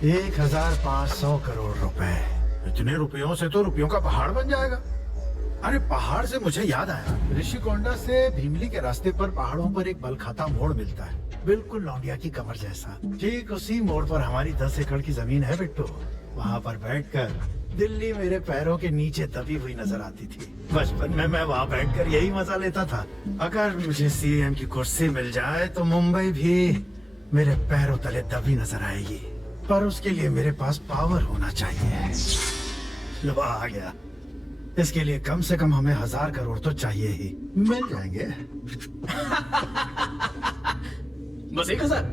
1,500 करोड़ रुपए। इतने रुपयों से तो रुपयों का पहाड़ बन जाएगा। अरे पहाड़ से मुझे याद आया, ऋषिकोंडा से भीमली के रास्ते पर पहाड़ों पर एक बलखाता मोड़ मिलता है, बिल्कुल लौंडिया की कमर जैसा। ठीक उसी मोड़ पर हमारी 10 एकड़ की जमीन है बिट्टू। वहाँ पर बैठकर दिल्ली मेरे पैरों के नीचे दबी हुई नजर आती थी। बचपन में मैं वहाँ बैठकर यही मजा लेता था। अगर मुझे सीएम की कुर्सी मिल जाए तो मुंबई भी मेरे पैरों तले दबी नजर आएगी, पर उसके लिए मेरे पास पावर होना चाहिए। लो आ गया। इसके लिए कम से कम हमें 1,000 करोड़ तो चाहिए ही। मिल जाएंगे। बस 1,000?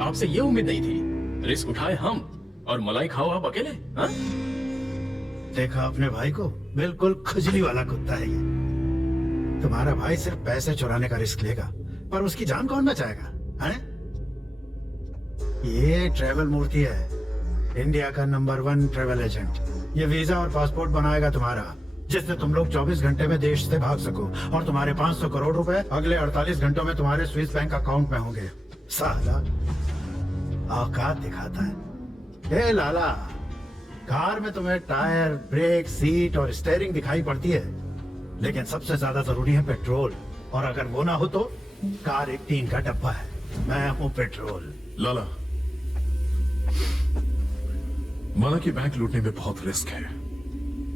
आपसे ये उम्मीद नहीं थी। रिस्क उठाए हम और मलाई खाओ आप अकेले। हाँ? देखा अपने भाई को, बिल्कुल खुजली वाला कुत्ता है ये। तुम्हारा भाई सिर्फ पैसे चुराने का रिस्क लेगा, पर उसकी जान कौन बचाएगा? हैं? ये ट्रेवल मूर्ति है, इंडिया का नंबर 1 ट्रेवल एजेंट। ये वीजा और पासपोर्ट बनाएगा तुम्हारा, जिससे तुम लोग 24 घंटे में देश से भाग सको, और तुम्हारे 500 करोड़ रुपए अगले 48 घंटों में तुम्हारे स्विस बैंक अकाउंट में होंगे। साला औकात दिखाता है। ए लाला, कार में तुम्हें टायर, ब्रेक, सीट और स्टीयरिंग दिखाई पड़ती है, लेकिन सबसे ज्यादा जरूरी है पेट्रोल, और अगर वो ना हो तो कार एक टीन का डब्बा है। मैं हूँ पेट्रोल। लाला, माना कि बैंक लूटने में बहुत रिस्क है,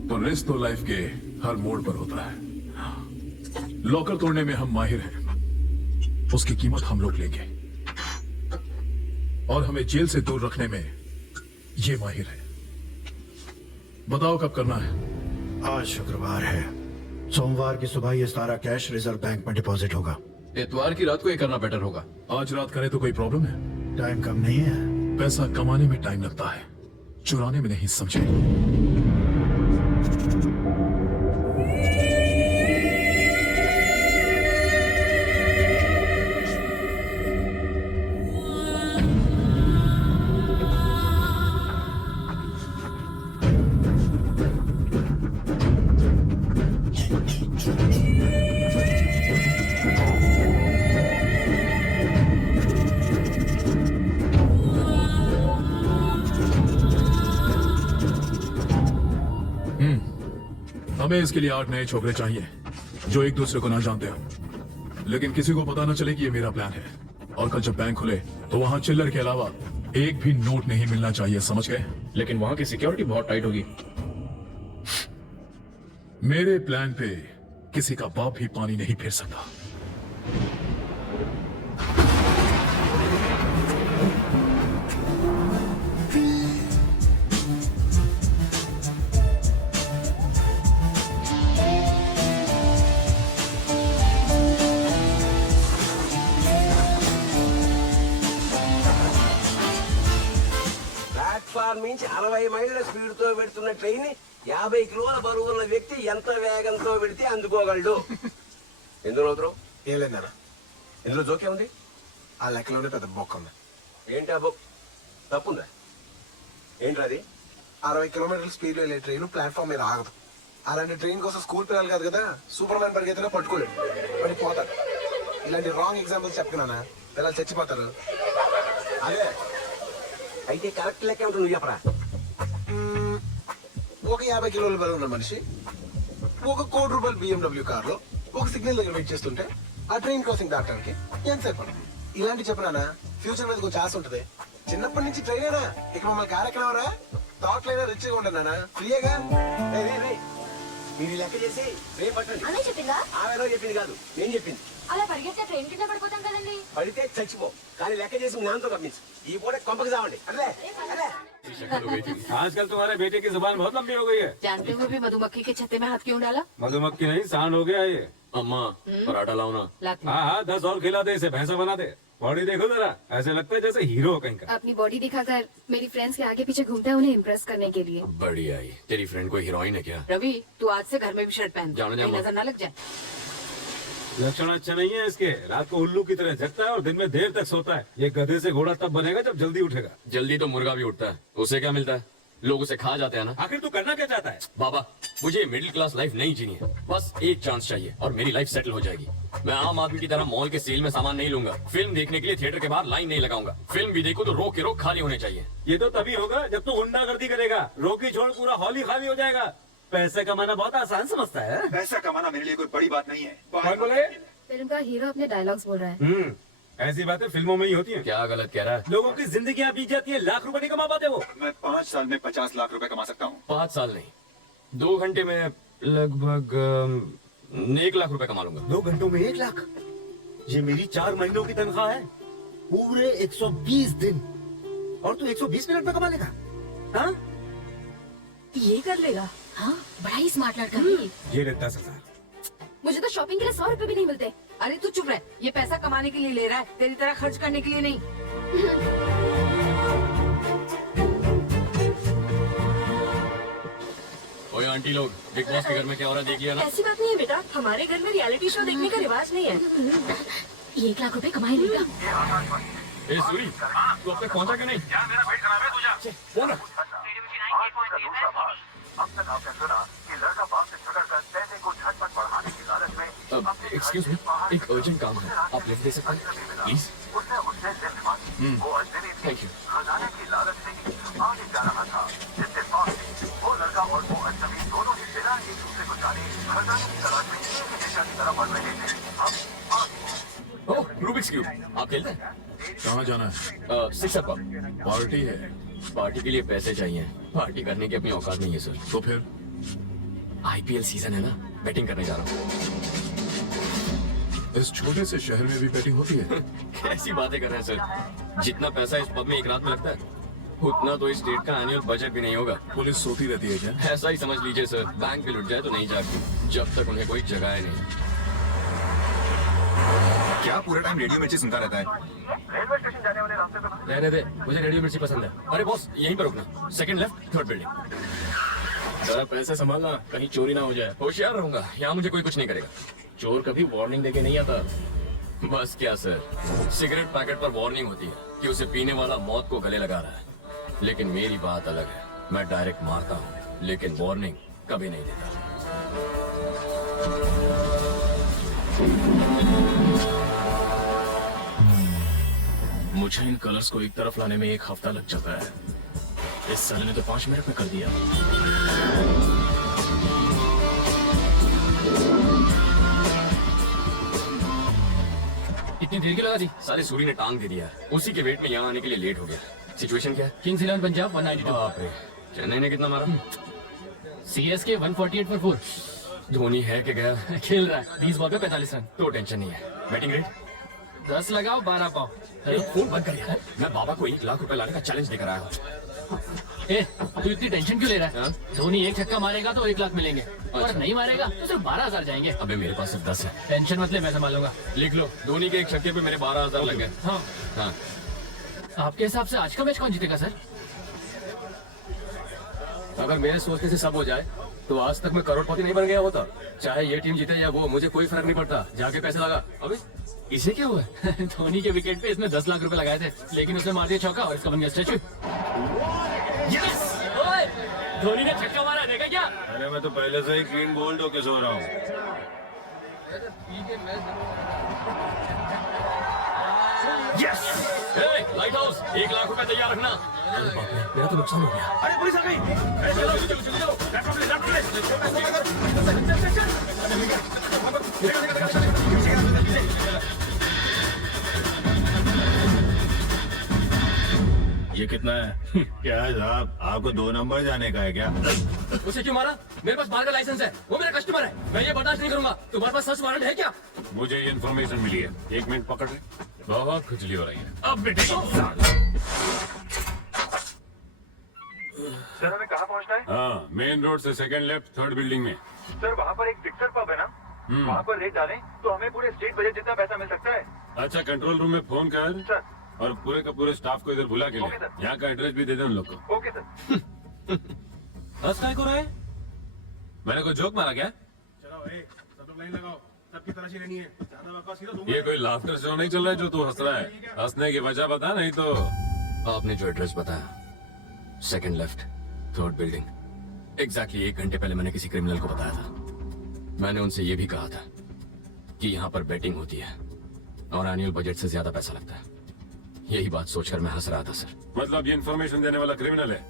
तो रिस्क तो लाइफ के हर मोड़ पर होता है। लॉकर तोड़ने में हम माहिर हैं, उसकी कीमत हम लोग लेंगे, और हमें जेल से दूर रखने में ये माहिर है। बताओ कब करना है? आज शुक्रवार है, सोमवार की सुबह ये सारा कैश रिजर्व बैंक में डिपॉजिट होगा। इतवार की रात को ये करना बेटर होगा। आज रात करें तो कोई प्रॉब्लम है? टाइम कम नहीं है। पैसा कमाने में टाइम लगता है, चुराने में नहीं, समझे? हमें इसके लिए 8 नए छोकरे चाहिए जो एक दूसरे को ना जानते हो, लेकिन किसी को पता ना चले कि ये मेरा प्लान है। और कल जब बैंक खुले तो वहाँ चिल्लर के अलावा एक भी नोट नहीं मिलना चाहिए, समझ गए? लेकिन वहाँ की सिक्योरिटी बहुत टाइट होगी। मेरे प्लान पे किसी का बाप भी पानी नहीं फेर सकता। ప్లాట్ఫామ్ నుంచి 60 మైళ్ళ స్పీడ్ తో పెడుతున్న ట్రైన్ 50 కిలోల బరువున్న వ్యక్తి ఎంత వేగంతో పెడితే అందుకోగలడు? ఎందులో అవుతారు? ఏం లేదన్నా, ఇందులో జోకే ఉంది. ఆ లెక్కలోనే పెద్ద బొక్క ఉంది. ఏంటి అబ్బో తప్పుందా? ఏంట్రా అది? 60 కిలోమీటర్ల స్పీడ్ వెళ్ళే ట్రైన్ ప్లాట్ఫామ్ మీద ఆగదు. అలాంటి ట్రైన్ కోసం స్కూల్ పిల్లలు కాదు కదా, సూపర్ మ్యాన్ పరిగెత్తినా పట్టుకోలేడు, పడిపోతాడు. ఇలాంటి రాంగ్ ఎగ్జాంపుల్స్ చెప్తున్నానా, పిల్లలు చచ్చిపోతారు. అదే అయితే కరెక్ట్ లెక్క ఉంటుంది, నువ్వు చెప్పరా. ఒక 50 కిలోల బరువు ఉన్న మనిషి 1 కోటి రూపాయల BMW కార్లో ఒక సిగ్నల్ దగ్గర వెయిట్ చేస్తుంటే ఆ ట్రైన్ క్రాసింగ్ దాటడానికి ఎంతసేపు పడుతుంది? ఇలాంటి చెప్పనానా, ఫ్యూచర్ మీద కొంచెం ఆశ ఉంటుంది. చిన్నప్పటి నుంచి ట్రైనేనా, ఇక మమ్మల్ని కార్ ఎక్కడవరా, థాట్లైనా రిచ్గా ఉండనా, ఫ్రీగా. మీరు లెక్క చేసి రేపు పట్టండి. అనే చెప్పిందా? ఆమెలో చెప్పింది కాదు, నేను చెప్పింది. అలా పరిగెత్తే ట్రైన్ కింద పడిపోతాం కదండి. పడితే చచ్చిపో, కానీ లెక్క చేసి జ్ఞానంతో గమనించు. ఈ పూట కొంపకి చావండి. అదే అదే आजकल तुम्हारे बेटे की जुबान बहुत लंबी हो गई है। जानते हुए भी मधुमक्खी के छत्ते में हाथ क्यों डाला? मधुमक्खी नहीं, सांड हो गया ये। अम्मा पराठा लाओ ना। लाती। हाँ हाँ, 10 और खिला दे, इसे भैंसा बना दे। बॉडी देखो जरा, ऐसे लगता है जैसे हीरो कहीं का। अपनी बॉडी दिखाकर मेरी फ्रेंड्स के आगे पीछे घूमता है उन्हें इम्प्रेस करने के लिए। बढ़िया ही। तेरी फ्रेंड कोई हीरोइन है क्या? रवि, तू आज से घर में भी शर्ट पहन, जानो कहीं जानो। नजर न लग जाए। लक्षण अच्छा नहीं है इसके। रात को उल्लू की तरह जगता है और दिन में देर तक सोता है। ये गधे से घोड़ा तब बनेगा जब जल्दी उठेगा। जल्दी तो मुर्गा भी उठता है, उसे क्या मिलता है? लोग उसे खा जाते हैं ना। आखिर तू करना क्या चाहता है? बाबा, मुझे मिडिल क्लास लाइफ नहीं जीनी है। बस एक चांस चाहिए और मेरी लाइफ सेटल हो जाएगी। मैं आम आदमी की तरह मॉल के सेल में सामान नहीं लूंगा। फिल्म देखने के लिए थिएटर के बाहर लाइन नहीं लगाऊंगा। फिल्म भी देखूं तो रोक के रोक खाली होने चाहिए। ये तो तभी होगा जब तू गुंडागर्दी करेगा। रोकी छोड़ पूरा हॉल ही खाली हो जाएगा। पैसे कमाना बहुत आसान समझता है। पैसा कमाना मेरे लिए कोई बड़ी बात नहीं है। कौन बोले? फिल्म का हीरो अपने डायलॉग्स बोल रहा है। ऐसी बातें फिल्मों में ही होती हैं। क्या गलत कह रहा है? लोगों की जिंदगी बीत जाती है, लाख रुपए नहीं कमा पाते वो। मैं 5 साल में 50 लाख रुपए कमा सकता हूँ। 5 साल नहीं, 2 घंटे में लगभग 1 लाख रुपए कमा लूंगा। 2 घंटों में 1 लाख? ये मेरी 4 महीनों की तनख्वाह है, पूरे 120 दिन। और तू 120 मिनट में कमा लेगा? हाँ? ये कर लेगा? हाँ, बड़ा ही स्मार्ट लड़का है। ये ले 10,000। मुझे तो शॉपिंग के लिए 100 रुपए भी नहीं मिलते। अरे तू चुप रह, ये पैसा कमाने के लिए ले रहा है, तेरी तरह खर्च करने के लिए नहीं। ओए आंटी लोग, बिग बॉस के घर में क्या हो रहा है देख लिया ना? ऐसी बात नहीं है बेटा, हमारे घर में रियलिटी शो देखने का रिवाज नहीं है। 1 लाख रुपए कमाई लेगा। ए सूरी, तू अब तक पहुंचा क्यों नहीं? फोन रख। एक्सक्यूज मी, एक अर्जेंट काम है, आप लिफ्ट दे सकते हैं please? Thank you. Oh, Rubik's cube, आप खेलते हैं? कहाँ जाना है? Sixer pub. पार्टी है पार्टी के लिए पैसे चाहिए। पार्टी करने की अपनी औकात नहीं है सर। तो फिर आईपीएल सीजन है ना, बैटिंग करने जा रहा हूँ। इस छोटे से शहर में भी बैटिंग होती है? कैसी बातें कर रहे हैं सर? जितना पैसा इस पब में एक रात में लगता है, उतना तो इस स्टेट का एनुअल बजट भी नहीं होगा। पुलिस सोती रहती है क्या? ऐसा ही समझ लीजिए सर। बैंक भी लुट जाए तो नहीं जागती जब तक उन्हें कोई जगाए नहीं। क्या पूरा टाइम रेडियो मिर्ची सुनता रहता है? रहने दे, मुझे रेडियो मिर्ची पसंद है। अरे बॉस, यहीं पर रुकना। Second left, third building. जरा पैसे संभालना, कहीं चोरी ना हो जाए। होशियार रहूंगा, यहाँ मुझे कोई कुछ नहीं करेगा। चोर कभी वार्निंग देके नहीं आता। बस क्या सर, सिगरेट पैकेट पर वार्निंग होती है कि उसे पीने वाला मौत को गले लगा रहा है, लेकिन मेरी बात अलग है। मैं डायरेक्ट मारता हूँ, लेकिन वार्निंग कभी नहीं देता। मुझे इन कलर्स को एक तरफ लाने में 1 हफ्ता लग जाता है। इस साले ने तो 5 मिनट में कर दिया। इतनी देर की लगा दी? साले सूरी ने टांग दे दिया। उसी के वेट में यहाँ आने के लिए लेट हो गया। सिचुएशन क्या है? किंग्स 11 पंजाब 192। बाप रे, चेन्नई ने कितना मारा? सीएसके 148 पर 4। धोनी है कि गया? खेल रहा है। 20 बॉल पे 45 रन। तो टेंशन नहीं है। बैटिंग रेट 10 लगाओ 12 पाओ। फोन बंद कर यार। मैं बाबा को 1 लाख रुपए लाने का चैलेंज देकर आया हूँ। तू इतनी टेंशन क्यों ले रहा है? धोनी 1 छक्का मारेगा तो 1 लाख मिलेंगे, और नहीं मारेगा तो सिर्फ 12,000 जाएंगे। अबे मेरे पास सिर्फ 10 है। टेंशन मत ले, मैं संभालूंगा। लिख लो, धोनी के 1 छक्के पे मेरे 12,000 लग गए। हाँ, हाँ। आपके हिसाब से आज का मैच कौन जीतेगा सर? अगर मेरे सोचने से सब हो जाए तो आज तक मैं करोड़पति नहीं बन गया होता। चाहे ये टीम जीते या वो, मुझे कोई फर्क नहीं पड़ता। जाके पैसे लगा। अबे इसे क्या हुआ? धोनी के विकेट पे इसने 10 लाख रुपए लगाए थे, लेकिन उसने मार दिया चौका और इसका बन गया स्टैचू। यस! ओए! धोनी ने छक्का मारा, देखा क्या? अरे मैं तो पहले से ही क्लीन बोल्ड होके सो रहा हूँ। यस! लाइट हाउस, 1 लाख रुपए तैयार रखना। अरे बाप रे, मेरा तो नुकसान हो गया। अरे पुलिस आ गई! अरे चलो चलो चलो चलो, ये कितना है? क्या है साहब, आपको 2 नंबर जाने का है क्या? उसे क्यों मारा? मेरे पास बाहर का लाइसेंस है, वो मेरा कस्टमर है। मैं ये बर्दाश्त नहीं करूंगा। तुम्हारे पास सर्च वारंट है क्या? मुझे ये इन्फॉर्मेशन मिली है। 1 मिनट पकड़ ले। बहुत खुजली हो रही है। अब बेटे सर हमें कहाँ पहुँचना है? हाँ, मेन रोड से सेकंड लेफ्ट, थर्ड बिल्डिंग में। सर वहाँ पर एक फिक्सर पब है ना, वहाँ पर रेट डालें तो हमें पूरे स्टेट बजट जितना पैसा मिल सकता है। अच्छा, कंट्रोल रूम में फोन कर सर। और पूरे का पूरे स्टाफ को इधर बुला के ले। Okay, sir. यहाँ का एड्रेस भी दे दे उन लोग को। Okay sir. हंस काय को रहा है? मैंने कोई जोक मारा क्या? चलो सब लोग लाइन लगाओ, सबकी तलाशी लेनी है। ज्यादा बकवास की तो ये कोई लाफ्टर शो नहीं चल रहा है जो तू हंस रहा है। हंसने की वजह बता, नहीं तो। आपने जो एड्रेस बताया, second left, third building. Exactly 1 घंटे पहले मैंने किसी क्रिमिनल को बताया था। मैंने उनसे ये भी कहा था कि यहाँ पर बेटिंग होती है और एनुअल बजट से ज्यादा पैसा लगता है। यही बात सोचकर मैं हंस रहा था सर। मतलब ये इन्फॉर्मेशन देने वाला क्रिमिनल है?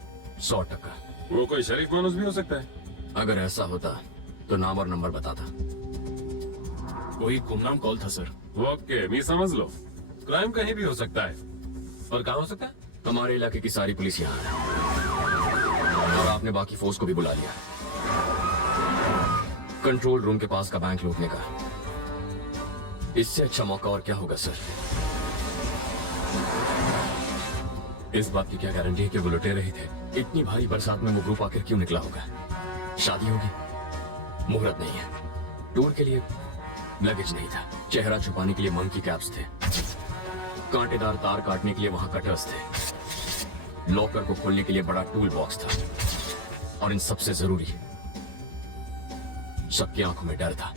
100%। वो कोई शरीफ मानुस भी हो सकता है। अगर ऐसा होता तो नाम और नंबर बताता। कोई गुमनाम कॉल था सर। ओके, मैं समझ लो। क्राइम कहीं भी हो सकता है। और कहाँ हो सकता है? हमारे इलाके की सारी पुलिस यहाँ है और आपने बाकी फोर्स को भी बुला लिया। कंट्रोल रूम के पास का बैंक लूटने का इससे अच्छा मौका और क्या होगा सर? इस बात की क्या गारंटी है कि वो लुटेरे ही थे? इतनी भारी बरसात में वो ग्रुप आखिर क्यों निकला होगा? शादी होगी, मुहूर्त नहीं है। टूर के लिए लगेज नहीं था, चेहरा छुपाने के लिए मंकी कैप्स थे, कांटेदार तार काटने के लिए वहां कटर्स थे, लॉकर को खोलने के लिए बड़ा टूल बॉक्स था और इन सबसे जरूरी सबकी आंखों में डर था।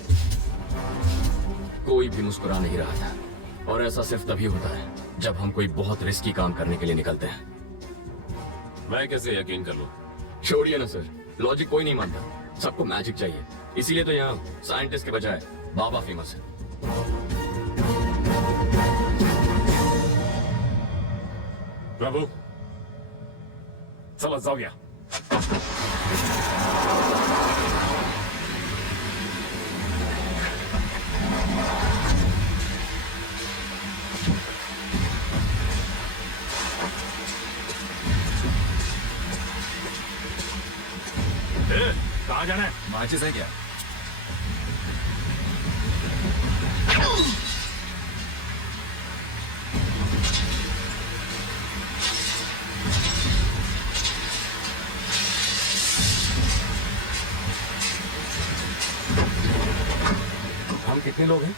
कोई भी मुस्कुरा नहीं रहा था और ऐसा सिर्फ तभी होता है जब हम कोई बहुत रिस्की काम करने के लिए निकलते हैं। मैं कैसे यकीन कर लूं? छोड़िए ना सर, लॉजिक कोई नहीं मानता, सबको मैजिक चाहिए। इसीलिए तो यहाँ साइंटिस्ट के बजाय बाबा फेमस है। प्रभु, चला जाऊया। कहाँ जाना है? माचिस है क्या? हम कितने लोग हैं?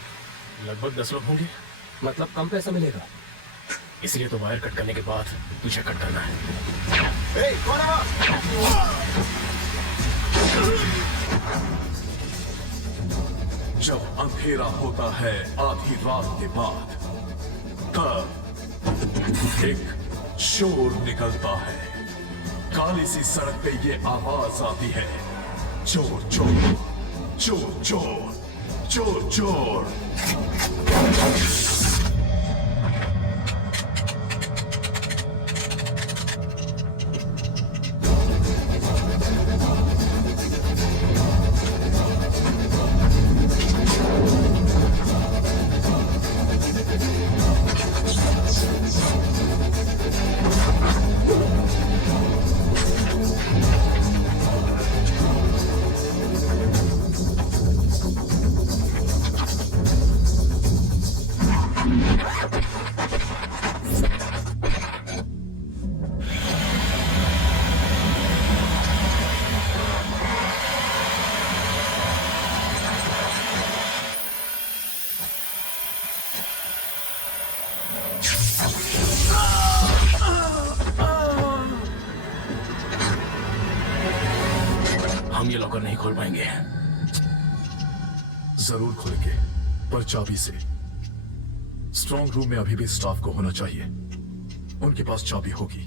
लगभग 10 लोग होंगे। मतलब कम पैसा मिलेगा? इसलिए तो वायर कट करने के बाद तुझे कट करना है। जब अंधेरा होता है आधी रात के बाद, तब एक शोर निकलता है। काली सी सड़क पे ये आवाज आती है, चोर चोर चोर चोर चोर चोर। हम ये लॉकर नहीं खोल पाएंगे। जरूर खोलेंगे, पर चाबी से। स्ट्रांग रूम में अभी भी स्टाफ को होना चाहिए, उनके पास चाबी होगी।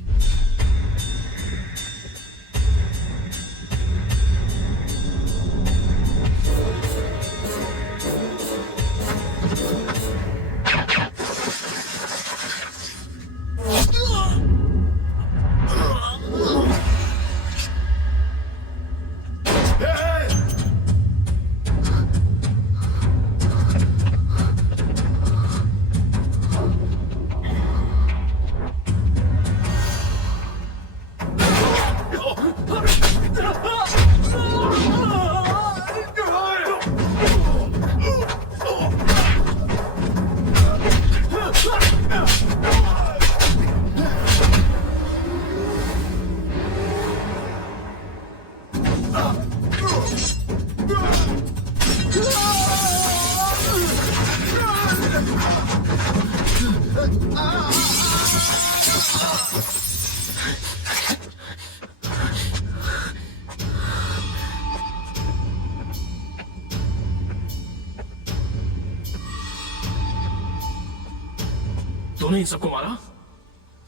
तूने इन सबको मारा?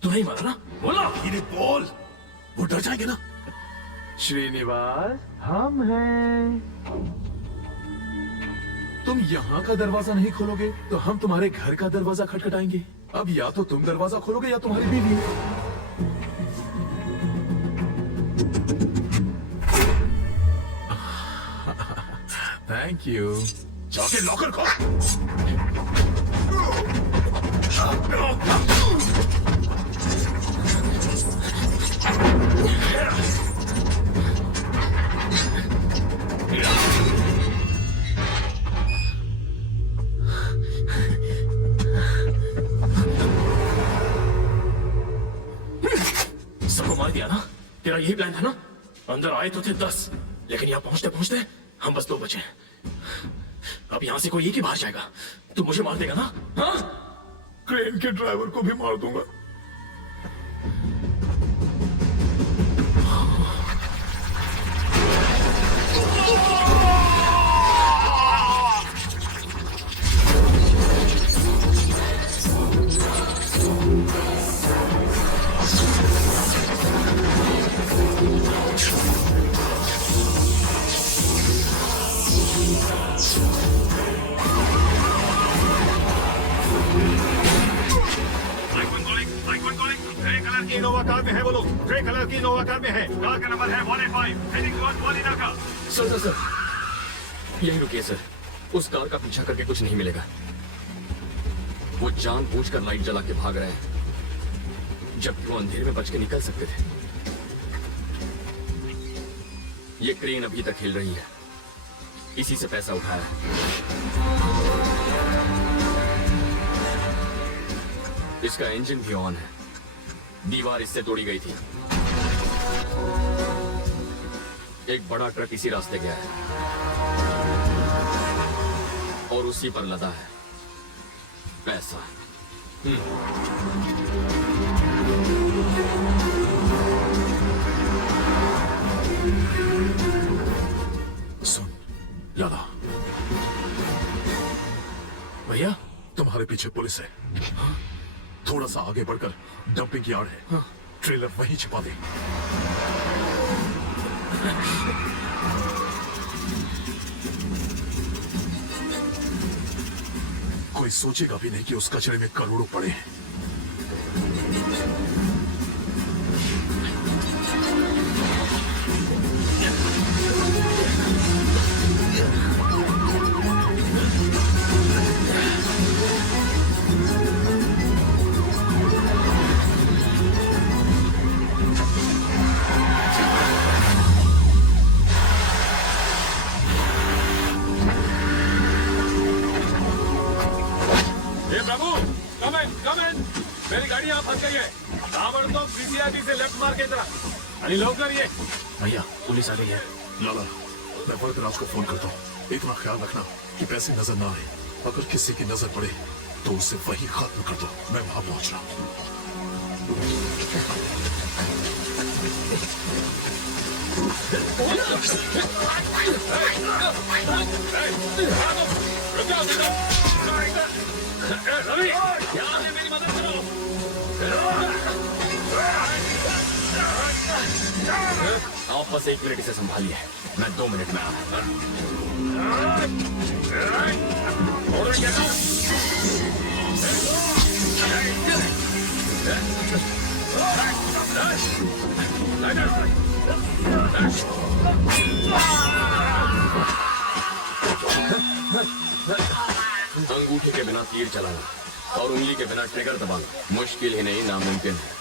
तू नहीं मारा ना? बोला। इन्हें बोल, वो डर जाएंगे ना। श्रीनिवास, हम हैं। तुम यहाँ का दरवाजा नहीं खोलोगे तो हम तुम्हारे घर का दरवाजा खटखटाएंगे। अब या तो तुम दरवाजा खोलोगे या तुम्हारी बीवी। Thank you. जाके लॉकर खोल। सबको मार दिया ना? तेरा यही प्लान था ना? अंदर आए तो थे 10, लेकिन यहाँ पहुंचते पहुंचते हम बस 2 बचे। अब यहाँ से कोई एक ही बाहर जाएगा। तू मुझे मार देगा ना? हाँ? क्रेन के ड्राइवर को भी मार दूंगा। इनोवा कार में है वो लोग। ग्रे कलर की इनोवा कार में है। कार का नंबर है 185। Heading towards वालीनाका। सर यही रुकिए सर। उस कार का पीछा करके कुछ नहीं मिलेगा। वो जानबूझकर लाइट जला के भाग रहे हैं, जबकि वो अंधेरे में बच के निकल सकते थे। ये क्रेन अभी तक हिल रही है, इसी से पैसा उठाया है। इसका इंजन भी ऑन है। दीवार इससे तोड़ी गई थी। एक बड़ा ट्रक इसी रास्ते गया है और उसी पर लदा है पैसा। सुन लाला, भैया तुम्हारे पीछे पुलिस है। थोड़ा सा आगे बढ़कर डंपिंग यार्ड है। ट्रेलर वहीं छिपा दे। कोई सोचेगा भी नहीं कि उस कचरे में करोड़ों पड़े हैं। मेरी गाड़ी यहाँ फंस गई है। ताबड़तोड़ पीसीआरटी से लेफ्ट मार के तरफ। अरे लोग करिए। भैया पुलिस आ गई है। लाला, मैं वरदराज को फोन करता हूँ। इतना ख्याल रखना कि पैसे नजर ना आए। अगर किसी की नजर पड़े तो उसे वही खत्म कर दो। मैं वहां पहुंच रहा रवि, यहाँ से मेरी मदद करो। आप बस 1 मिनट इसे संभालिए, मैं 2 मिनट में आ अंगूठे के बिना तीर चलाना और उंगली के बिना ट्रिगर दबाना मुश्किल ही नहीं, नामुमकिन है।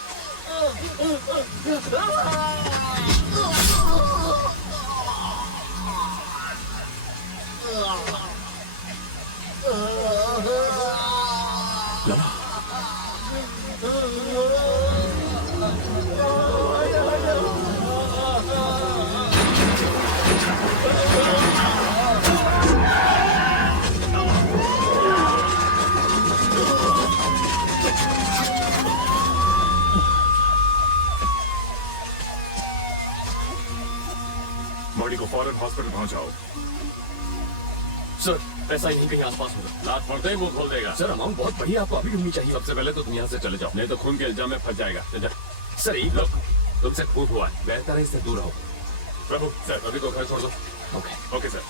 बॉडी को फौरन हॉस्पिटल पहुंचाओ। सर पैसा यहीं कहीं आसपास होगा। रात पड़ते ही मुंह खोल देगा। सर अमाउंट बहुत बड़ी है, आपको अभी ढूंढनी चाहिए। सबसे पहले तो तुम यहाँ से चले जाओ, नहीं तो खून के इल्जाम में फंस जाएगा। सर एक लोग तुमसे खून हुआ है, बेहतर है इससे दूर रहो। प्रभु सर अभी को घर छोड़ दो। Okay okay sir.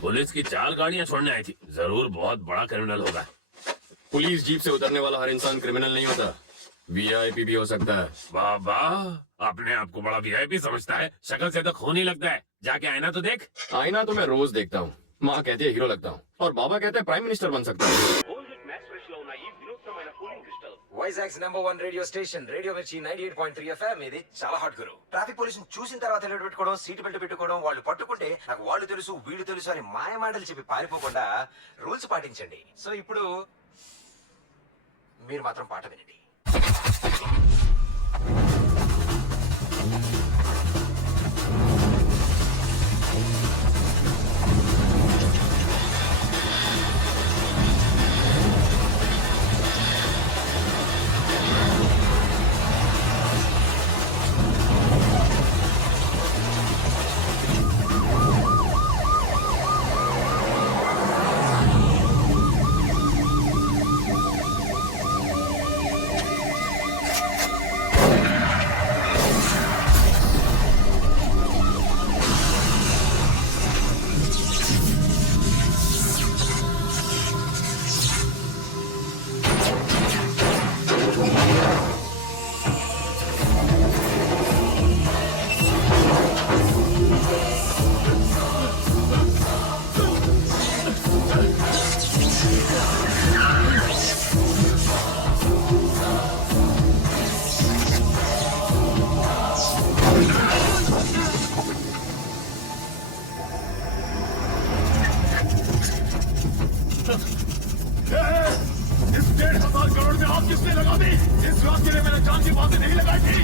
पुलिस की 4 गाड़ियां छोड़ने आई थी, जरूर बहुत बड़ा क्रिमिनल होगा। पुलिस जीप से उतरने वाला हर इंसान क्रिमिनल नहीं होता, वीआईपी भी हो सकता है। वाह वाह, अपने आप को बड़ा वीआईपी समझता है, शक्ल से तो खून ही लगता है। जाके आईना तो देख। आईना तो मैं रोज देखता हूँ। माँ कहती है हीरो लगता हूँ और बाबा कहते हैं प्राइम मिनिस्टर बन सकता हूँ। వైజాగ్స్ #1 రేడియో స్టేషన్ రేడియో మిర్చి 98.3 FM. ఇది చాలా హాట్ గురు. ట్రాఫిక్ పోలీసుని చూసిన తర్వాత హెల్మెట్ పెట్టుకోవడం, సీట్ బెల్ట్ పెట్టుకోవడం, వాళ్ళు పట్టుకుంటే నాకు వాళ్ళు తెలుసు వీళ్ళు తెలుసు అని మాయ మాటలు చెప్పి పారిపోకుండా రూల్స్ పాటించండి. సో ఇప్పుడు మీరు మాత్రం పాట వినండి. इस 1,500 करोड़ में आप किसने लगा दी? इस बात के लिए मैंने जान की बातें नहीं लगाई थी।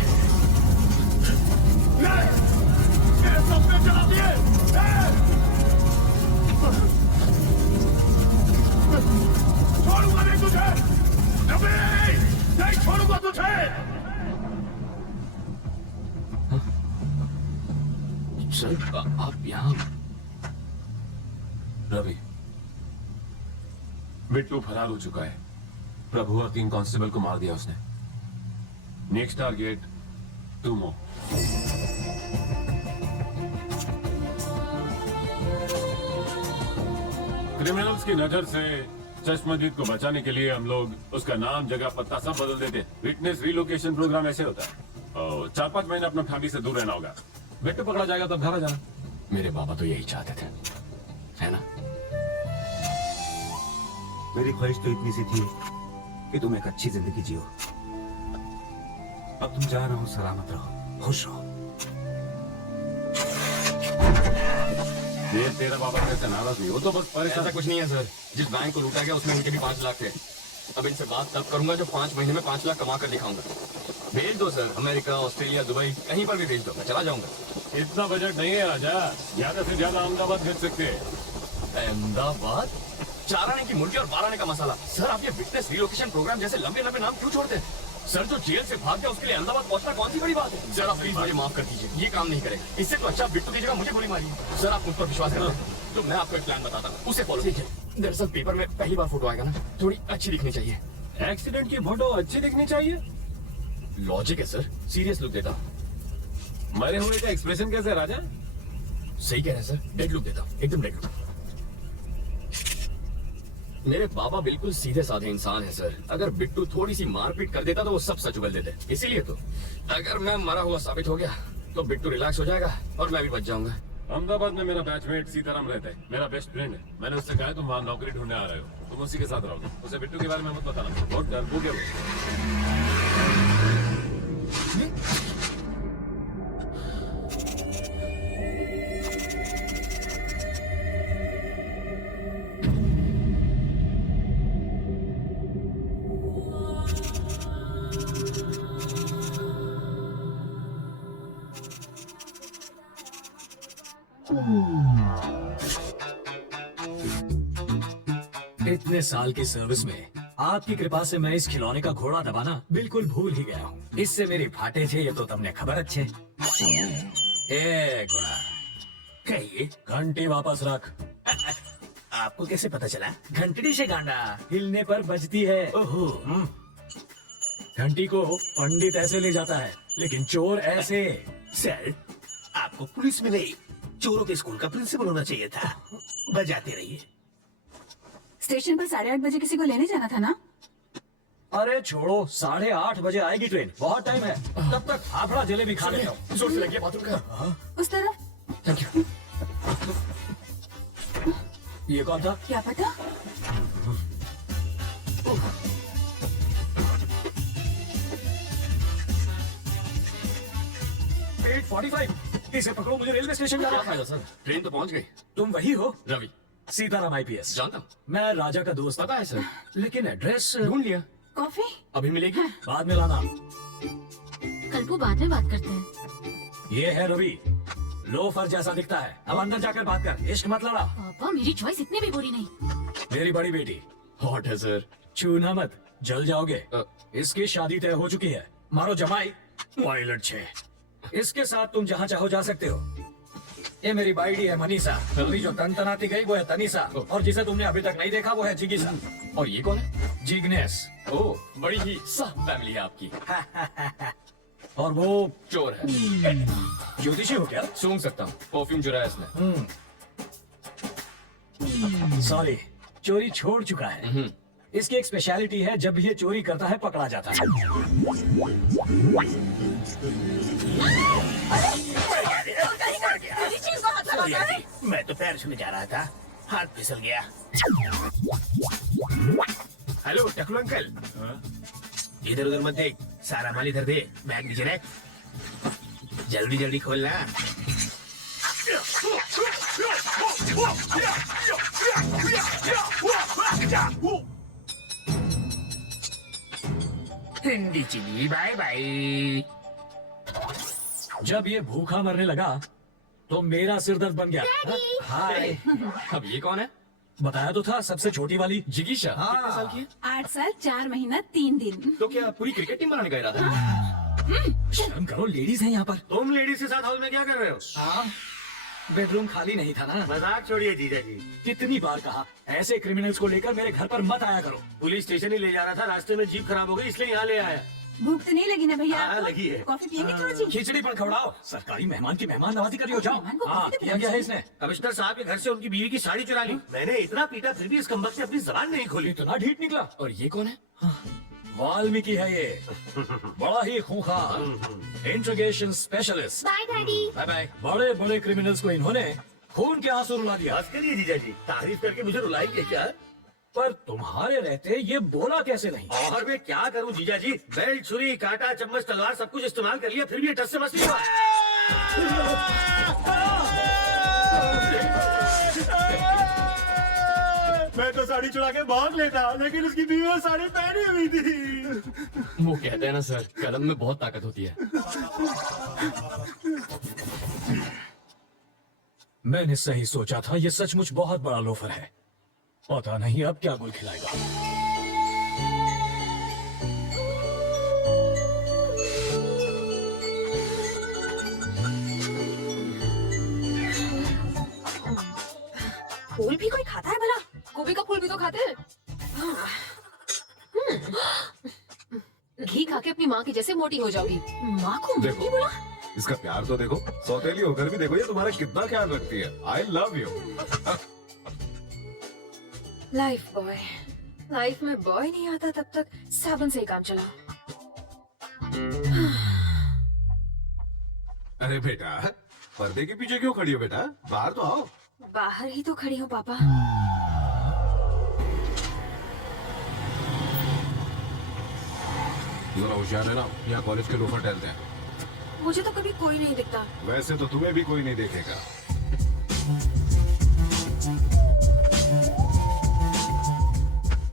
मेरे सपने जला दिए। छोड़ूंगा नहीं तुझे, नहीं छोड़ूंगा तुझे। सर आप यहाँ? रवि, बिट्टू फरार हो चुका है। प्रभु और 3 कांस्टेबल को मार दिया उसने। नेक्स्ट टारगेट तुम हो। क्रिमिनल्स की नजर से चश्मदीद को बचाने के लिए हम लोग उसका नाम, जगह, पत्ता सब बदल देते। विटनेस रिलोकेशन प्रोग्राम ऐसे होता है। और 4-5 महीने अपना फैमिली से दूर रहना होगा। बिट्टू पकड़ा जाएगा तब घर आ जाना। मेरे बाबा तो यही चाहते थे, है ना? मेरी ख्वाहिश तो इतनी सी थी कि तुम एक अच्छी जिंदगी जियो। अब तुम जा रहे हो, सलामत रहो, खुश रहो। ये तेरा बाबा कैसे नाराज नहीं हो? तो बस परेशान। ऐसा कुछ नहीं है सर। जिस बैंक को लूटा गया उसमें उनके भी 5 लाख थे। अब इनसे बात तब करूंगा जब 5 महीने में 5 लाख कमा कर दिखाऊंगा। भेज दो सर, अमेरिका, ऑस्ट्रेलिया, दुबई, कहीं पर भी भेज दो, मैं चला जाऊंगा। इतना बजट नहीं है राजा, ज्यादा से ज्यादा अहमदाबाद भेज सकते हैं। अहमदाबाद? 4 आने की मुर्गी और 12 आने का मसाला। सर आप ये विटनेस रिलोकेशन प्रोग्राम जैसे लंबे लंबे नाम क्यों छोड़ते हैं? सर जो जेल से भाग गया उसके लिए अहमदाबाद पहुंचना कौन सी बड़ी बात है? सर आप प्लीज मुझे माफ कर दीजिए, ये काम नहीं करेगा। इससे तो अच्छा बिट्टू की जगह मुझे गोली मारी। सर आप मुझ पर विश्वास करो, तो मैं आपको एक प्लान बताता हूँ, उसे फॉलो कीजिए। दरअसल पेपर में पहली बार फोटो आएगा ना, थोड़ी अच्छी दिखनी चाहिए। एक्सीडेंट की फोटो अच्छी दिखनी चाहिए? लॉजिक है सर, सीरियस लुक देता हूँ। मरे हुए का एक्सप्रेशन कैसे राजा? सही कह रहे हैं सर, डेड लुक देता हूँ, एकदम डेड लुक। मेरे बाबा बिल्कुल सीधे साधे इंसान है सर। अगर बिट्टू थोड़ी सी मारपीट कर देता तो वो सब सच उगल देते। इसीलिए तो अगर मैं मरा हुआ साबित हो गया तो बिट्टू रिलैक्स हो जाएगा और मैं भी बच जाऊंगा। अहमदाबाद में मेरा बैचमेट सीताराम रहता है, मेरा बेस्ट फ्रेंड है। मैंने उससे कहा तुम वहाँ नौकरी ढूंढने आ रहे हो, तुम उसी के साथ रहोगे। उसे बिट्टू के बारे में मत बताना, बहुत डरपोक है वो। इतने साल की सर्विस में आपकी कृपा से मैं इस खिलौने का घोड़ा दबाना बिल्कुल भूल ही गया हूँ। इससे मेरी फाटे थे ये तो तुमने खबर अच्छे। ए गुणा, कहिए, घंटी वापस रख। आपको कैसे पता चला? घंटड़ी से गांडा हिलने पर बजती है। ओहो। घंटी को पंडित ऐसे ले जाता है, लेकिन चोर ऐसे। सर, आपको पुलिस में नहीं, चोरों के स्कूल का प्रिंसिपल होना चाहिए था। बजाते रहिए। स्टेशन पर 8:30 बजे किसी को लेने जाना था ना? अरे छोड़ो, 8:30 बजे आएगी ट्रेन, बहुत टाइम है। तब तक फाफड़ा जलेबी खा लेता हूँ। जोर से लगिए बाथरूम का। उस तरफ। Thank you. ये कौन था? क्या पता? Eight 45। इसे पकड़ो, मुझे रेलवे स्टेशन जाना क्या है। फायदा सर, ट्रेन तो पहुंच गई। तुम वही हो? रवि। सीताराम IPS। जानता हूँ। मैं राजा का दोस्त। पता है सर, लेकिन एड्रेस ढूंढ लिया। कॉफी? अभी मिलेगी? बाद में लाना। कल को बाद में बात करते हैं। ये है रवि, लोफर जैसा दिखता है। अब अंदर जाकर बात कर, इश्क मत लड़ा। पापा मेरी चॉइस इतनी भी बुरी नहीं। मेरी बड़ी बेटी। हॉट है सर। छूना मत, जल जाओगे। इसकी शादी तय हो चुकी है। मारो जमाई, पायलट 6। इसके साथ तुम जहाँ चाहो जा सकते हो। ये मेरी बाइडी है मनीषा। अभी जो तनतनाती गई वो है तनीषा, और जिसे तुमने अभी तक नहीं देखा वो है जिगिसा। और ये कौन है? जिग्नेस। ओह, बड़ी ही साफ फैमिली है आपकी। और वो चोर है। ज्योतिषी हो क्या? सूंघ सकता हूँ, परफ्यूम चुराया इसने। सॉरी, चोरी छोड़ चुका है। इसकी एक स्पेशलिटी है, जब ये चोरी करता है पकड़ा जाता है। मैं तो पैर छूने जा रहा था, हाथ फिसल गया। हेलो टकलू अंकल, इधर उधर मत देख, सारा माल इधर दे, बैग नीचे रख, जल्दी जल्दी खोलना। हिंदी चिली बाय बाय। जब ये भूखा मरने लगा तो मेरा सिर दर्द बन गया। हाय। अब ये कौन है? बताया तो था, सबसे छोटी वाली जिगीशा। कितने साल की है? 8 साल 4 महीना 3 दिन। तो क्या पूरी क्रिकेट टीम बनाने का इरादा है? शर्म करो, लेडीज हैं यहाँ पर। तुम लेडीज के साथ हाउस में क्या कर रहे हो? बेडरूम खाली नहीं था ना। मजाक छोड़िए जीजा जी। कितनी बार कहा, ऐसे क्रिमिनल्स को लेकर मेरे घर पर मत आया करो। पुलिस स्टेशन ही ले जा रहा था, रास्ते में जीप खराब हो गई इसलिए यहाँ ले आया। भूख तो नहीं लगी ना भैया? हाँ, आपको? लगी है। कॉफी पियेंगे थोड़ी सी? खिचड़ी पर खवड़ाओ, सरकारी मेहमान की मेहमान नवाजी करी हो। जाओ। मेहमान को हाँ, कॉफी तो किया गया है पिलानी इसने। कमिश्नर साहब के घर से उनकी बीवी की साड़ी चुरा ली। मैंने इतना पीटा फिर भी इस कमबख्त ने अपनी जबान नहीं खोली। इतना ढीठ निकला। और ये कौन है? वाल्मीकि है ये, बड़ा ही खूंखार interrogation specialist. Bye daddy. Bye bye. बड़े बड़े क्रिमिनल्स को इन्होंने खून के आंसू रुला दिया। बस करिए जीजा जी, तारीफ करके मुझे रुलाएंगे क्या? पर तुम्हारे रहते ये बोला कैसे नहीं? और मैं क्या करूं जीजा जी, बेल्ट, छुरी, कांटा, चम्मच, तलवार सब कुछ इस्तेमाल कर लिया, फिर भी ये टस से मस नहीं हुआ। मैं तो साड़ी चुरा के भाग लेता, लेकिन उसकी बीवी ने साड़ी पहनी हुई थी। वो कहते हैं ना सर, कलम में बहुत ताकत होती है। मैंने सही सोचा था, ये सचमुच बहुत बड़ा लोफर है। पता नहीं अब क्या गुल खिलाएगा। फूल भी कोई खाता है भला? गोभी का फूल भी तो खाते हैं। घी खा के अपनी माँ की जैसे मोटी हो जाओगी। माँ को मोटी बोला? इसका प्यार तो देखो, सौतेली होकर भी देखो ये तुम्हारा कितना ख्याल रखती है। I love you. Life boy. Life में बॉय नहीं आता तब तक साबुन से ही काम चला। अरे बेटा, पर्दे के पीछे क्यों खड़ी हो बेटा? बाहर तो आओ। बाहर ही तो खड़ी हूँ पापा। जरा होशियार है ना, यहाँ कॉलेज के लोफर टहलते हैं। मुझे तो कभी कोई नहीं दिखता। वैसे तो तुम्हें भी कोई नहीं देखेगा।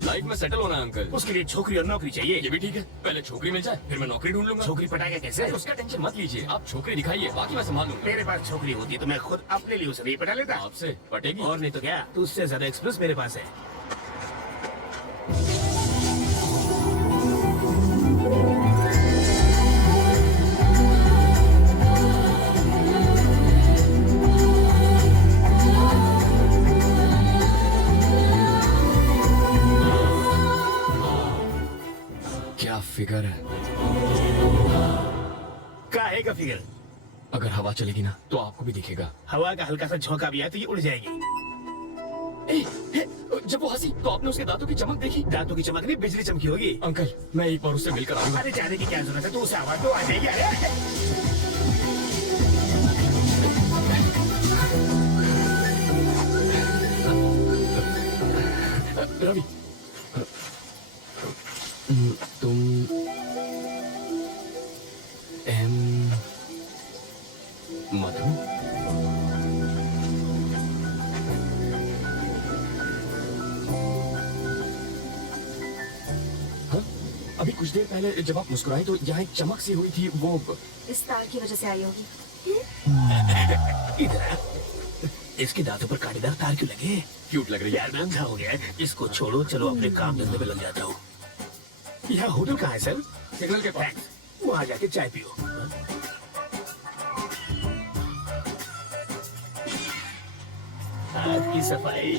लाइफ में सेटल होना है अंकल। उसके लिए छोकरी और नौकरी चाहिए। ये भी ठीक है, पहले छोकरी मिल जाए फिर मैं नौकरी ढूंढ लूंगा। छोकरी पटाएगा कैसे? अरे उसका टेंशन मत लीजिए, आप छोकरी दिखाइए, बाकी मैं संभाल लूंगा। मेरे पास छोकरी होती तो मैं खुद अपने लिए उसे नहीं पटा लेता। आपसे पटेगी? और नहीं तो क्या, तो उससे ज्यादा एक्सप्रेस मेरे पास है। आएगा फिगर। अगर हवा चलेगी ना तो आपको भी दिखेगा। हवा का हल्का सा झोंका भी आया तो ये उड़ जाएगी। जब वो हंसी तो आपने उसके दांतों की चमक देखी? दांतों की चमक नहीं, बिजली चमकी होगी। अंकल मैं एक बार उससे मिलकर आऊंगा। अरे जाने की क्या जरूरत है, तू उसे आवाज तो आ जाएगी। अरे रवि, तुम मधु? हाँ? अभी कुछ देर पहले जब आप मुस्कुराए तो यहाँ एक चमक सी हुई थी, वो इस तार की वजह से आई होगी। इधर इसके दांतों पर कांटेदार तार क्यों लगे? क्यूट लग रही है। यार मैं अंधा हो गया है। इसको छोड़ो, चलो अपने काम धंधे में लग जाता हूँ। यहाँ होटल कहाँ है सर? सिग्नल के पास। वहाँ जाके चाय पियो। आपकी सफाई।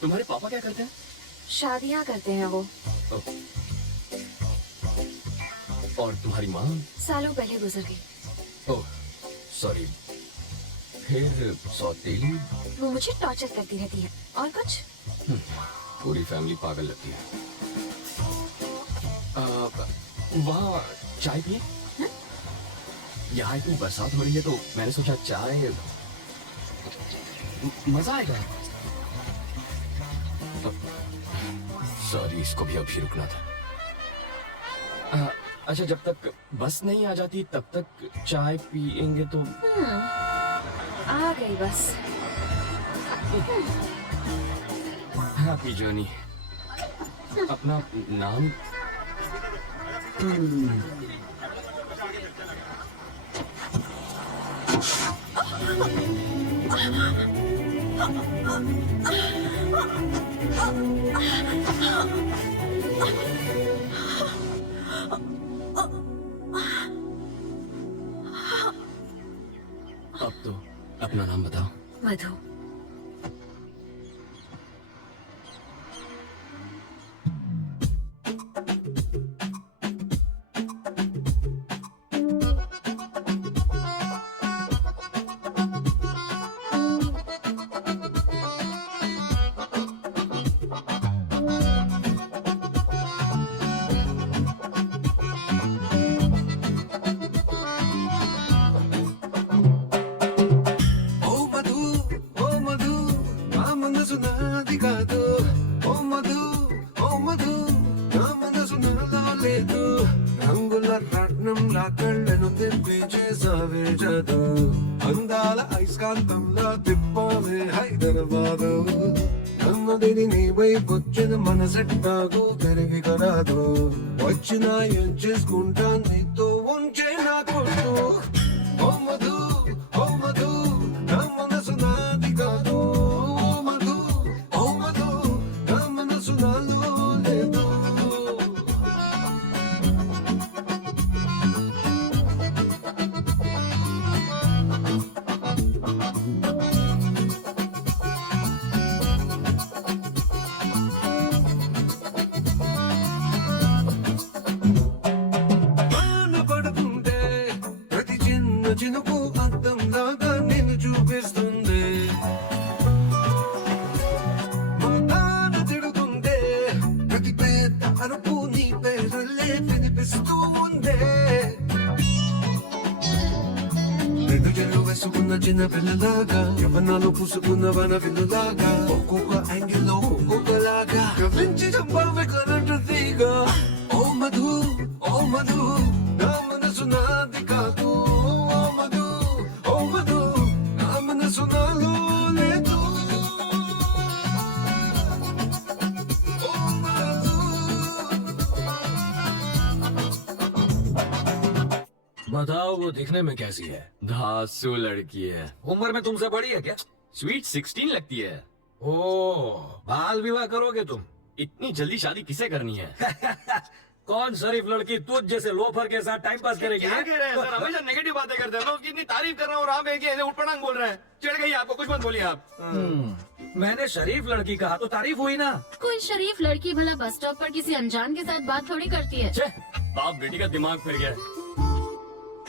तुम्हारे पापा क्या करते हैं? शादियाँ करते हैं वो। और तुम्हारी माँ? सालों पहले गुजर गई। Oh sorry. फिर सौतेली? वो मुझे टॉर्चर करती रहती है। और कुछ? पूरी फैमिली पागल लगती है। वहाँ चाय पिए? यहाँ इतनी बरसात हो रही है तो मैंने सोचा चाय मजा आएगा। सॉरी, इसको भी अभी रुकना था। अच्छा, जब तक बस नहीं आ जाती तब तक चाय पिएंगे तो? आ गई बस। Happy journey. अपना नाम? अब तो अपना नाम बताओ। मधु। అందాల ఐస్కాంతంలా తిప్పావే హైదరాబాదు నన్నదిని నీ వైపొచ్చిన మనసెట్టాగు తిరిగి కరాదు వచ్చిన ఏం చేసుకుంటా నీతో ఉంచే నా కొట్టు ఓ మధు ఓ మధు నా మనసు నాది కాదు ఓ మధు నా మనసు నాలో లేదు చినుకు అద్దం లాగా నిన్ను చూపిస్తుంది మౌనాన తిడుతుందే ప్రతి పెద్ద అరుపు నీ పేరులే వినిపిస్తూ ఉందే రెండు చెల్లు వేసుకున్న చిన్న పిల్లలాగా యవనాలు పూసుకున్న వన విల్లులాగా ఒక్కొక్క యాంగిల్లో ఒక్కొక్కలాగా కవించి చంపావే కరెంటు తీగ ఓ మధు నా మనసు నాది కాదు बताओ वो दिखने में कैसी है? धांसू लड़की है। उम्र में तुमसे बड़ी है क्या? स्वीट 16 लगती है। ओ, बाल विवाह करोगे तुम? इतनी जल्दी शादी किसे करनी है? कौन शरीफ लड़की तुझ जैसे लोफर के साथ टाइम पास करेगी? क्या कह रहे हैं सर? हमेशा नेगेटिव बातें करते हैं। मैं उसकी इतनी तारीफ कर रहा हूँ और आप एक ऐसे उठपटांग बोल रहे हैं। चिढ़ गई आपको? कुछ मत बोलिए आप। मैंने शरीफ लड़की कहा तो तारीफ हुई ना। कोई शरीफ लड़की भला बस स्टॉप पर किसी अनजान के साथ बात थोड़ी करती है। छे, बाप बेटी का दिमाग फिर गया।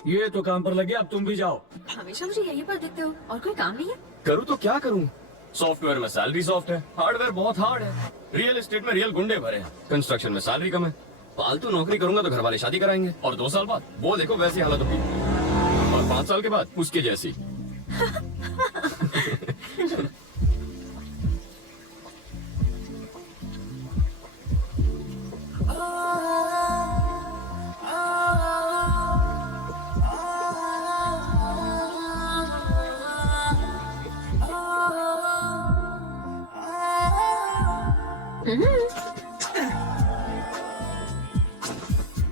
ये तो काम पर लग गया, अब तुम भी जाओ। हमेशा मुझे यहीं पर दिखते हो और कोई काम नहीं है। करूँ तो क्या करूँ? सॉफ्टवेयर में सैलरी सॉफ्ट है, हार्डवेयर बहुत हार्ड है, रियल एस्टेट में रियल गुंडे भरे हैं, कंस्ट्रक्शन में सैलरी कम है। फालतू नौकरी करूंगा तो घर वाले शादी कराएंगे और 2 साल बाद वो देखो वैसी हालत होगी और 5 साल के बाद उसके जैसी।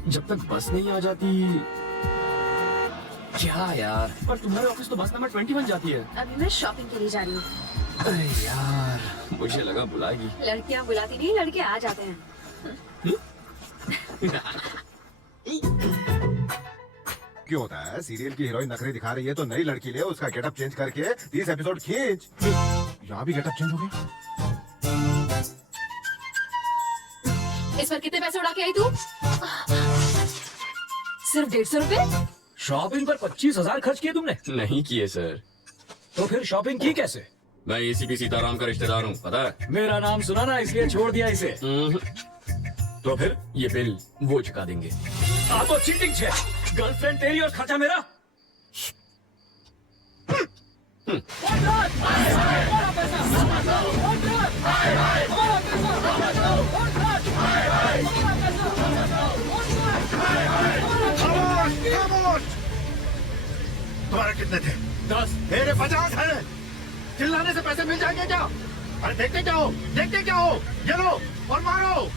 जब तक बस नहीं आ जाती। क्या यार, पर तुम्हारे ऑफिस तो बस नंबर 20 जाती है। अभी मैं शॉपिंग के लिए जा रही हूँ। अरे यार, मुझे लगा बुलाएगी। लड़कियाँ बुलाती नहीं, लड़के आ जाते हैं। क्यों होता है? सीरियल की हीरोइन नखरे दिखा रही है तो नई लड़की ले, उसका गेटअप चेंज करके 30 एपिसोड खींच। यहाँ भी गेटअप चेंज हो गया। इस पर कितने पैसे उड़ा के आई तू? सिर्फ 150 रुपए? शॉपिंग पर 25,000 खर्च किए तुमने? नहीं किए सर। तो फिर शॉपिंग की कैसे? मैं एसीपी सीताराम का रिश्तेदार हूँ, पता है? मेरा नाम सुना ना, इसलिए छोड़ दिया इसे। तो फिर ये बिल वो चुका देंगे। आ तो चीटिंग है। गर्लफ्रेंड तेरी और खर्चा मेरा। तुम्हारे कितने थे? 10। मेरे 50 हैं। चिल्लाने से पैसे मिल जाएंगे क्या? अरे देखते क्या हो? ये लो और मारो।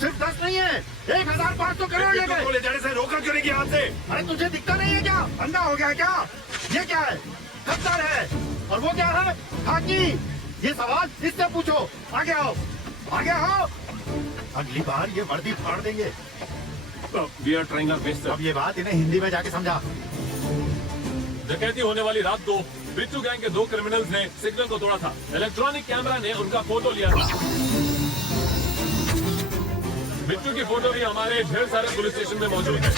सिर्फ 10 नहीं है, 1,500 करोड़ ले गए। ले जाने से रोका क्यों नहीं किया आपसे? अरे तुझे दिखता नहीं है क्या? अंधा हो गया क्या? ये क्या है? खद्दार है। और वो क्या है? खाकी। ये सवाल इससे पूछो। आगे आओ, आगे आओ। अगली बार ये वर्दी फाड़ देंगे। We are trying our best. अब ये बात इन्हें हिंदी में जाके समझा। डकैती होने वाली रात को बिट्टू गैंग के 2 क्रिमिनल्स ने सिग्नल को तोड़ा था। इलेक्ट्रॉनिक कैमरा ने उनका फोटो लिया था। बिट्टू की फोटो भी हमारे ढेर सारे पुलिस स्टेशन में मौजूद है।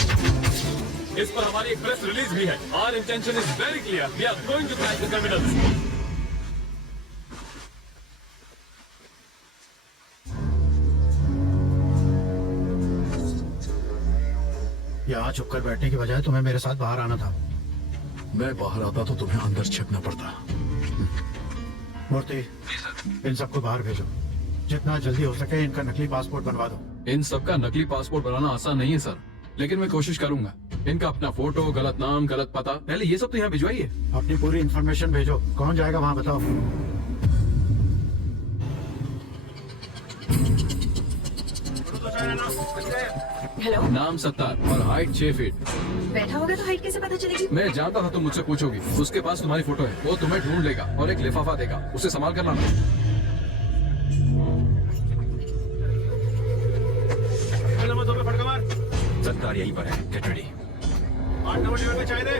इस पर हमारी एक प्रेस रिलीज भी है। Our intention is very clear, we are going to catch the criminals. यहाँ छुपकर बैठने की बजाय तुम्हें मेरे साथ बाहर आना था। मैं बाहर आता तो तुम्हें अंदर छिपना पड़ता। मूर्ति, इन सबको बाहर भेजो। जितना जल्दी हो सके इनका नकली पासपोर्ट बनवा दो। इन सबका नकली पासपोर्ट बनाना आसान नहीं है सर, लेकिन मैं कोशिश करूंगा। इनका अपना फोटो, गलत नाम, गलत पता, पहले ये सब तो यहाँ भिजवाइए। अपनी पूरी इन्फॉर्मेशन भेजो। कौन जाएगा वहाँ बताओ। हेलो। नाम 70 और हाइट 6 फीट। बैठा होगा तो हाइट कैसे पता चलेगी? मैं जानता था तुम मुझसे पूछोगी। उसके पास तुम्हारी फोटो है, वो तुम्हें ढूंढ लेगा और एक लिफाफा देगा, उसे संभाल कर लाना। नंबर 2 पे फटका मार। 70 यहीं पर है, गेट रेडी। 8 नंबर टेबल पे चाय दे।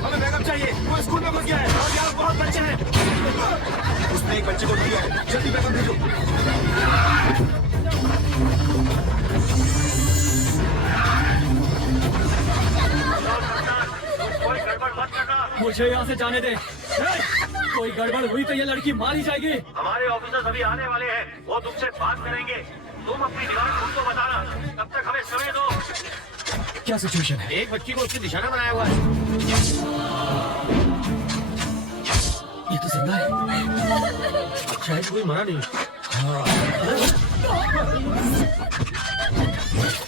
हमें बैकअप चाहिए। वो स्कूल में घुस गया है और यहाँ बहुत बच्चे हैं। उसने एक बच्चे को दिया है, जल्दी बैकअप भेजो। मुझे यहाँ से जाने दे। कोई गड़बड़ हुई तो ये लड़की मारी जाएगी। हमारे ऑफिसर्स अभी आने वाले हैं, वो तुमसे बात करेंगे। तुम अपनी डिमांड उनको बताना, तब तक हमें समय दो। क्या सिचुएशन है? एक बच्ची को उसने निशाना बनाया हुआ है। ये तो जिंदा है। शायद कोई मरा नहीं।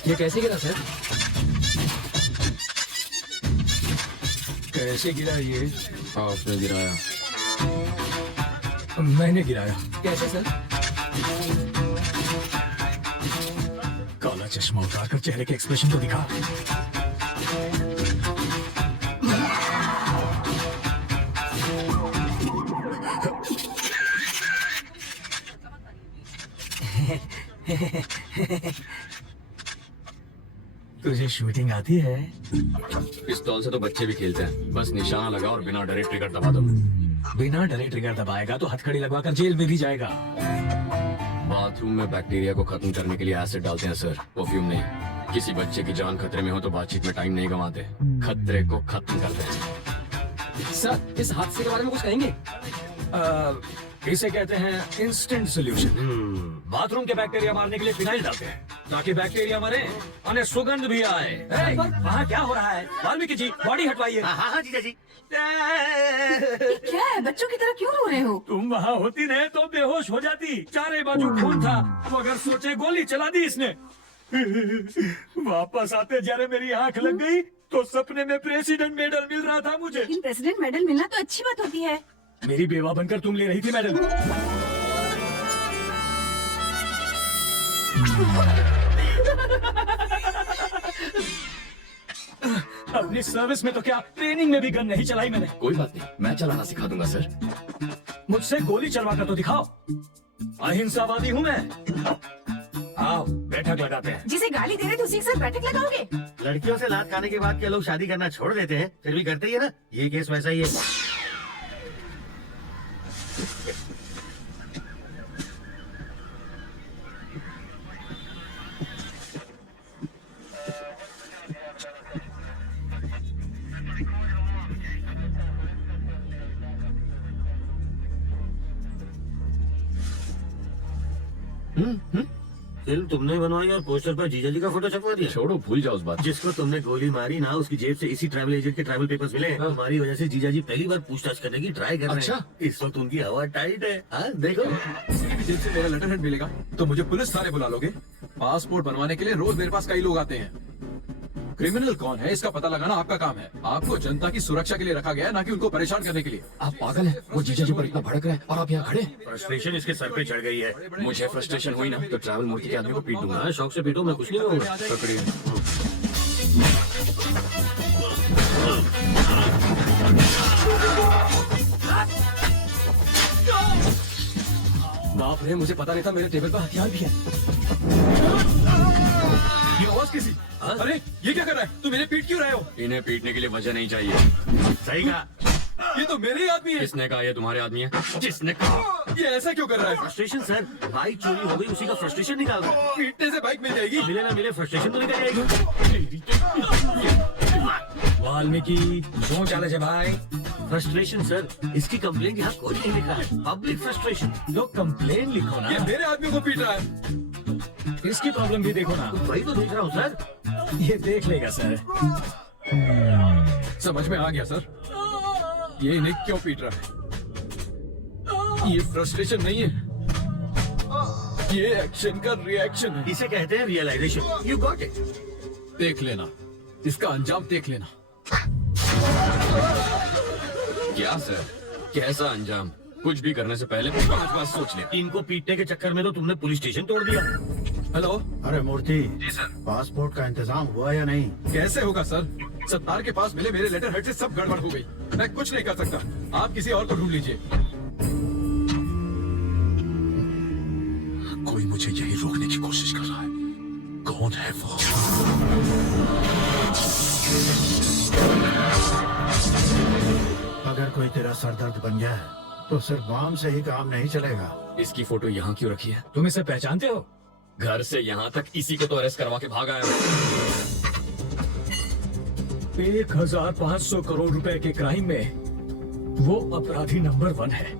ये कैसे गिरा सर? कैसे गिरा ये? आपने गिराया। मैंने गिराया। कैसे सर? काला चश्मा उतारकर चेहरे के एक्सप्रेशन तो दिखा। तुझे शूटिंग आती है? पिस्तौल से तो बच्चे भी खेलते हैं, बस निशाना लगा और बिना डरे ट्रिगर दबा दो। बिना डरे ट्रिगर दबाएगा तो हथकड़ी लगवाकर जेल में भी जाएगा। बाथरूम में बैक्टीरिया को खत्म करने के लिए एसिड डालते हैं सर, परफ्यूम नहीं। किसी बच्चे की जान खतरे में हो तो बातचीत में टाइम नहीं गंवाते, खतरे को खत्म करते हैं। सर, इस हादसे के बारे में कुछ कहेंगे? इसे कहते हैं इंस्टेंट सोल्यूशन। बाथरूम के बैक्टीरिया मारने के लिए फिनाइल डालते हैं ताकि बैक्टीरिया मरे और सुगंध भी आए। वहाँ क्या हो रहा है? वाल्मीकि जी, बॉडी हटवाइए। हाँ जीजा जी। क्या है, बच्चों की तरह क्यों रो रहे हो? तुम वहाँ होती नहीं तो बेहोश हो जाती। चारे बाजू खून था, मगर सोचे गोली चला दी इसने। वापस आते जरा मेरी आंख लग गई तो सपने में प्रेसिडेंट मेडल मिल रहा था मुझे। लेकिन प्रेसिडेंट मेडल मिलना तो अच्छी बात होती है। मेरी बेवा बनकर तुम ले रही थी मेडल। अपनी सर्विस में तो क्या, ट्रेनिंग में भी गन नहीं चलाई मैंने। कोई बात नहीं, मैं चलाना सिखा दूंगा सर। मुझसे गोली चलवा कर तो दिखाओ। अहिंसावादी हूँ मैं। आओ बैठक लगाते हैं। जिसे गाली दे रहे थे उसी के साथ बैठक लगाओगे? लड़कियों से लात खाने के बाद क्या लोग शादी करना छोड़ देते हैं? फिर भी करते ही है ना, ये केस वैसा ही है। फिल्म तुमने बनवाई और पोस्टर पर जीजा जी का फोटो छपवा दिया। छोड़ो, भूल जाओ उस बात। जिसको तुमने गोली मारी ना, उसकी जेब से इसी ट्रैवल एजेंट के ट्रैवल पेपर्स मिले। हमारी वजह से जीजा जी पहली बार पूछताछ करने की ट्राई कर रहे हैं। इस वक्त उनकी हवा टाइट है। हाँ देखो, जेब से मेरा लेटर हेड मिलेगा तो मुझे पुलिस थाने बुला लोगे? पासपोर्ट बनवाने के लिए रोज मेरे पास कई लोग आते हैं। क्रिमिनल कौन है इसका पता लगाना आपका काम है। आपको जनता की सुरक्षा के लिए रखा गया है, ना कि उनको परेशान करने के लिए। आप पागल हैं? वो जीजा जी पर इतना भड़क रहे हैं और आप यहाँ खड़े। फ्रस्ट्रेशन इसके सर पे चढ़ गई है। मुझे फ्रस्ट्रेशन हुई ना तो ट्रैवल मूर्ति के आदमी को पीट दूंगा। शौक से पीटो, मैं कुछ नहीं कहूँगा। पकड़िए। बाप रे, मुझे पता नहीं था मेरे टेबल पर हथियार भी है। ये आवाज किसी? अरे ये क्या कर रहा है? तुम मेरे पीट क्यों रहे हो? इन्हें पीटने के लिए वजह नहीं चाहिए। सही कहा। ये तो मेरे ही आदमी है। किसने कहा ये तुम्हारे आदमी है? जिसने कहा। ये ऐसा क्यों कर रहा है? फ्रस्ट्रेशन सर, बाइक चोरी हो गई, उसी का फ्रस्ट्रेशन निकाल रहा है। पीटने से बाइक मिल जाएगी? मिले ना मिले फ्रस्ट्रेशन तो निकल जाएगी। वाल्मीकि क्यों चाले से भाई? फ्रस्ट्रेशन सर, इसकी कंप्लेंट यहाँ कोई नहीं लिखा है। Public frustration. लोग कंप्लेन लिखो ना। ये मेरे आदमी को पीट रहा है। इसकी प्रॉब्लम भी देखो ना। वही तो देख रहा हूँ सर। ये देख लेगा सर। समझ में आ गया सर, ये इन्हें क्यों पीट रहा है। ये फ्रस्ट्रेशन नहीं है, ये एक्शन का रिएक्शन है। इसे कहते हैं रियलाइजेशन। You got it. देख लेना, इसका अंजाम देख लेना। क्या सर, कैसा अंजाम? कुछ भी करने से पहले 5 बार सोच ले। इनको पीटने के चक्कर में तो तुमने पुलिस स्टेशन तोड़ दिया। हेलो। अरे मूर्ति जी सर, पासपोर्ट का इंतजाम हुआ या नहीं? कैसे होगा सर, सत्तार के पास मिले मेरे लेटर हेड से सब गड़बड़ हो गई। मैं कुछ नहीं कर सकता, आप किसी और को ढूंढ लीजिए। कोई मुझे यही रोकने की कोशिश कर रहा है। कौन है वो? अगर कोई तेरा सरदर्द बन गया है तो सिर्फ बाम से ही काम नहीं चलेगा। इसकी फोटो यहाँ क्यों रखी है? तुम इसे पहचानते हो? घर से यहाँ तक इसी को तो अरेस्ट करवा के भागा है। 1500 करोड़ रुपए के क्राइम में वो अपराधी नंबर 1 है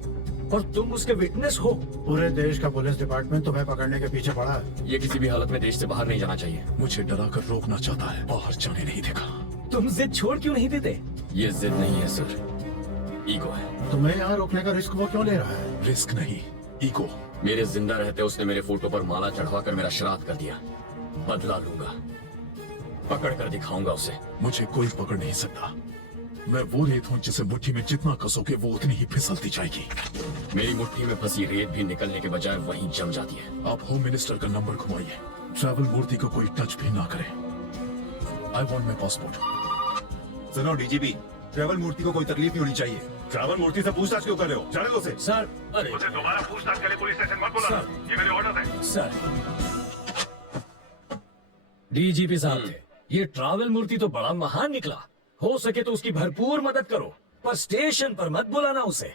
और तुम उसके विटनेस हो। पूरे देश का पुलिस डिपार्टमेंट तुम्हें पकड़ने के पीछे पड़ा है। ये किसी भी हालत में देश से बाहर नहीं जाना चाहिए। मुझे डरा कर रोकना चाहता है, बाहर जाने नहीं देगा। तुम जिद छोड़ क्यों नहीं देते? ये जिद नहीं है सर, ईगो है। तुम्हें यहाँ रोकने का रिस्क वो क्यों ले रहा है? रिस्क नहीं, ईगो। मेरे जिंदा रहते उसने मेरे फोटो पर माला चढ़वाकर मेरा श्राद्ध कर दिया। बदला लूंगा, पकड़ कर दिखाऊंगा उसे। मुझे कोई पकड़ नहीं सकता। मैं वो रेत हूँ जिसे मुट्ठी में जितना कसोगे वो उतनी ही फिसलती जाएगी। मेरी मुट्ठी में फंसी रेत भी निकलने के बजाय वहीं जम जाती है। आप होम मिनिस्टर का नंबर घुमाइए, ट्रैवल मूर्ति को कोई टच भी ना करे। I want my passport. सुनो डीजीपी, ट्रैवल मूर्ति को कोई तकलीफ नहीं होनी चाहिए। ट्रैवल मूर्ति से पूछताछ क्यों कर रहे हो? जाने दो उसे। सर, अरे मुझे दोबारा पूछताछ के लिए पुलिस स्टेशन मत बुलाना, ये मेरे ऑर्डर है। Yes sir. डीजीपी साहब थे। ये ट्रैवल मूर्ति तो बड़ा महान निकला। हो सके तो उसकी भरपूर मदद करो, पर स्टेशन पर मत बुलाना उसे।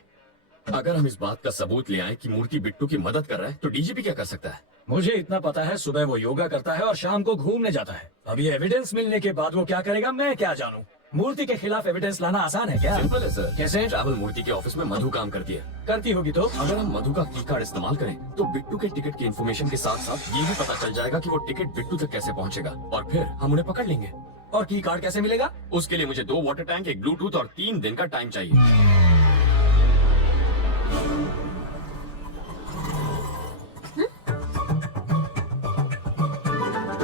अगर हम इस बात का सबूत ले आए कि मूर्ति बिट्टू की मदद कर रहा है तो डीजीपी क्या कर सकता है? मुझे इतना पता है, सुबह वो योगा करता है और शाम को घूमने जाता है। अब ये एविडेंस मिलने के बाद वो क्या करेगा मैं क्या जानूं। मूर्ति के खिलाफ एविडेंस लाना आसान है क्या? सिंपल है सर। कैसे? ट्रैवल मूर्ति के ऑफिस में मधु काम करती है। करती होगी तो? अगर हम मधु का की कार्ड इस्तेमाल करें तो बिट्टू के टिकट की इन्फॉर्मेशन के साथ साथ ये भी पता चल जाएगा कि वो टिकट बिट्टू तक कैसे पहुंचेगा और फिर हम उन्हें पकड़ लेंगे। और की कार्ड कैसे मिलेगा? उसके लिए मुझे 2 वाटर टैंक, एक ब्लूटूथ और 3 दिन का टाइम चाहिए।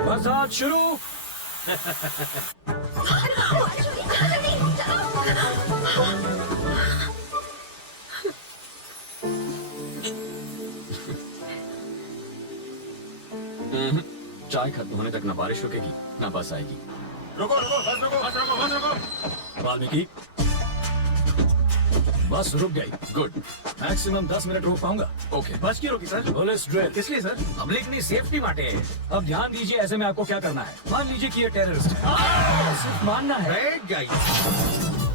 बरसात शुरू। चाय खत्म होने तक ना बारिश रुकेगी ना बस आएगी। रुको रुको बस रुको बस रुको बस रुको। वाल्मीकि, बस रुक गई। गुड। मैक्सिमम 10 मिनट रोक पाऊंगा। ओके। बस की रोकी सर। Police drill. किस लिए सर? पब्लिक ने सेफ्टी बांटे। अब ध्यान दीजिए, ऐसे में आपको क्या करना है। मान लीजिए कि ये टेररिस्ट है, सिर्फ मानना है। बैठ जाइए।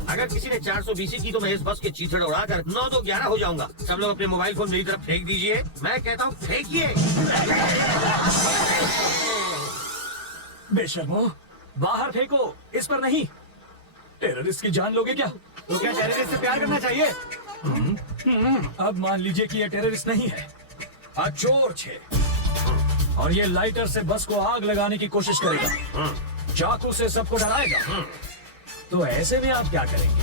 अगर किसी ने 400 BC की तो मैं इस बस के चीथड़ उड़ाकर 9 2 11 हो जाऊंगा। सब लोग अपने मोबाइल फोन मेरी तरफ फेंक दीजिए। मैं कहता हूँ फेंकिए। बेशर्मो, बाहर फेंको, इस पर नहीं। टेररिस्ट की जान लोगे क्या? तो क्या टेररिस्ट से प्यार करना चाहिए? अब मान लीजिए कि ये टेररिस्ट नहीं है, चोर छे, और ये लाइटर से बस को आग लगाने की कोशिश करेगा, चाकू से सबको डराएगा। तो ऐसे में आप क्या करेंगे?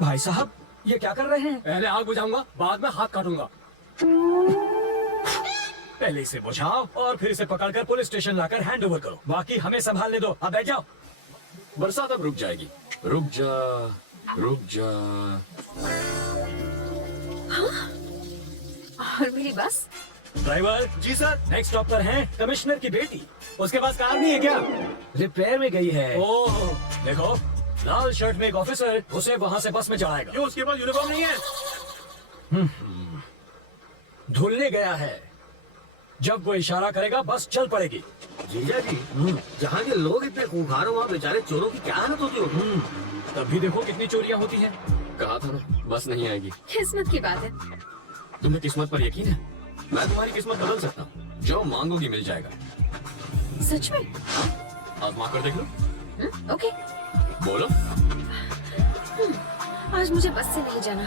भाई साहब, ये क्या कर रहे हैं? पहले आग बुझाऊंगा, बाद में हाथ काटूंगा। पहले इसे बुझाओ और फिर इसे पकड़कर पुलिस स्टेशन लाकर हैंड ओवर करो। बाकी हमें संभालने दो। अब बैठ जाओ। बरसात अब रुक जाएगी। रुक जा, रुक जा। हाँ? और मेरी बस? ड्राइवर जी सर, नेक्स्ट स्टॉप पर है कमिश्नर की बेटी। उसके पास कार नहीं है क्या? रिपेयर में गई है। ओह, देखो, लाल शर्ट में एक ऑफिसर उसे वहाँ से बस में चढ़ाएगा। क्यों, उसके पास यूनिफॉर्म नहीं है? धुलने गया है। जब वो इशारा करेगा बस चल पड़ेगी। जीजा जी, जहाँ के लोग इतने खूंखार हो वहाँ बेचारे चोरों की क्या हालत होती होगी? तब भी देखो कितनी चोरियां होती हैं। कहा था ना, बस नहीं आएगी। किस्मत की बात है। तुम्हें किस्मत पर यकीन है? मैं तुम्हारी किस्मत बदल सकता हूँ। जो मांगोगी मिल जाएगा। सच में? आजमा कर देख लो। ओके। बोलो। आज मुझे बस से नहीं जाना।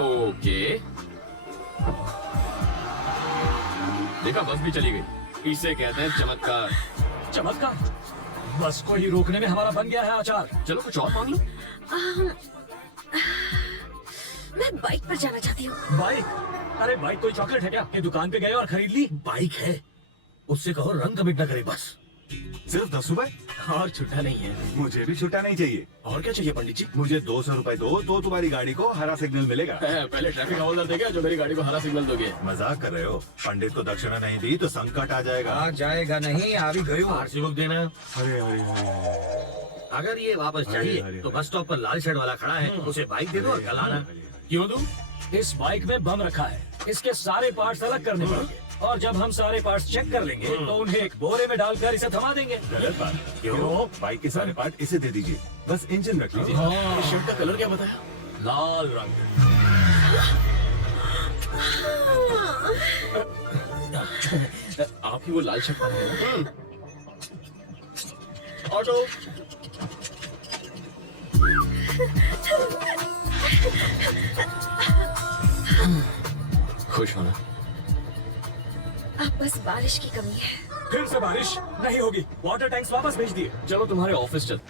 ओके। देखा, बस भी चली गई। इसे कहते हैं चमत्कार। चमत्कार? बस को ही रोकने में हमारा बन गया है आचार। चलो कुछ और मांग लो। मैं बाइक पर जाना चाहती हूँ। बाइक? अरे बाइक कोई चॉकलेट है क्या कि दुकान पे गए और खरीद ली? बाइक है, उससे कहो रंग कमिट न करे बस। सिर्फ 10 रुपए? और छुट्टा नहीं है। मुझे भी छुट्टा नहीं चाहिए। और क्या चाहिए पंडित जी? मुझे 200 रुपए दो तो तुम्हारी गाड़ी को हरा सिग्नल मिलेगा। पहले ट्रैफिक हवलदार देगा जो मेरी गाड़ी को हरा सिग्नल दोगे। मजाक कर रहे हो? पंडित को दक्षिणा नहीं दी तो संकट आ जाएगा। आ जाएगा नहीं, आ भी गई। आरसी बुक देना। अरे अरे अरे, अगर ये वापस चाहिए तो बस स्टॉप पर लाल शर्ट वाला खड़ा है, उसे बाइक दे दो और कल आना। क्यों दूं? इस बाइक में बम रखा है, इसके सारे पार्ट्स अलग करने पड़ेंगे, और जब हम सारे पार्ट्स चेक कर लेंगे तो उन्हें एक बोरे में डालकर इसे थमा देंगे। गलत बात। क्यों? बाइक के सारे पार्ट इसे दे दीजिए, बस इंजन रख लीजिए। इस शर्ट का कलर क्या बताया? लाल रंग। आप ही वो लाल शर्ट पहने हैं ना? ऑटो। खुश होना। अब बस बारिश की कमी है। फिर से बारिश नहीं होगी। वाटर टैंक्स वापस भेज दिए। चलो तुम्हारे ऑफिस चल।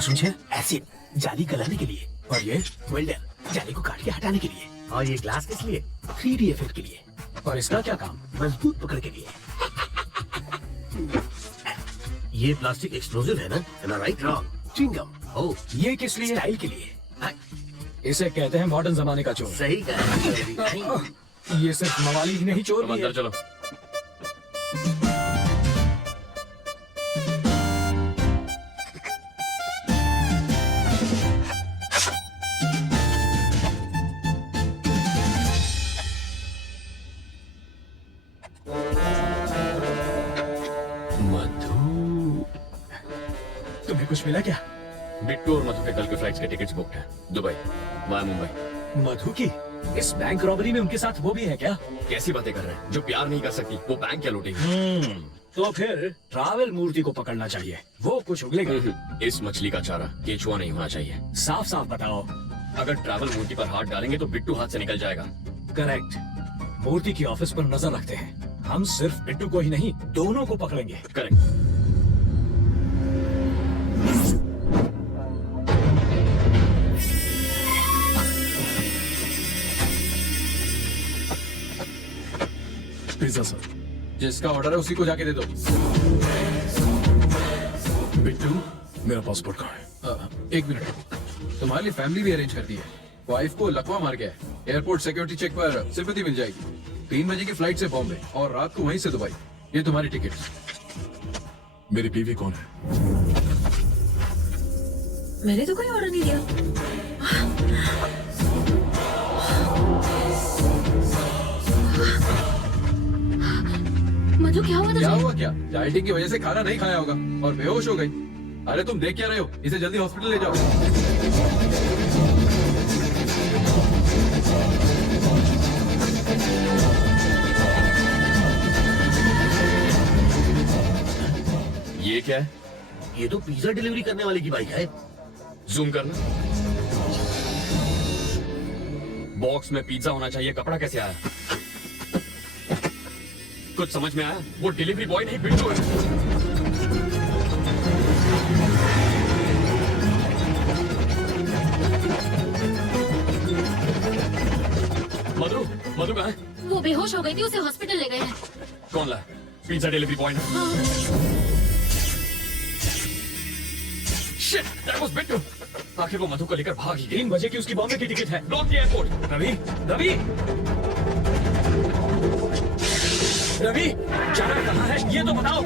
सुनिए, एसिड जाली गलाने के लिए, और ये वेल्डर जाली को काट के हटाने के लिए, और ये ग्लास किस लिए? 3D इफेक्ट के लिए। और इसका क्या काम? मजबूत पकड़ के लिए। ये प्लास्टिक एक्सप्लोजिव है ना राइट? रॉन्ग। च्युइंगम। ओह, ये किस लिए? स्टाइल के लिए। इसे कहते हैं मॉडर्न जमाने का चोर। सही कहा। ये सिर्फ मवाली ही नहीं, चोर भी है। अंदर चलो। तुम्हें कुछ मिला क्या? बिट्टू और मधु के कल के फ्लाइट्स के टिकट्स बुक्ड हैं, दुबई वाया मुंबई। मधु की इस बैंक रॉबरी में उनके साथ वो भी है क्या? कैसी बातें कर रहे हैं? जो प्यार नहीं कर सकती वो बैंक क्या लूटेगी? तो फिर ट्रैवल मूर्ति को पकड़ना चाहिए, वो कुछ उगलेगा। इस मछली का चारा केचुआ नहीं होना चाहिए। साफ साफ बताओ। अगर ट्रैवल मूर्ति पर हाथ डालेंगे तो बिट्टू हाथ से निकल जाएगा। करेक्ट। मूर्ति की ऑफिस पर नजर रखते हैं। हम सिर्फ बिट्टू को ही नहीं, दोनों को पकड़ेंगे। करेक्ट। Pizza sir. जिसका ऑर्डर है उसी को जाके दे दो। बिट्टू, मेरा पासपोर्ट कहाँ है? एक मिनट, तुम्हारे लिए फैमिली भी अरेंज कर दी है। वाइफ को लकवा मार गया है। एयरपोर्ट सिक्योरिटी चेक पर सिंपैथी मिल जाएगी। 3 बजे की फ्लाइट से बॉम्बे और रात को वहीं से दुबई। ये तुम्हारी टिकट। मेरी बीवी कौन है? मैंने तो कोई ऑर्डर नहीं दिया। मधु क्या हुआ? क्या हुआ क्या? डाइटिंग की वजह से खाना नहीं खाया होगा और बेहोश हो गई। अरे तुम देख क्या रहे हो? इसे जल्दी हॉस्पिटल ले जाओ। ये क्या है? ये तो पिज्जा डिलीवरी करने वाले की बाइक है। जूम करना। बॉक्स में पिज्जा होना चाहिए, कपड़ा कैसे आया? कुछ समझ में आया? वो डिलीवरी बॉय नहीं बिट्टू है। मधु, मधु कहाँ है? वो बेहोश हो गई थी, उसे हॉस्पिटल ले गए हैं। कौन लाया? पिज्जा डिलीवरी बॉय ना? Shit, that was Bittu. आखिर वो मधु को लेकर भाग ही गई। 3 बजे की उसकी बॉम्बे की टिकट है। ब्लॉक किया एयरपोर्ट। रवि, रवि, रवि, जाना कहाँ है ये तो बताओ।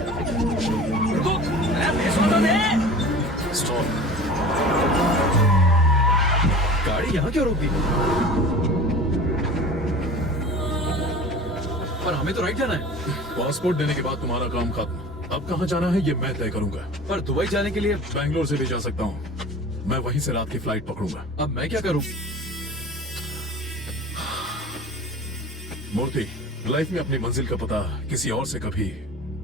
रुको, अरे दे। स्टॉप। गाड़ी यहाँ क्यों रोक दी? पर हमें तो राइट जाना है। पासपोर्ट देने के बाद तुम्हारा काम खत्म। अब कहाँ जाना है ये मैं तय करूंगा। पर दुबई जाने के लिए बैंगलोर से भी जा सकता हूँ। मैं वहीं से रात की फ्लाइट पकड़ूंगा। अब मैं क्या करूँ? मूर्ति, लाइफ में अपनी मंजिल का पता किसी और से कभी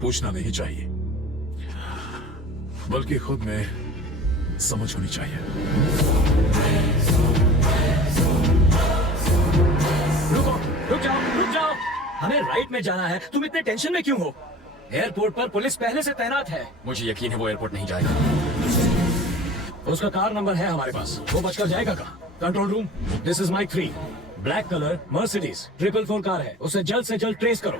पूछना नहीं चाहिए, बल्कि खुद में समझ होनी चाहिए। रुको, रुक जाओ, रुक जाओ। हमें राइट में जाना है, तुम इतने टेंशन में क्यों हो? एयरपोर्ट पर पुलिस पहले से तैनात है। मुझे यकीन है वो एयरपोर्ट नहीं जाएगा। उसका कार नंबर है हमारे पास, वो बचकर जाएगा कहाँ? Control room, this is Mike 3, black colour Mercedes 444 car है, उसे जल्द से जल्द ट्रेस करो।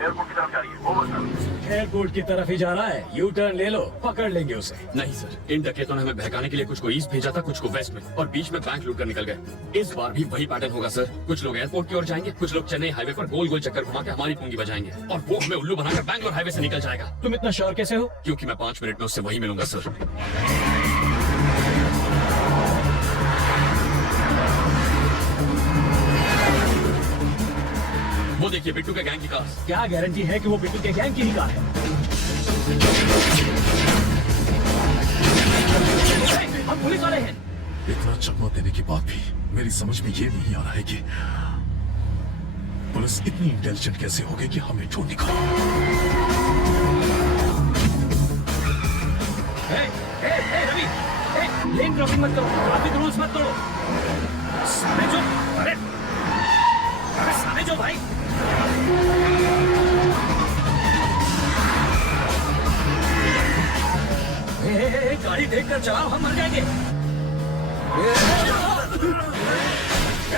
एयरपोर्ट की तरफ जा रही है। Over sir. एयरपोर्ट की तरफ ही जा रहा है, यू टर्न ले लो, पकड़ लेंगे उसे। नहीं सर, इन डकैतों ने हमें बहकाने के लिए कुछ को ईस्ट भेजा था, कुछ को वेस्ट में, और बीच में बैंक लूट कर निकल गए। इस बार भी वही पैटर्न होगा सर। कुछ लोग एयरपोर्ट की ओर जाएंगे, कुछ लोग चेन्नई हाईवे पर गोल गोल चक्कर घुमा के हमारी पूंगी बजाएंगे, और वो हमें उल्लू बनाकर बैंगलोर हाईवे से निकल जाएगा। तुम इतना श्योर कैसे हो? क्योंकि मैं 5 मिनट में उससे वही मिलूंगा सर। वो देखिए बिट्टू के गैंग की कार। क्या गारंटी है कि वो बिट्टू के गैंग की ही कार है? हम पुलिस वाले हैं। इतना चकमा देने के बाद भी मेरी समझ में ये नहीं आ रहा है कि पुलिस इतनी इंटेलिजेंट कैसे हो गई कि हमें ढूंढ निकाले। रवि, लेन क्रॉसिंग मत करो, ट्रैफिक रूल्स मत तोड़ो। सामने जो, अरे सामने जो भाई। गाड़ी देखकर चलाओ, हम मर जाएंगे।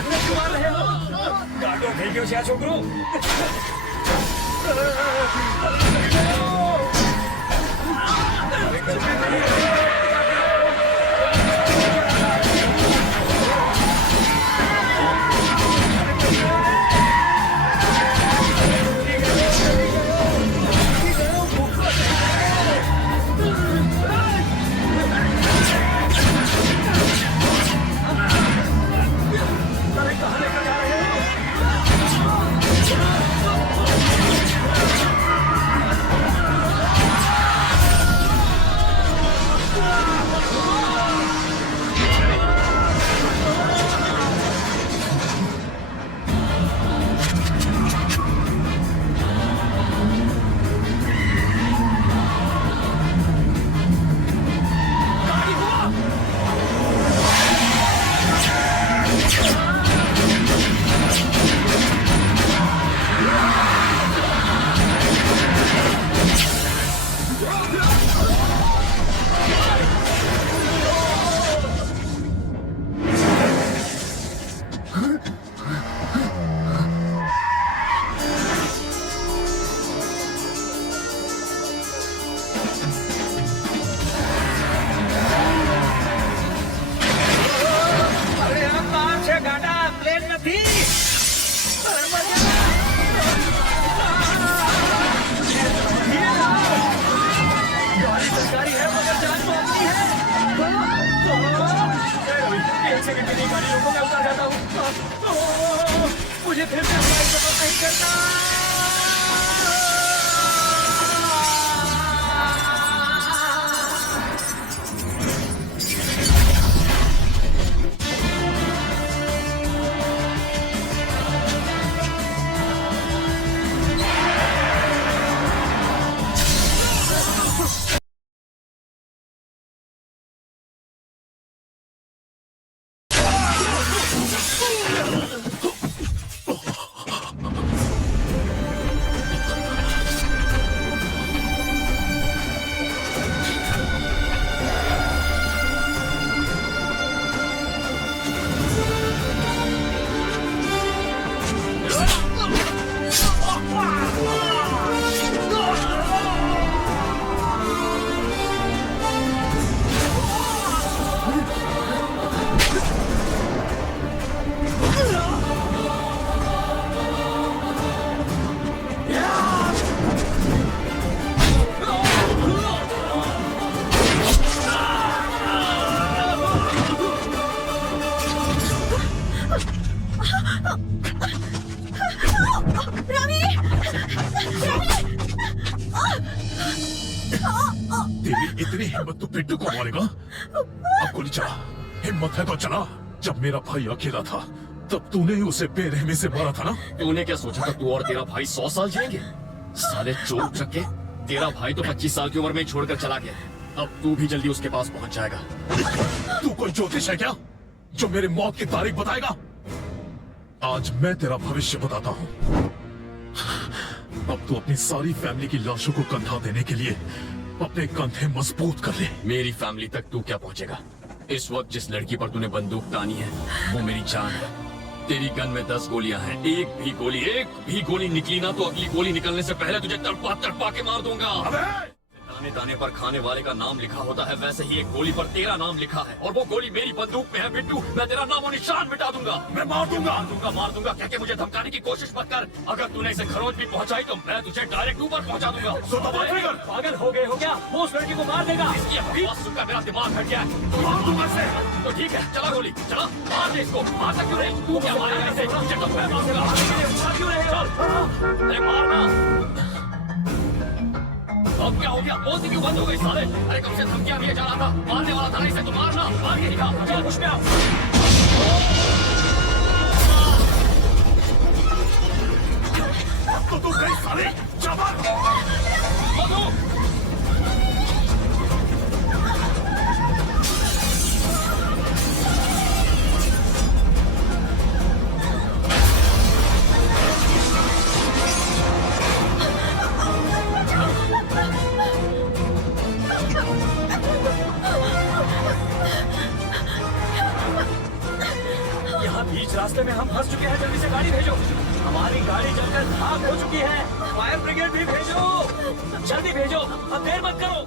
क्यों मार रहे हो? गाड़ो भेजो क्या छोकरो? जानकारी है मगर जान तो अपनी है। एक सेकंड के लिए गाड़ी रोको, मैं उतर जाता हूँ। मुझे फिर से हवाई सफर नहीं करना। तेरी इतनी हिम्मत तो पिट्टू को मारेगा? अब गोली चला, हिम्मत है तो चला। जब मेरा भाई अकेला था तब तूने ही उसे बेरहमी से मारा था ना? तूने क्या सोचा था तू और तेरा भाई 100 साल जिएंगे? साले चोर चक्के, तेरा भाई तो 25 साल की उम्र में ही छोड़कर चला गया। अब तू भी जल्दी उसके पास पहुंच जाएगा। तू कोई ज्योतिष है क्या जो मेरी मौत की तारीख बताएगा? आज मैं तेरा भविष्य बताता हूँ। अब तू अपनी सारी फैमिली की लाशों को कंधा देने के लिए अपने कंधे मजबूत कर ले। मेरी फैमिली तक तू क्या पहुंचेगा? इस वक्त जिस लड़की पर तूने बंदूक तानी है वो मेरी जान है। तेरी गन में 10 गोलियां हैं। एक भी गोली निकली ना तो अगली गोली निकलने से पहले तुझे तड़पा तड़पा के मार दूंगा। दाने दाने पर खाने वाले का नाम लिखा होता है, वैसे ही एक गोली पर तेरा नाम लिखा है और वो गोली मेरी बंदूक में है। बिट्टू, मैं तेरा नामो निशान मिटा दूंगा। मैं मार दूंगा कह के मुझे धमकाने की कोशिश मत कर। अगर तूने इसे खरोच भी पहुंचाई तो मैं तुझे डायरेक्ट ऊपर पहुंचा दूंगा। पागल हो गए हो क्या? वो उस लड़की को मार देगा। इसकी आवाज सुनकर मेरा दिमाग हट गया है। मार दूंगा इसे। तो ठीक है, चला गोली चला, मार दे इसको। मारता क्यों नहीं? तू क्या मारेगा इसे? तुझे तो मैं मारूंगा। मार क्यों रहे हो? अरे मारना। अब क्या हो गया? बोलती क्यों बंद हो गई साले? अरे कब से धमकियां दिए जा रहा था, मारने वाला था ना इसे, तो मारना। मार के दिखा। चल कुछ में तो तू गई साले, जवान बीच रास्ते में हम फंस चुके हैं। जल्दी से गाड़ी भेजो। हमारी गाड़ी जलकर खाक हो चुकी है। फायर ब्रिगेड भी भेजो, जल्दी भेजो, अब देर मत करो।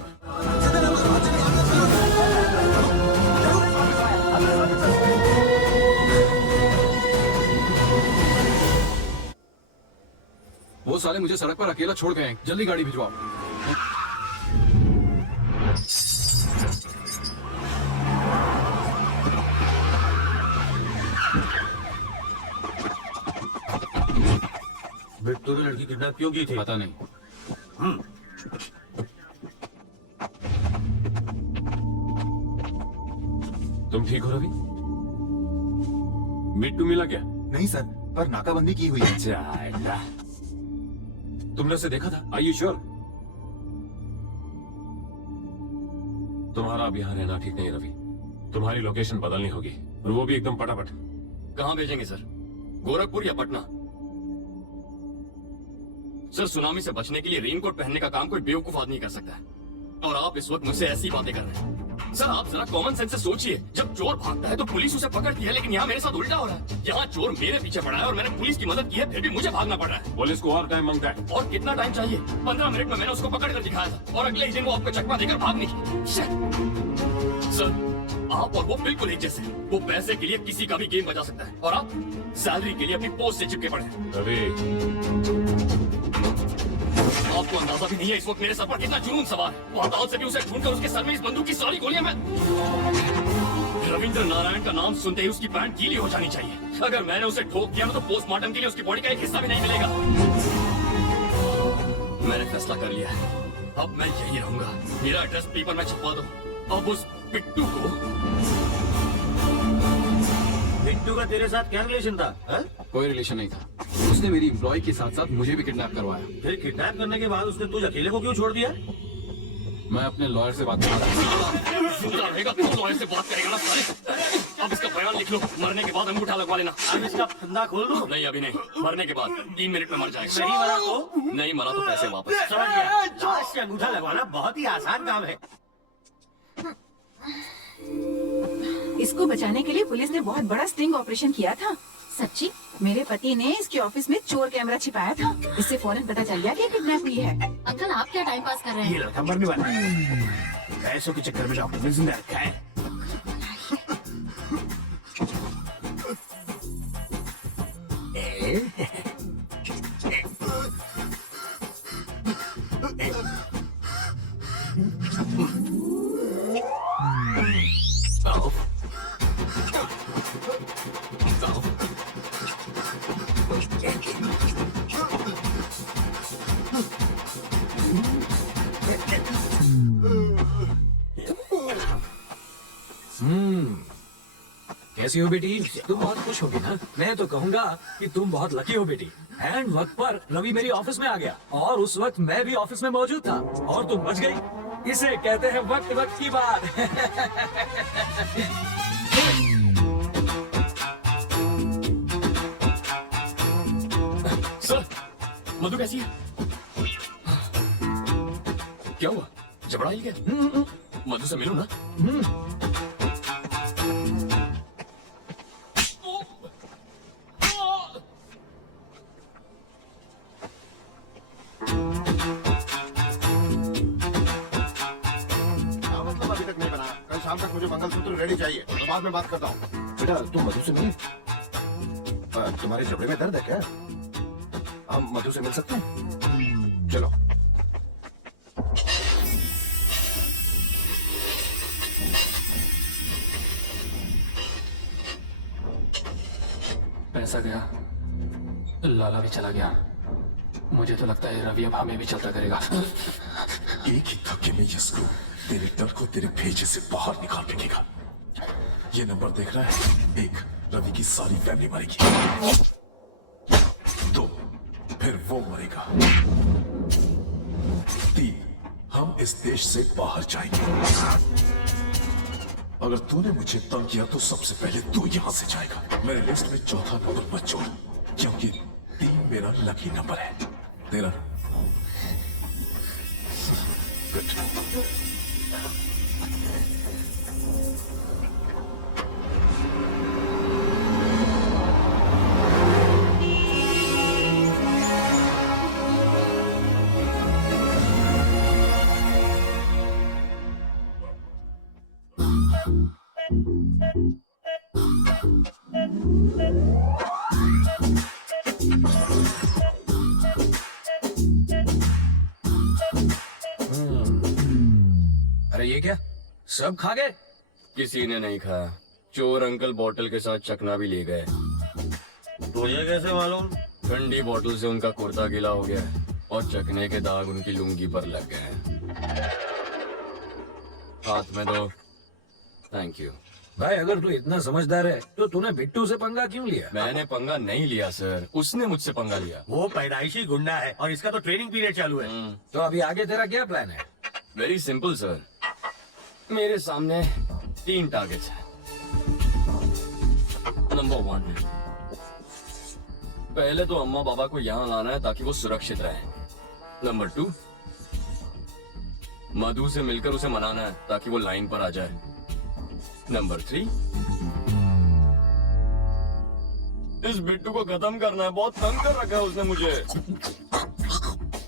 वो साले मुझे सड़क पर अकेला छोड़ गए। जल्दी गाड़ी भिजवाओ। बिट्टू ने लड़की किडनैप क्यों की थी? पता नहीं। तुम ठीक हो रवि? बिट्टू मिला क्या? नहीं सर, पर नाकाबंदी की हुई है। तुमने उसे देखा था? Are you sure? तुम्हारा अब यहाँ रहना ठीक नहीं रवि। तुम्हारी लोकेशन बदलनी होगी और वो भी एकदम फटाफट। कहाँ भेजेंगे सर? गोरखपुर या पटना? सर, सुनामी से बचने के लिए रेनकोट पहनने का काम कोई बेवकूफ आदमी कर सकता है और आप इस वक्त मुझसे ऐसी बातें कर रहे हैं। सर, आप जरा कॉमन सेंस से सोचिए। जब चोर भागता है तो पुलिस उसे पकड़ती है, लेकिन यहाँ मेरे साथ उल्टा हो रहा है। यहाँ चोर मेरे पीछे पड़ा है और मैंने पुलिस की मदद की है, फिर भी मुझे भागना पड़ रहा है। पुलिस को और टाइम मांगता है। और कितना टाइम चाहिए? 15 मिनट में मैंने उसको पकड़ कर दिखाया था और अगले ही दिन वो आपको चकमा देकर भाग निकली। सर, आप और वो बिल्कुल एक जैसे। वो पैसे के लिए किसी का भी गेम बजा सकता है और आप सैलरी के लिए अपनी पोस्ट से चिपके पड़े हैं। रवि, आपको अंदाजा भी नहीं है इस वक्त मेरे सर पर कितना जुनून सवार है। वो अदालत से भी उसे ढूंढकर उसके सर में इस बंदूक की सारी गोलियां मैं रविंद्र नारायण का नाम सुनते ही उसकी पैंट गीली हो जानी चाहिए। अगर मैंने उसे ठोक दिया तो पोस्टमार्टम के लिए उसकी बॉडी का एक हिस्सा भी नहीं मिलेगा। मैंने फैसला कर लिया है, अब मैं यही रहूंगा। मेरा एड्रेस पेपर में छपवा दो। अब उस बिट्टू को। बिट्टू का तेरे साथ क्या रिलेशन था है? कोई रिलेशन नहीं था। उसने मेरी एम्प्लॉय के साथ साथ मुझे भी किडनैप करवाया। फिर किडनैप करने के बाद उसने तुझे अकेले को क्यों छोड़ दिया? मैं अपने लॉयर से बात कर रहा था। सुनता रहेगा तो लॉयर से बात करेगा ना साले। अब इसका बयान लिख लो, मरने के बाद अंगूठा लगवा लेना। अब इसका फंदा खोल दो। नहीं अभी नहीं, मरने के बाद 3 मिनट में मर जाएगा। नहीं मरा तो? नहीं मरा तो पैसे वापस। समझ गया। लाश से अंगूठा लगवाना बहुत ही आसान काम है। इसको बचाने के लिए पुलिस ने बहुत बड़ा स्टिंग ऑपरेशन किया था। सच्ची? मेरे पति ने इसके ऑफिस में चोर कैमरा छिपाया था। इससे फौरन पता चल गया कि किडनैप हुई है। अंकल आप क्या टाइम पास कर रहे ये हैं? लड़का मरने वाला है। पैसों के चक्कर में डॉक्टर ने जिंदा रखा है। कैसी हो बेटी? तुम बहुत खुश होगी ना? मैं तो कहूँगा कि तुम बहुत लकी हो बेटी। एंड वक्त पर रवि मेरी ऑफिस में आ गया और उस वक्त मैं भी ऑफिस में मौजूद था और तुम बच गई। इसे कहते हैं वक्त वक्त की बात। सर, मधु कैसी है? क्या हुआ? झगड़ा ही क्या? मधु से मिलूं ना? मतलब अभी तक नहीं बना। कल शाम तक मुझे मंगलसूत्र रेडी चाहिए, तो बाद में बात करता हूँ। बेटा तुम मधु से मिले? तुम्हारे जबड़े में दर्द है क्या? हम मधु से मिल सकते हैं? चलो। पैसा गया, लाला भी चला गया। मुझे तो लगता है रवि अब हमें भी चलता करेगा। एक ही धक्के में ये स्क्रू तेरे डर को तेरे भेजे से बाहर निकाल फेंकेगा। ये नंबर देख रहा है? 1, रवि की सारी फैमिली मरेगी। 2, फिर वो मरेगा। 3, हम इस देश से बाहर जाएंगे। अगर तूने मुझे तंग किया तो सबसे पहले तू यहां से जाएगा। मेरे लिस्ट में चौथा नंबर मत छोड़, क्योंकि 3 मेरा लकी नंबर है। तेरा गुड। अरे ये क्या? सब खा गए? किसी ने नहीं खाया। चोर अंकल बोतल के साथ चखना भी ले गए। तुझे कैसे मालूम? ठंडी बोतल से उनका कुर्ता गीला हो गया है और चखने के दाग उनकी लुंगी पर लग गए हैं। हाथ में दो। Thank you. भाई अगर तू इतना समझदार है तो तूने बिट्टू से पंगा क्यों लिया? मैंने पंगा नहीं लिया सर, उसने मुझसे पंगा लिया। वो पैदाइशी गुंडा है और इसका तो ट्रेनिंग पीरियड चालू है। तो अभी आगे तेरा क्या प्लान है? वेरी सिंपल सर, मेरे सामने 3 टारगेट्स हैं। नंबर 1, पहले तो अम्मा बाबा को यहाँ लाना है ताकि वो सुरक्षित रहे। नंबर 2, मधु से मिलकर उसे मनाना है ताकि वो लाइन पर आ जाए। नंबर 3, इस बिट्टू को खत्म करना है। बहुत तंग कर रखा है उसने मुझे।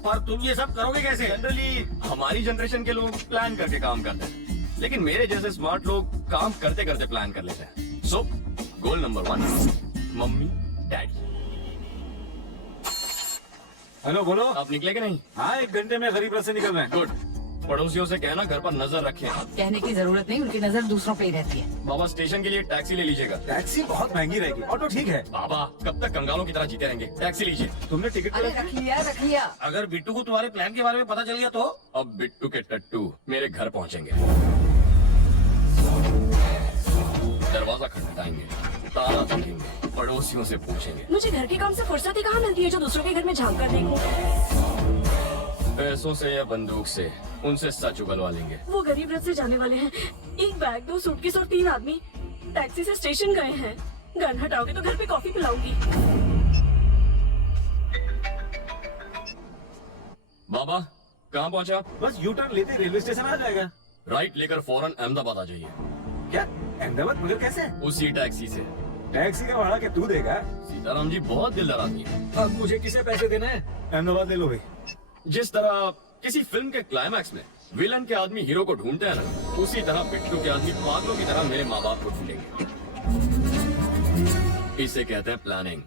और तुम ये सब करोगे कैसे? जनरली हमारी जनरेशन के लोग प्लान करके काम करते हैं, लेकिन मेरे जैसे स्मार्ट लोग काम करते करते प्लान कर लेते हैं। So goal number 1, mummy daddy. Hello बोलो। आप निकले कि नहीं? हाँ 1 घंटे में गरीब रथ से निकल रहे हैं। गुड। पड़ोसियों से कहना घर पर नजर रखें। कहने की जरूरत नहीं, उनकी नजर दूसरों पे ही रहती है। बाबा स्टेशन के लिए टैक्सी ले लीजिएगा। टैक्सी बहुत महंगी रहेगी, ऑटो ठीक है। बाबा कब तक कंगालों की तरह जीते रहेंगे? टैक्सी लीजिए। तुमने टिकट अरे रख लिया। अगर बिट्टू को तुम्हारे प्लान के बारे में पता चल गया तो? अब बिट्टू के टट्टू मेरे घर पहुंचेंगे, दरवाजा खटखटाएंगे, ताला देखेंगे, पड़ोसियों से पूछेंगे। मुझे घर के काम से फुर्सत ही कहाँ मिलती है जो दूसरों के घर में झांक कर देखूं। पैसों से या बंदूक से उनसे सच उगलवा लेंगे। वो गरीब रथ से जाने वाले हैं। 1 बैग 2 सूटकेस और 3 आदमी टैक्सी से स्टेशन गए हैं। गन हटाओगे तो घर पे कॉफी पिलाऊंगी। बाबा कहाँ पहुँचा? बस यू टर्न लेते रेलवे स्टेशन आ जाएगा। राइट लेकर फौरन अहमदाबाद आ जाइए। क्या अहमदाबाद? मगर कैसे? उसी टैक्सी से। टैक्सी का भाड़ा क्या तू देगा? सीताराम जी बहुत दिलदार आदमी है। अब मुझे किसे पैसे देने हैं? अहमदाबाद ले लो भाई। जिस तरह किसी फिल्म के क्लाइमैक्स में विलन के आदमी हीरो को ढूंढते हैं ना, उसी तरह बिट्टू के आदमी पागलों की तरह मेरे माँ बाप को ढूंढेंगे। इसे कहते हैं प्लानिंग।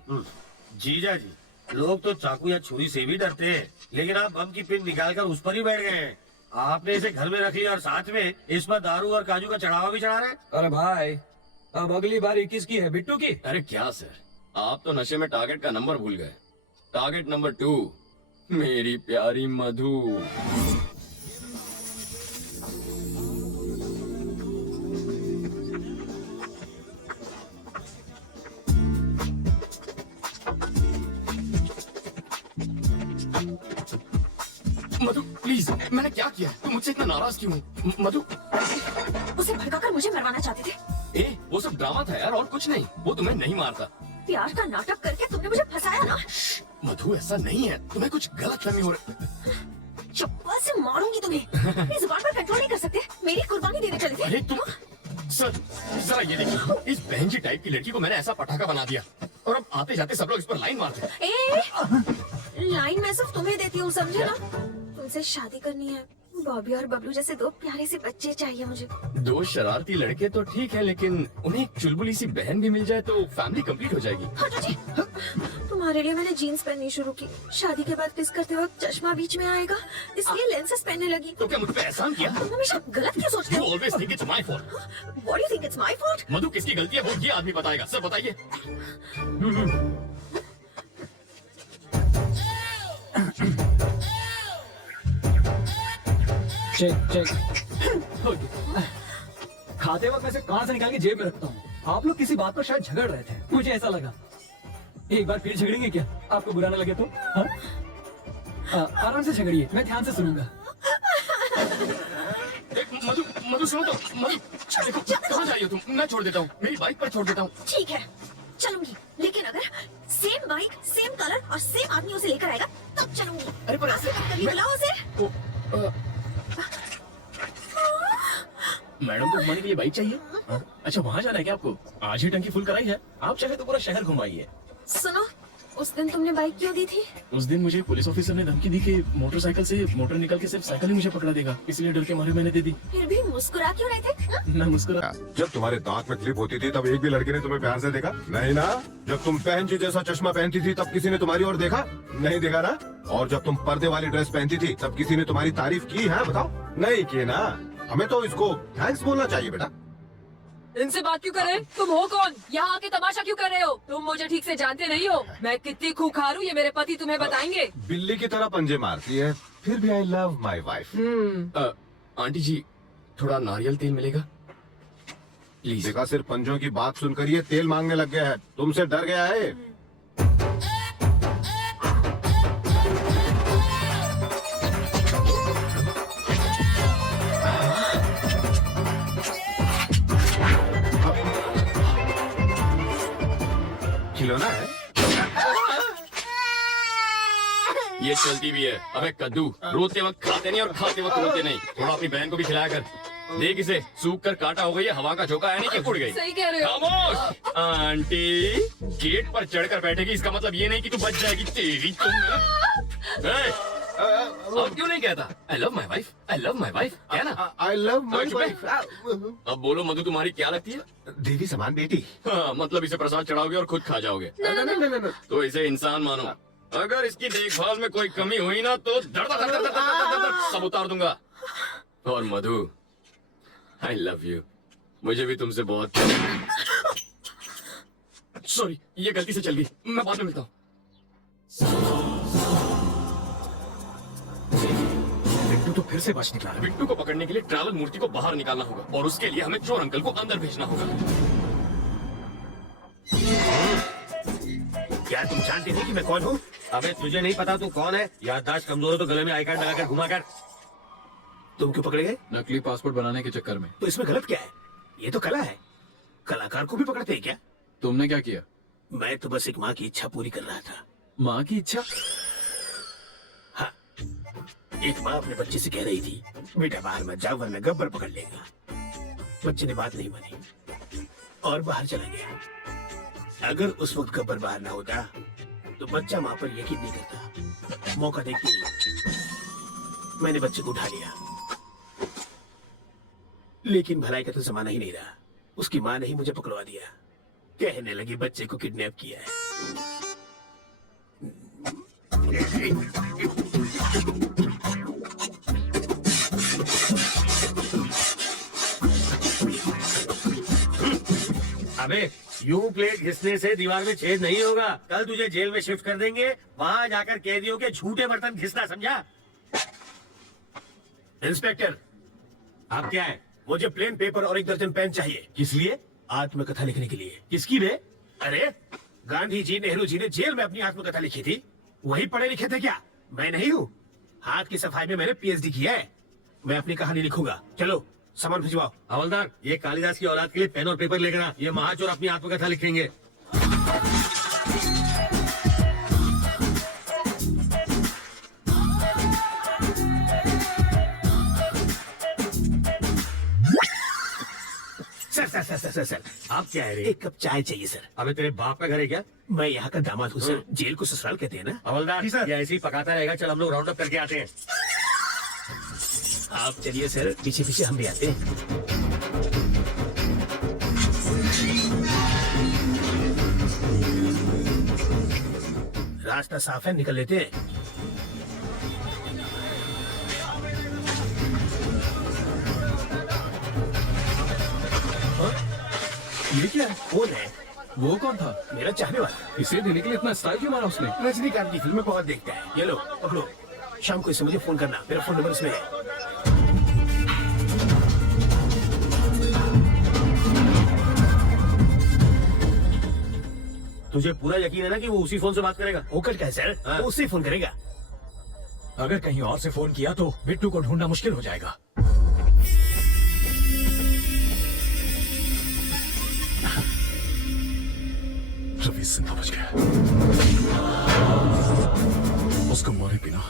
जीजा जी, लोग तो चाकू या छुरी से भी डरते हैं, लेकिन आप बम की पिन निकालकर उस पर ही बैठ गए हैं। आपने इसे घर में रख लिया और साथ में इस पर दारू और काजू का चढ़ावा भी चढ़ा रहे हैं। अरे भाई, अब अगली बार 21 की है, बिट्टू की। अरे क्या सर, आप तो नशे में टारगेट का नंबर भूल गए। टारगेट नंबर 2 मेरी प्यारी मधु। मधु प्लीज, मैंने क्या किया? तुम मुझसे इतना नाराज क्यों हो? मधु, उसे भड़काकर मुझे मरवाना चाहते थे। ए, वो सब ड्रामा था यार, और कुछ नहीं। वो तुम्हें नहीं मारता। प्यार का नाटक करके तुमने मुझे फंसाया ना। मधु ऐसा नहीं है, तुम्हें कुछ गलतफहमी हो रही। चप्पल से मारूंगी तुम्हें। इस जुबान पर कंट्रोल नहीं कर सकते। मेरी कुर्बानी देने चले थे। अरे तुम सर, जरा ये देखिए, इस बहन जी टाइप की लड़की को मैंने ऐसा पटाखा बना दिया और अब आते जाते सब लोग इस पर लाइन मारते हैं। लाइन मैं सिर्फ तुम्हें देती हूँ, समझे ना? तुमसे शादी करनी है। बॉबी और बबलू जैसे 2 प्यारे से बच्चे चाहिए मुझे। 2 शरारती लड़के तो ठीक है, लेकिन उन्हें एक चुलबुली सी बहन भी मिल जाए तो फैमिली कंप्लीट हो जाएगी। हटो जी। तुम्हारे लिए मैंने जीन्स पहननी शुरू की। शादी के बाद किस करते वक्त चश्मा बीच में आएगा, इसलिए लेंसेज पहनने लगी। तो क्या मुझ पे एहसान किया? तुम हमेशा गलत क्यों सोचते हो? You always think it's my fault. What do you think it's my fault? मधु किसकी गलती है वो ये आदमी बताएगा। सर बताइए। चेक खाते वक्त मैं से कहाँ से निकाल के जेब में रखता हूँ। आप लोग किसी बात पर शायद झगड़ रहे थे, मुझे ऐसा लगा। एक बार फिर झगड़ेंगे क्या? आपको बुरा न लगे तो? हाँ? आराम से झगड़िए, मैं ध्यान से सुनूंगा। मधु सुनो तो। मधु देखो, कहाँ जा रही हो तुम? मैं छोड़ देता हूँ, मेरी बाइक पर छोड़ देता हूँ। ठीक है चलूंगी, लेकिन अगर सेम बाइक, सेम कलर और सेम आदमी उसे लेकर आएगा तब चलूंगी। अरे पर ऐसे बुलाओ उसे। मैडम को घुमाने के लिए बाइक चाहिए? अच्छा वहाँ जाना है क्या आपको? आज ही टंकी फुल कराई है, आप चाहे तो पूरा शहर घुमाइए। सुनो, उस दिन तुमने बाइक क्यों दी थी? उस दिन मुझे पुलिस ऑफिसर ने धमकी दी कि मोटरसाइकिल से मोटर निकल के सिर्फ साइकिल ही मुझे पकड़ा देगा, इसलिए डर के मारे मैंने दे दी। फिर भी मुस्कुरा क्यों रहे थे? मैं मुस्कुरा। जब तुम्हारे दांत में क्लिप होती थी तब एक भी लड़के ने तुम्हें प्यार से देखा? नहीं ना। जब तुम बहन जी जैसा चश्मा पहनती थी तब किसी ने तुम्हारी ओर देखा? नहीं देखा ना। और जब तुम पर्दे वाली ड्रेस पहनती थी तब किसी ने तुम्हारी तारीफ की है? बताओ, नहीं की ना। हमें तो इसको थैंक्स बोलना चाहिए बेटा। इनसे बात क्यों कर रहे? तुम हो कौन? यहाँ आके तमाशा क्यों कर रहे हो? तुम मुझे ठीक से जानते नहीं हो। मैं कितनी खूंखार हूँ ये मेरे पति तुम्हें बताएंगे। बिल्ली की तरह पंजे मारती है, फिर भी I love my wife. Aunty ji, थोड़ा नारियल तेल मिलेगा प्लीज? देखा, सिर्फ पंजों की बात सुनकर ये तेल मांगने लग गया है। तुमसे डर गया है। खिलौना है। ये चलती भी है। अबे कद्दू, रोते वक्त खाते नहीं और खाते वक्त रोते नहीं। थोड़ा अपनी बहन को भी खिलाया कर। देख इसे, सूख कर काटा हो गई है, हवा का झोंका है नहीं कि उड़ गई। सही कह रहे हो। खामोश। आंटी गेट पर चढ़कर बैठेगी, इसका मतलब ये नहीं कि तू बच जाएगी। तेरी तुम अब क्यों नहीं कहता आई love my wife, I love my wife? क्या ना आई लव माई चुप है। वाइफ। अब बोलो मधु, तुम्हारी क्या लगती है? देवी समान बेटी। हाँ, मतलब इसे प्रसाद चढ़ाओगे और खुद खा जाओगे। नहीं। तो इसे इंसान मानो। अगर इसकी देखभाल में कोई कमी हुई ना तो दर्द दर्द दर्द दर्द दर्द दर्द सब उतार दूंगा। और मधु, आई लव यू। मुझे भी तुमसे बहुत सॉरी, ये गलती से चल गई, मैं बाद में मिलता हूँ। बिट्टू तो फिर से बच निकला। बिट्टू को पकड़ने के लिए ट्रैवल मूर्ति को बाहर निकालना होगा और उसके लिए हमें चोर अंकल को अंदर भेजना होगा। क्या तुम जानते हो कि मैं कौन हूँ? अबे तुझे नहीं पता तू कौन है? याददाश्त कमजोर है तो गले में आई कार्ड लगाकर घुमा कर। तुम क्यों पकड़े गए? नकली पासपोर्ट बनाने के चक्कर में। तो इसमें गलत क्या है? ये तो कला है, कलाकार को भी पकड़ते हैं क्या? तुमने क्या किया? मैं तो बस एक माँ की इच्छा पूरी कर रहा था। माँ की इच्छा? हाँ, एक माँ अपने बच्चे से कह रही थी, बेटा बाहर मत जाओ वरना गब्बर पकड़ लेगा। बच्चे ने बात नहीं मानी और बाहर चला गया। अगर उस वक्त गब्बर बाहर ना होता तो बच्चा माँ पर यकीन नहीं करता। मौका देखते ही मैंने बच्चे को उठा लिया, लेकिन भलाई का तो जमाना ही नहीं रहा। उसकी माँ ने ही मुझे पकड़वा दिया, कहने लगी बच्चे को किडनैप किया है। अबे यूं प्लेट घिसने से दीवार में छेद नहीं होगा। कल तुझे जेल में शिफ्ट कर देंगे, वहां जाकर कैदियों के झूठे बर्तन घिसना, समझा? इंस्पेक्टर, आप क्या है? मुझे प्लेन पेपर और 1 दर्जन पेन चाहिए। किस लिए? आत्मकथा लिखने के लिए। किसकी बे? अरे गांधी जी, नेहरू जी ने जेल में अपनी आत्मकथा लिखी थी, वही पढ़े लिखे थे क्या? मैं नहीं हूँ। हाथ की सफाई में मैंने पीएचडी किया है। मैं अपनी कहानी लिखूंगा। चलो सामान भिजवाओ। हवलदार, ये कालिदास की औलाद के लिए पेन और पेपर लेकर आ। ये महाचोर अपनी आत्मकथा लिखेंगे। सर, आप क्या है रे? 1 कप चाय चाहिए सर। अबे तेरे बाप का घर है क्या? मैं यहाँ का दामाद हूँ सर। जेल को ससुराल कहते हैं ना। हवलदार, ये ऐसे ही पकाता रहेगा। चल हम लोग राउंड अप करके आते हैं। आप चलिए सर, पीछे पीछे हम भी आते हैं। रास्ता साफ है, निकल लेते हैं। ये क्या है? कौन है? वो कौन था? मेरा चाहने वाला। इसे देने के लिए इतना स्टाइल क्यों मारा उसने? रजनीकांत की फिल्में बहुत देखता है। ये लो पकड़ो, शाम को इसे मुझे फोन करना। मेरा फोन नंबर इसमें है। तुझे पूरा यकीन है ना कि वो उसी फोन से बात करेगा? होकर क्या है सर? हाँ। वो उससे फोन करेगा। अगर कहीं और से फोन किया तो बिट्टू को ढूंढना मुश्किल हो जाएगा। रवि जिंदा बच गया। उसको मारे बिना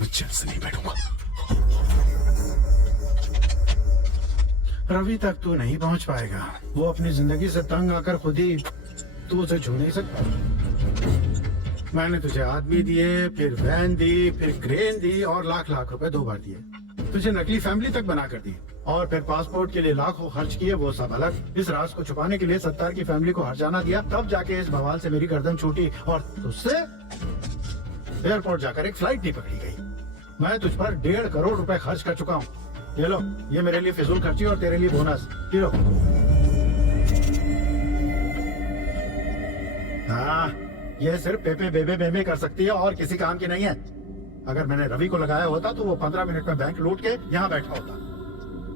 मैं चैन से नहीं बैठूंगा। रवि तक तू नहीं पहुंच पाएगा। वो अपनी जिंदगी से तंग आकर खुद ही तू उसे छू नहीं सकता। मैंने तुझे आदमी दिए, फिर वैन दी, फिर क्रेन दी और लाख लाख रुपए 2 बार दिए। तुझे नकली फैमिली तक बना कर दी और फिर पासपोर्ट के लिए लाखों खर्च किए, वो सब अलग। इस राज को छुपाने के लिए 70 की फैमिली को हर्जाना दिया, तब जाके इस बवाल से मेरी गर्दन छूटी और तुझसे एयरपोर्ट जाकर एक फ्लाइट नहीं पकड़ी गई। मैं तुझ पर 1.5 करोड़ रुपए खर्च कर चुका हूँ। ये लो, ये मेरे लिए फिजूल खर्ची और तेरे लिए बोनस। ये लो। हाँ, ये सिर्फ पेपे बेबे बेबे कर सकती है और किसी काम की नहीं है। अगर मैंने रवि को लगाया होता तो वो 15 मिनट में बैंक लूट के यहाँ बैठा होता।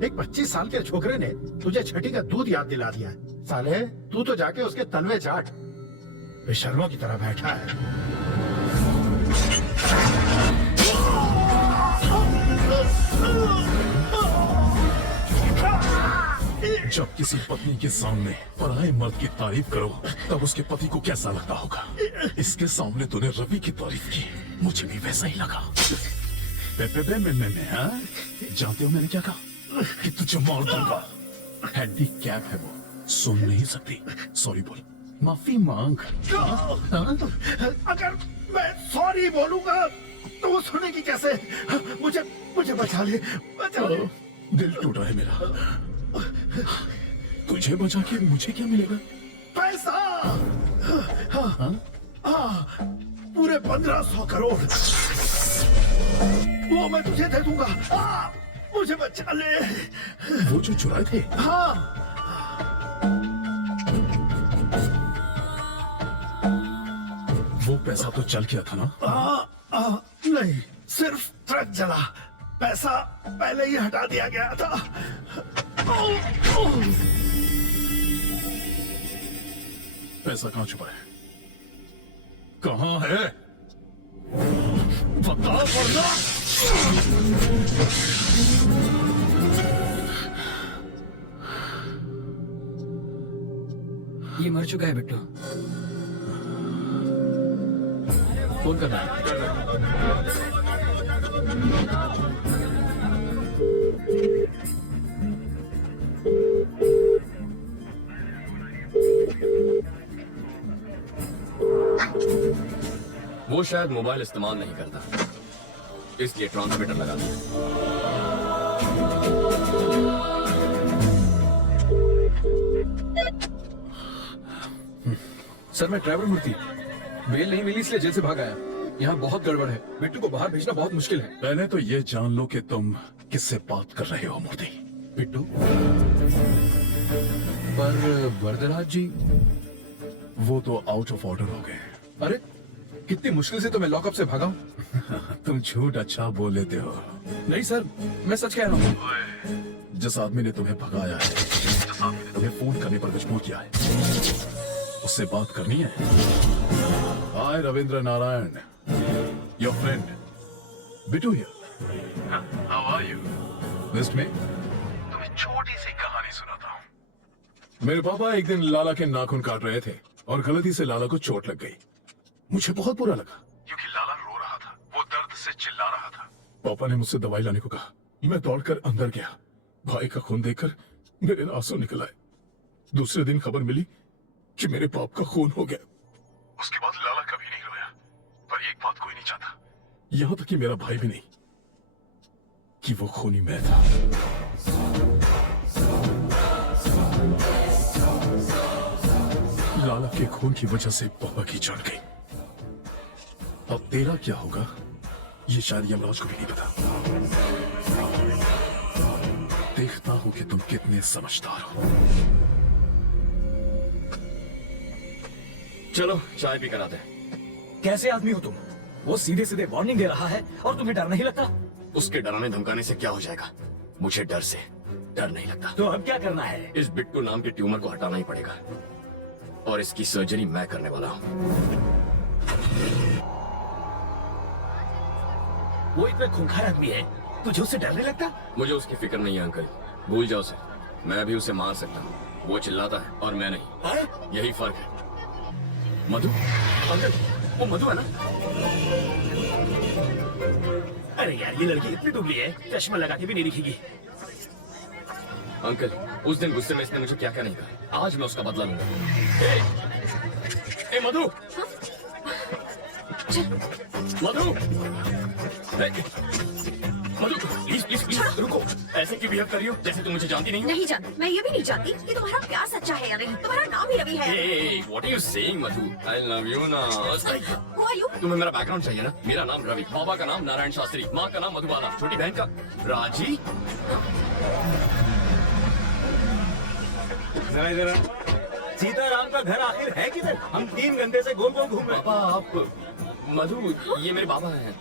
एक 25 साल के छोकरे ने तुझे छठी का दूध याद दिला दिया है। साले, तू तो जाके उसके तलवे चाट। बेशर्मों की तरह बैठा है। जब किसी पत्नी के सामने पराये मर्द की तारीफ करो तब उसके पति को कैसा लगता होगा? इसके सामने तूने रवि की तारीफ की, मुझे भी वैसा ही लगा। हाँ? जानते हो मैंने क्या कहा? कि तुझे मार दूंगा। हैंडीकैप है वो, सुन नहीं सकती। सॉरी बोल, माफी मांग। हाँ? अगर मैं सॉरी बोलूंगा तो वो सुनेगी कैसे? मुझे बचा ले, बचा ले। दिल टूटा है मेरा। तुझे बचा के मुझे क्या मिलेगा? पैसा। हाँ? पूरे 1500 करोड़ वो मैं तुझे दे दूंगा। मुझे बचा ले। वो जो चुराए थे? हाँ। वो पैसा तो चल गया था ना? नहीं, सिर्फ ट्रक जला, पैसा पहले ही हटा दिया गया था। पैसा कहाँ छुपा है? कहाँ है? बता वरना। ये मर चुका है बिट्टू। फोन करना है। वो शायद मोबाइल इस्तेमाल नहीं करता, इसलिए ट्रांसमीटर लगा दिया। सर मैं ड्राइवर मूर्ति, बेल नहीं मिली इसलिए जेल से भाग आया। यहाँ बहुत गड़बड़ है, बिट्टू को बाहर भेजना बहुत मुश्किल है। पहले तो ये जान लो कि तुम किससे बात कर रहे हो मूर्ति। बिट्टू? पर वरदराज जी? वो तो आउट ऑफ ऑर्डर हो गए। अरे कितनी मुश्किल से तो मैं लॉकअप से भागा हूँ। तुम झूठ अच्छा बोल लेते हो। नहीं सर, मैं सच कह रहा हूँ। जिस आदमी ने तुम्हें भगाया है, जिस आदमी ने तुम्हें फोन करने पर मजबूर किया है, उससे बात करनी है। Hi Ravindra Narayan, your friend Bittu here. How are you? List में तुम्हें छोटी सी कहानी सुनाता हूँ। मेरे पापा एक दिन लाला के नाखून काट रहे थे और गलती से लाला को चोट लग गई। मुझे बहुत बुरा लगा क्योंकि लाला रो रहा था, वो दर्द से चिल्ला रहा था। पापा ने मुझसे दवाई लाने को कहा। मैं दौड़कर अंदर गया। भाई का खून देखकर मेरे आंसू निकल आए। दूसरे दिन खबर मिली कि मेरे बाप का खून हो गया। उसके बाद लाला कभी नहीं रोया, पर एक बात कोई नहीं चाहता, यहां तक कि मेरा भाई भी नहीं, कि वो खूनी मैं था। लाला के खून की वजह से पापा की जान गई। अब तेरा क्या होगा ये शायद यमराज को भी नहीं पता। देखता हूं कि तुम कितने समझदार हो। चलो चाय पी कर आते हैं। कैसे आदमी हो तुम? वो सीधे सीधे वार्निंग दे रहा है और तुम्हें डर नहीं लगता? उसके डराने धमकाने से क्या हो जाएगा? मुझे डर से डर नहीं लगता। तो अब क्या करना है? इस बिट्टू नाम के ट्यूमर को हटाना ही पड़ेगा और इसकी सर्जरी मैं करने वाला हूँ। वो इतना खूंखार आदमी है, तुझे उससे डर नहीं लगता? मुझे उसकी फिक्र नहीं है अंकल, भूल जाओ उसे। मैं भी उसे मार सकता हूँ, वो चिल्लाता है और मैं नहीं। यही फर्क है। मधु? अंकल वो मधु है ना? अरे यार ये लड़की इतनी दुबली है, चश्मा लगा के भी नहीं दिखेगी। अंकल उस दिन गुस्से में इसने मुझे क्या क्या नहीं कहा, आज मैं उसका बदला लूंगा। ए मधु! मधु! मधु प्लीज प्लीज प्लीज रुको। ऐसे क्यों बिहेव कर रही हो जैसे तुम मुझे जानती नहीं हो? नहीं जानती, मैं ये भी नहीं जानती कि तुम्हारा प्यार सच्चा है या नहीं। तुम्हारा नाम ही रवि है। What are you saying, Madhu? I love you ना। Who are you? तुम्हें मेरा बैकग्राउंड चाहिए ना? मेरा नाम रवि, पापा का नाम नारायण शास्त्री, माँ का नाम मधुबाला, छोटी बहन का राजी। जरा सीताराम का घर आखिर है किधर? हम 3 घंटे से गोल गोल घूम रहे हैं। पापा आप मधु, ये मेरे बाबा हैं।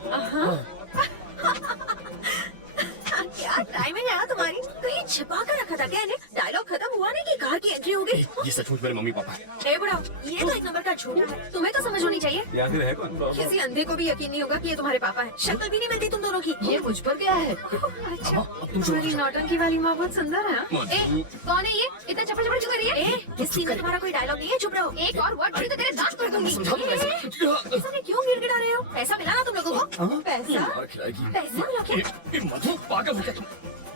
क्या टाइमिंग है तुम्हारी? तो ये छिपा कर रखा था क्या इन्हें? डायलॉग खत्म हुआ नहीं कि कार की एंट्री हो गई? ये सचमुच मेरे मम्मी पापा है। ए बुढ़ा, ये तो एक नंबर का झूठ है। तुम्हें तो समझ होनी चाहिए। आखिर है कौन? किसी अंधे को भी यकीन नहीं होगा कि ये तुम्हारे पापा है। शक्ल भी नहीं मिलती तुम दोनों की। ये मुझ पर क्या है? अच्छा, तुम्हारी नौटंकी वाली माँ बहुत सुंदर है। ए, कौन है ये? इतना चपड़ चपड़ क्यों कर रही है? इस सीन में तुम्हारा कोई डायलॉग नहीं है, चुप रहो। एक और वर्ड बोली तो तेरे दांत तोड़ दूंगी। इसमें क्यों गिड़गिड़ा रहे हो? पैसा मिला ना तुम लोगों को? पैसा? पैसा मिला क्या? मधु पागल हो क्या तुम?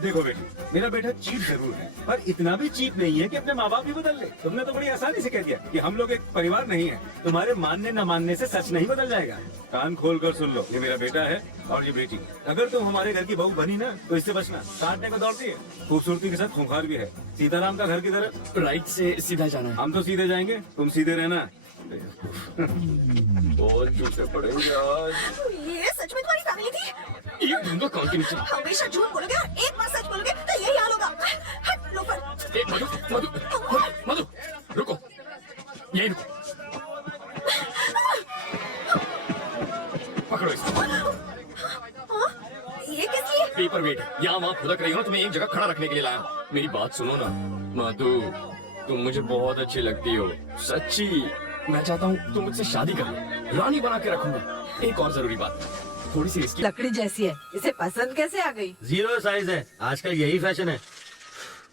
देखो बेटी, मेरा बेटा चीप जरूर है, पर इतना भी चीप नहीं है कि अपने माँ बाप भी बदल ले। तुमने तो बड़ी आसानी से कह दिया कि हम लोग एक परिवार नहीं है। तुम्हारे मानने न मानने से सच नहीं बदल जाएगा। कान खोल कर सुन लो, ये मेरा बेटा है और ये बेटी। अगर तुम हमारे घर की बहू बनी ना तो इससे बचना। काटने को दौड़ती है, खूबसूरती के साथ खूंखार भी है। सीताराम का घर की तरफ राइट से सीधा जाना है। हम तो सीधे जाएंगे, तुम सीधे रहना। बहुत झूठे पड़ेंगे आज। ये सच में तुम्हारी फैमिली थी? ये दूंगा कान के नीचे। हमेशा झूठ बोलोगे और एक बार सच बोलोगे तो यही हाल होगा। हट लोफर। मधु मधु मधु रुको, यही रुको। पकड़ो इसको। ये किस लिए? पेपर वेट यहाँ वहाँ खुदक रही हो, तुम्हें एक जगह खड़ा रखने के लिए लाया हूँ। मेरी बात सुनो ना मधु, तुम मुझे बहुत अच्छी लगती हो, सच्ची। मैं चाहता हूँ तुम मुझसे शादी कर लो, रानी बना के रखूंगा। एक और जरूरी बात, थोड़ी सी रिस्की। लकड़ी जैसी है, इसे पसंद कैसे आ गई? 0 साइज है, आजकल यही फैशन है।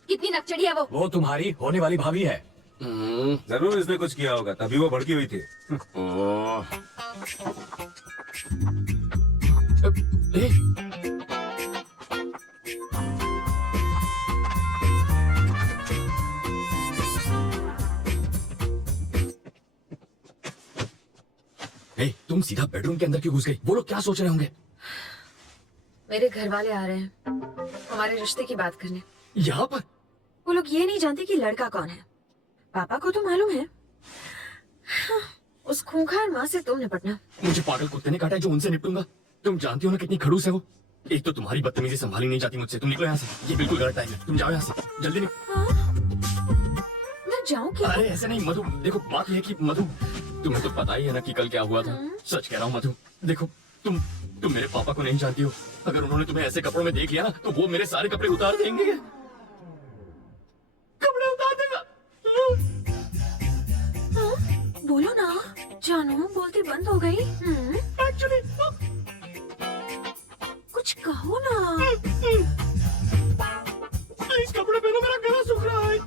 कितनी नकचड़ी है वो तुम्हारी होने वाली भाभी है। जरूर इसने कुछ किया होगा, तभी वो भड़की हुई थी। तुम सीधा बेडरूम के अंदर क्यों घुस गई? वो लोग क्या सोच रहे होंगे? मेरे घर वाले आ रहे हैं हमारे रिश्ते की बात करने। यहाँ पर? वो लोग ये नहीं जानते कि लड़का कौन है। पापा को तो मालूम है। हाँ, उस खूंखार माँ से तुम निपटना। मुझे पागल कुत्ते ने काटा है जो उनसे निपटूंगा। तुम जानती हो ना कितनी खड़ूस है वो। एक तो तुम्हारी बदतमीजी संभाली नहीं जाती मुझसे। तुम निकलो यहाँ से, ये बिल्कुल गलत टाइम है। तुम जाओ यहाँ से, जल्दी निकलो। मैं जाऊँ क्या? अरे ऐसे नहीं मधु, देखो बात यह है कि मधु, तुम्हें तो पता ही है ना कि कल क्या हुआ था। सच कह रहा हूँ मधु, देखो तुम मेरे पापा को नहीं जानती हो। अगर उन्होंने तुम्हें ऐसे कपड़ों में देख लिया ना तो वो मेरे सारे कपड़े उतार देंगे। कपड़े उतार देगा। हाँ, बोलो ना जानू, बोलती बंद हो गई। एक्चुअली कुछ कहो ना। प्लीज कपड़े पहनो, मेरा गला सूख रहा है।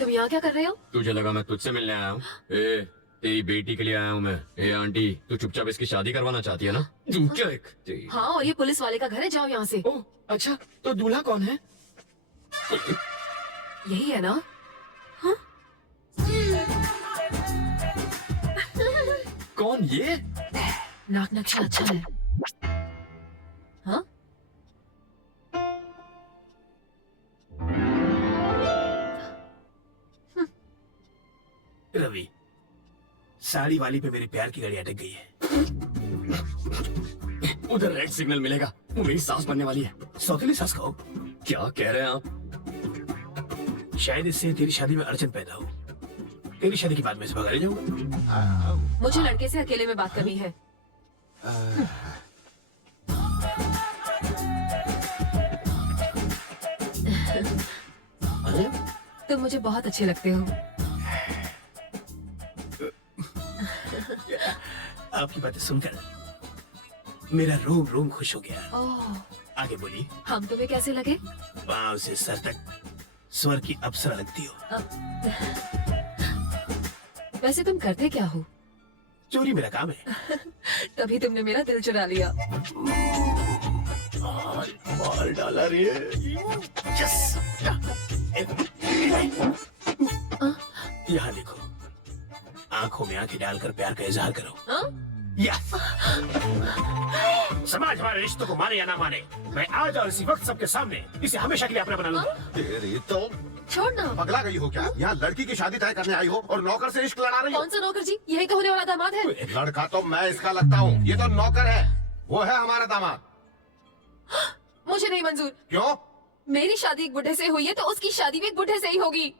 तुम यहाँ क्या कर रहे हो? तुझे लगा मैं तुझसे मिलने आया हूँ? तेरी बेटी के लिए आया हूँ मैं। आंटी, तू चुपचाप इसकी शादी करवाना चाहती है ना? तू क्या एक हाँ, और ये पुलिस वाले का घर है, जाओ यहाँ से। ओह अच्छा, तो दूल्हा कौन है? यही है ना? हाँ? कौन ये? नाक नक्शा अच्छा है। हाँ? रवि, साड़ी वाली पे मेरे प्यार की गाड़ी अटक गई है। उधर रेड सिग्नल मिलेगा, वो मेरी सास बनने वाली है। सौतेली सास कहो? क्या कह रहे हैं आप? शायद इससे तेरी शादी में अड़चन पैदा हो। तेरी शादी के बाद में से भगा ले जाऊंगा। मुझे लड़के से अकेले में बात करनी है। तुम मुझे बहुत अच्छे लगते हो। आपकी बातें सुनकर मेरा रोम रोम खुश हो गया। ओह, आगे बोलिए। हम तुम्हें कैसे लगे? पाँव से सर तक स्वर की अप्सरा लगती हो। वैसे तुम करते क्या हो? चोरी मेरा काम है। तभी तुमने मेरा दिल चुरा लिया। मार डाला रे। यस। यहाँ देखो, आंखों में आंखें डालकर प्यार का इजहार करो। यस। समाज हमारे रिश्तों को माने या ना माने, मैं आज और इसी वक्त सबके सामने इसे हमेशा के लिए अपना बना लूंगा। तेरी तो छोड़ना। पगला गई हो क्या? यहाँ लड़की की शादी तय करने आई हो और नौकर से इश्क लड़ा रही हो? कौन सा नौकर जी? यही तो होने वाला दामाद है। लड़का तो मैं इसका लगता हूँ, ये तो नौकर है। वो है हमारा दामाद। मुझे नहीं मंजूर। क्यों? मेरी शादी एक बुढ़े से हुई है तो उसकी शादी भी एक बुढ़े से ही होगी।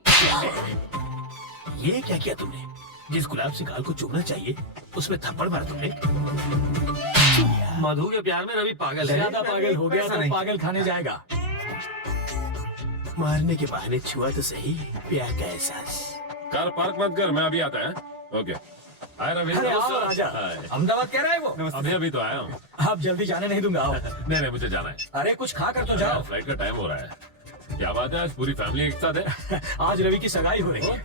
ये क्या किया तुमने? जिस गुलाब से गाल को चूमना चाहिए उसमें थप्पड़ मारा तुमने। मधु के प्यार में रवि पागल है। ज्यादा पागल हो गया तो पागल खाने जाएगा। मारने के बहाने छुआ तो सही प्यार का एहसास। कार पार्क मत कर, मैं अभी आता है। ओके। हाय रवि। अरे आओ राजा। अहमदाबाद कह रहा है वो? अभी तो आया हूँ। आप जल्दी जाने नहीं दूंगा। आओ। नहीं मुझे जाना है। अरे कुछ खा कर तो जाओ। फ्लाइट का टाइम हो रहा है। क्या बात है, आज पूरी फैमिली एक साथ है? आज रवि की सगाई हो रही है।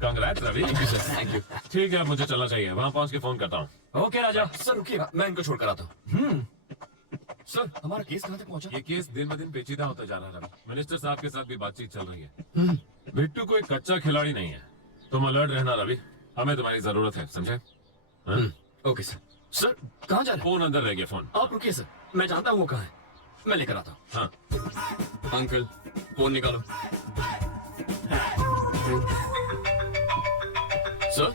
कांग्रेट्स रवि। Thank you. ठीक है, मुझे चलना चाहिए, वहाँ पहुँच के फोन करता हूँ। ओके राजा। सर रुकिएगा, मैं इनको छोड़कर आता हूँ। सर हमारा केस कहाँ तक पहुँचा? ये केस दिन ब दिन पेचीदा होता जा रहा है रवि। मिनिस्टर साहब के साथ भी बातचीत चल रही है। बिट्टू कोई कच्चा खिलाड़ी नहीं है। तुम अलर्ट रहना रवि, हमें तुम्हारी जरूरत है, समझे? Okay sir. सर कहाँ जा रहे हैं? फोन अंदर रह गया, फोन। आप रुकिए सर, मैं जानता हूँ वो कहाँ है, मैं लेकर आता हूँ। हाँ अंकल फोन निकालो। सर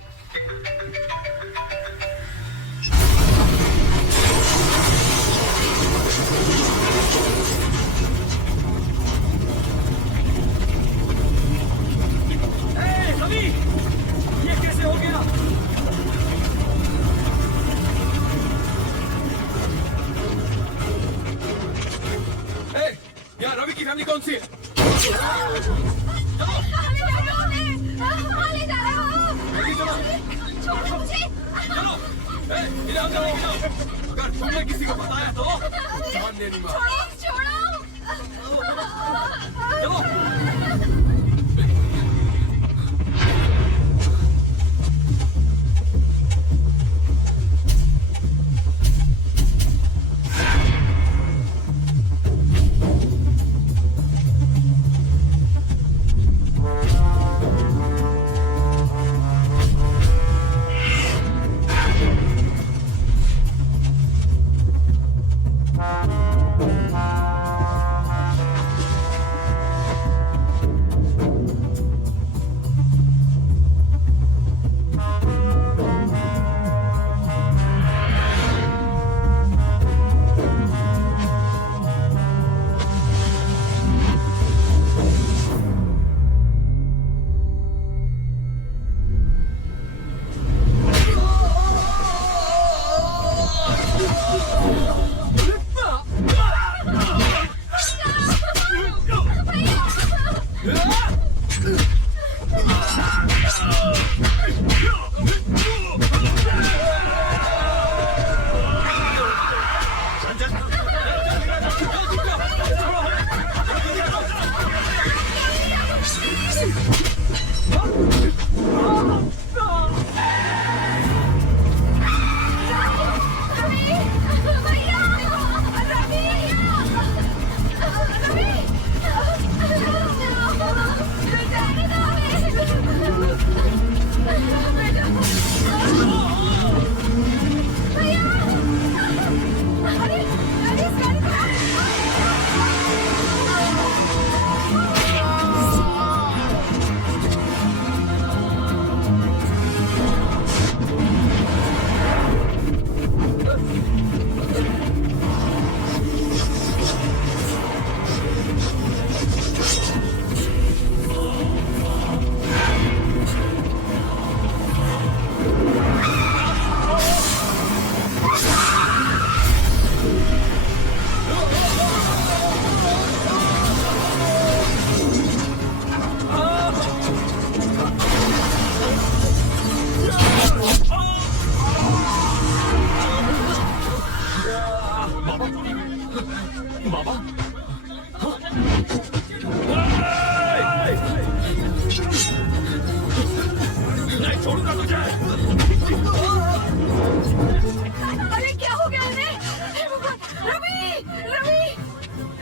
रवि, ये कैसे हो गया? यहाँ रवि की फैमिली कौन सी है? अगर तुमने किसी को बताया तो जान दे दूंगा।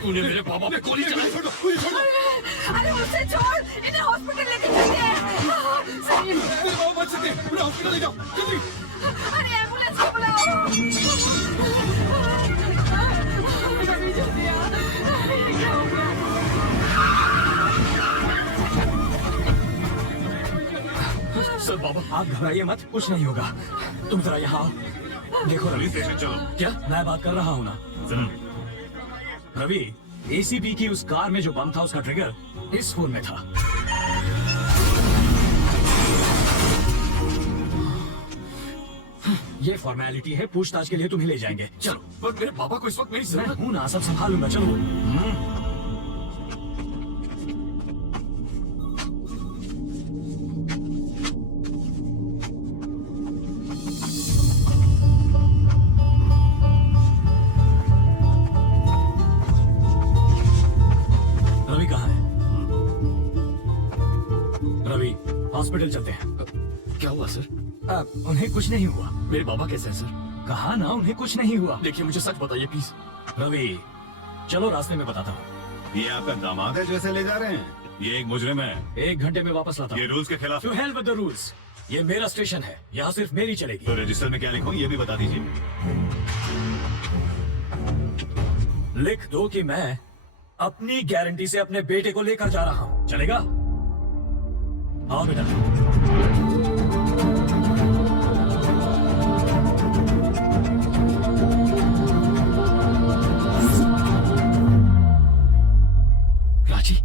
तूने मेरे पापा पे गोली चलाई। अरे मुझसे छोड़, इन्हें हॉस्पिटल लेके चलिए। सही मेरे बाबा बच सकते हैं, उन्हें हॉस्पिटल ले जाओ जल्दी। अरे एम्बुलेंस को बुलाओ। रवि जल्दी आ, क्या हो गया? सर बाबा आप घबराइए मत, कुछ नहीं होगा। तुम जरा यहाँ आओ। देखो रवि, स्टेशन चलो। क्या मैं बात कर रहा हूँ ना? रवि, एसीपी की उस कार में जो बम था उसका ट्रिगर इस फोन में था। ये फॉर्मेलिटी है, पूछताछ के लिए तुम्हें ले जाएंगे। चलो। पर मेरे पापा को इस वक्त मेरी मैं जरूरत हूं ना, सब संभालूंगा। चलो। रवि कहाँ है? रवि, हॉस्पिटल चलते हैं। क्या हुआ सर? उन्हें कुछ नहीं हुआ। मेरे पापा कैसे हैं सर? कहा ना उन्हें कुछ नहीं हुआ। देखिए मुझे सच बताइए प्लीज। रवि चलो रास्ते में बताता हूँ। ये आपका दामाद है जैसे ले जा रहे हैं? ये एक मुजरिम है। 1 घंटे में वापस लाता हूँ। ये रूल्स के खिलाफ। To hell with the rules. ये मेरा स्टेशन है, यहाँ सिर्फ मेरी चलेगी। तो रजिस्टर में क्या लिखूं ये भी बता दीजिए। लिख दो कि मैं अपनी गारंटी से अपने बेटे को लेकर जा रहा हूँ। चलेगा? हाँ बेटा। राजी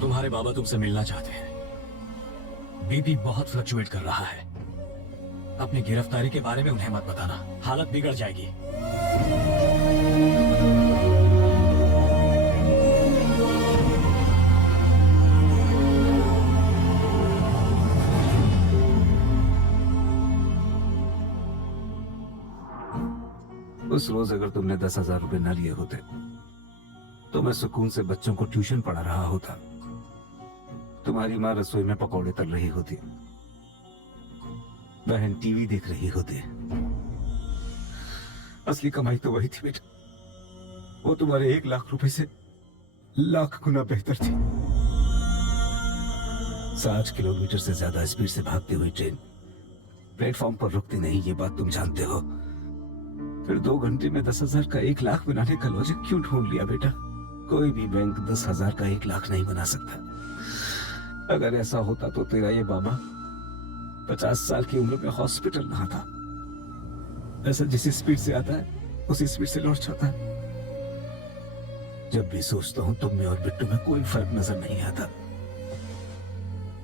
तुम्हारे बाबा तुमसे मिलना चाहते हैं। बीपी बहुत फ्लक्चुएट कर रहा है। अपनी गिरफ्तारी के बारे में उन्हें मत बताना, हालत बिगड़ जाएगी। उस रोज अगर तुमने 10,000 रुपए न लिए होते तो मैं सुकून से बच्चों को ट्यूशन पढ़ा रहा होता। तुम्हारी माँ रसोई में पकौड़े तल रही होती, बहन टीवी देख रही होती। असली कमाई तो वही थी बेटा, वो तुम्हारे 1 लाख रुपए से लाख गुना बेहतर थी। 60 किलोमीटर से ज्यादा स्पीड से भागती हुई ट्रेन प्लेटफॉर्म पर रुकती नहीं, ये बात तुम जानते हो। फिर 2 घंटे में 10,000 का 1 लाख बनाने का लॉजिक क्यों ढूंढ लिया बेटा? कोई भी बैंक 10,000 का 1 लाख नहीं बना सकता। अगर ऐसा होता तो तेरा ये बाबा 50 साल की उम्र में हॉस्पिटल ना था। ऐसा जिस स्पीड से आता है उसी स्पीड से लौट जाता है। जब भी सोचता हूं तुम में और बिट्टू में कोई फर्क नजर नहीं आता।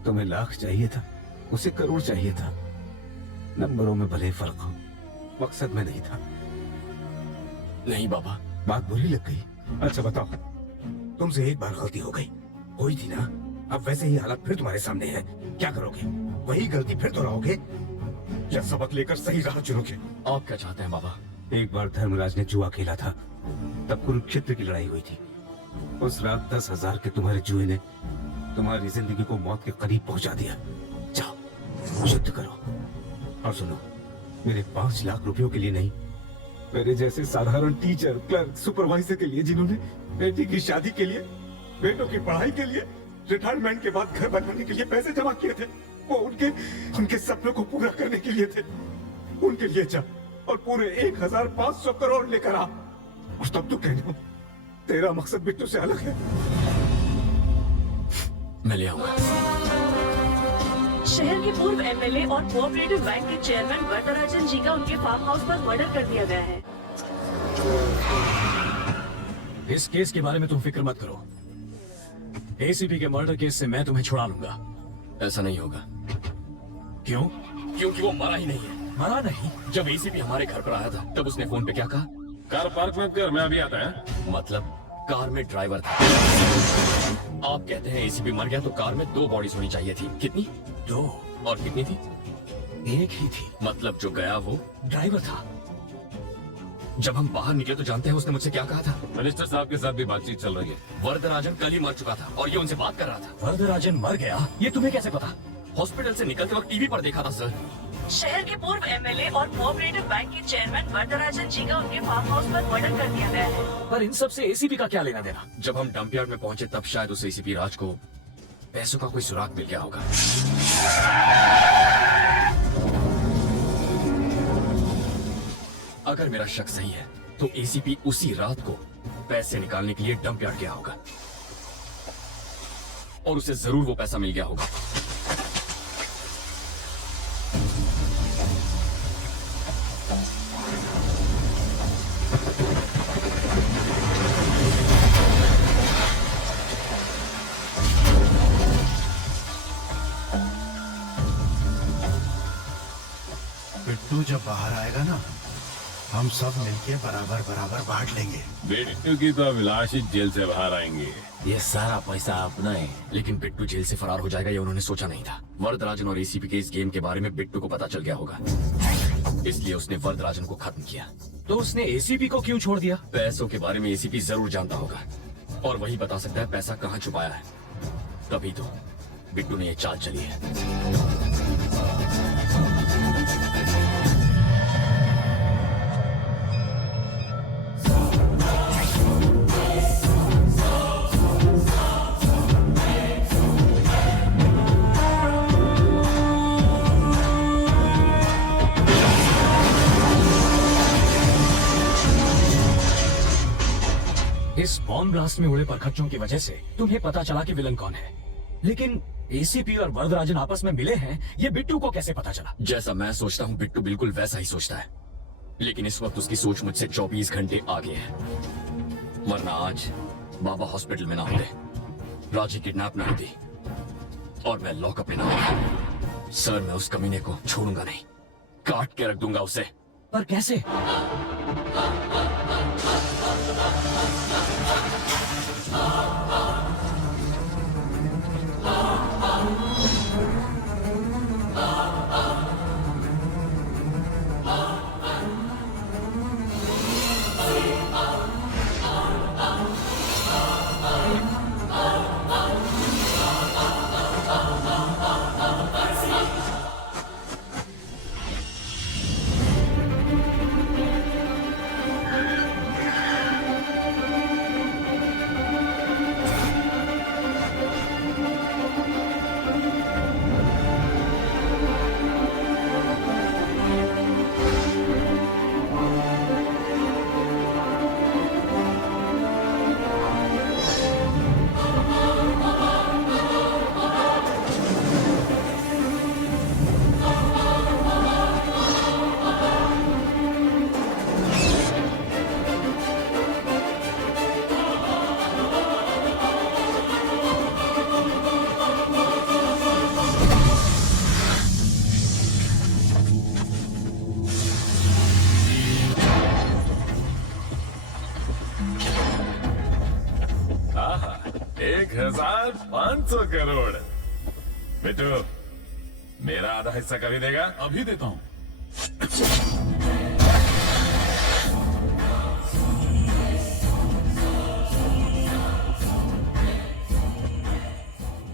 तुम्हें लाख चाहिए था, उसे करोड़ चाहिए था। नंबरों में भले फर्क हो, मकसद में नहीं था। नहीं बाबा। बात बुरी लग गई? अच्छा बताओ, तुमसे एक बार गलती हो गई, हुई थी ना? अब वैसे ही हालत फिर तुम्हारे सामने है, क्या करोगे? वही गलती फिर दोहराओगे या सबक लेकर सही राह चुनोगे? आप क्या चाहते हैं बाबा? एक बार धर्मराज ने जुआ खेला था, तब कुरुक्षेत्र की लड़ाई हुई थी। उस रात 10,000 के तुम्हारे जुए ने तुम्हारी जिंदगी को मौत के करीब पहुंचा दिया। जाओ युद्ध करो। और सुनो, मेरे 5 लाख रुपयों के लिए नहीं, मेरे जैसे साधारण टीचर, क्लर्क, सुपरवाइजर के लिए जिन्होंने बेटी की शादी के लिए, बेटों की पढ़ाई के लिए, रिटायरमेंट के बाद घर बनवाने के लिए पैसे जमा किए थे, वो उनके सपनों को पूरा करने के लिए थे। उनके लिए जा और पूरे 1,500 करोड़ लेकर आ। और तब तो कहना हो तेरा मकसद बिट्टू से अलग है। मैं ले आऊंगा। शहर के पूर्व एमएलए और कोऑपरेटिव बैंक के चेयरमैन वरदराजन जी का उनके फार्म हाउस पर मर्डर कर दिया गया है। इस केस के बारे में तुम फिक्र मत करो। एसीपी के मर्डर केस से मैं तुम्हें छुड़ा लूंगा। ऐसा नहीं होगा। क्यों? क्योंकि वो मरा ही नहीं है। मरा नहीं? जब एसीपी हमारे घर पर आया था तब उसने फोन पे क्या कहा? कार पार्क मत कर, मैं अभी आता है। मतलब कार में ड्राइवर था। आप कहते हैं एसीपी मर गया तो कार में 2 बॉडीज होनी चाहिए थी। कितनी? 2। और कितनी थी? 1 ही थी। मतलब जो गया वो ड्राइवर था। जब हम बाहर निकले तो जानते हैं उसने मुझसे क्या कहा था? मिनिस्टर साहब के साथ भी बातचीत चल रही है। वरदराजन कल ही मर चुका था और ये उनसे बात कर रहा था। वरदराजन मर गया? ये तुम्हें कैसे पता? हॉस्पिटल से निकलते वक्त टीवी पर देखा था सर। शहर के पूर्व एमएलए और कोऑपरेटिव बैंक के चेयरमैन वरदराजन जी का उनके फार्म हाउस पर मर्डर कर दिया गया है। पर इन सब से एसीपी का क्या लेना देना? जब हम डंपयार्ड में पहुंचे तब शायद उस एसीपी राज को पैसों का कोई सुराग मिल गया होगा। अगर मेरा शक सही है तो एसीपी उसी रात को पैसे निकालने के लिए डंपयार्ड गया होगा और उसे जरूर वो पैसा मिल गया होगा। बिट्टू जब बाहर आएगा ना, हम सब मिलके बराबर बराबर बांट लेंगे। बिट्टू की तो अभिलाष ही जेल से बाहर आएंगे। ये सारा पैसा अपना है। लेकिन बिट्टू जेल से फरार हो जाएगा ये उन्होंने सोचा नहीं था। वरदराजन और एसीपी के इस गेम के बारे में बिट्टू को पता चल गया होगा। इसलिए उसने वरदराजन को खत्म किया। तो उसने एसीपी को क्यों छोड़ दिया? पैसों के बारे में एसीपी जरूर जानता होगा और वही बता सकता है पैसा कहाँ छुपाया है। तभी तो बिट्टू ने ये चाल चली है। इस बॉम्ब ब्लास्ट में उड़े परखच्चों की वजह से तुम्हें पता चला कि विलन कौन है, लेकिन एसीपी और वरदराजन आपस में मिले हैं, ये बिट्टू को कैसे पता चला? जैसा मैं सोचता हूँ बिट्टू बिल्कुल वैसा ही सोचता है, लेकिन इस वक्त उसकी सोच मुझसे 24 घंटे आगे है। वरना आज बाबा हॉस्पिटल में ना होते, राजी किडनैप ना होती और मैं लॉकअप में ना होता। सर, मैं उस कमीने को छोड़ूंगा नहीं, काट के रख दूंगा उसे। पर कैसे? आहा, 1500 करोड़। बेटू, मेरा आधा हिस्सा कभी देगा? अभी देता हूँ।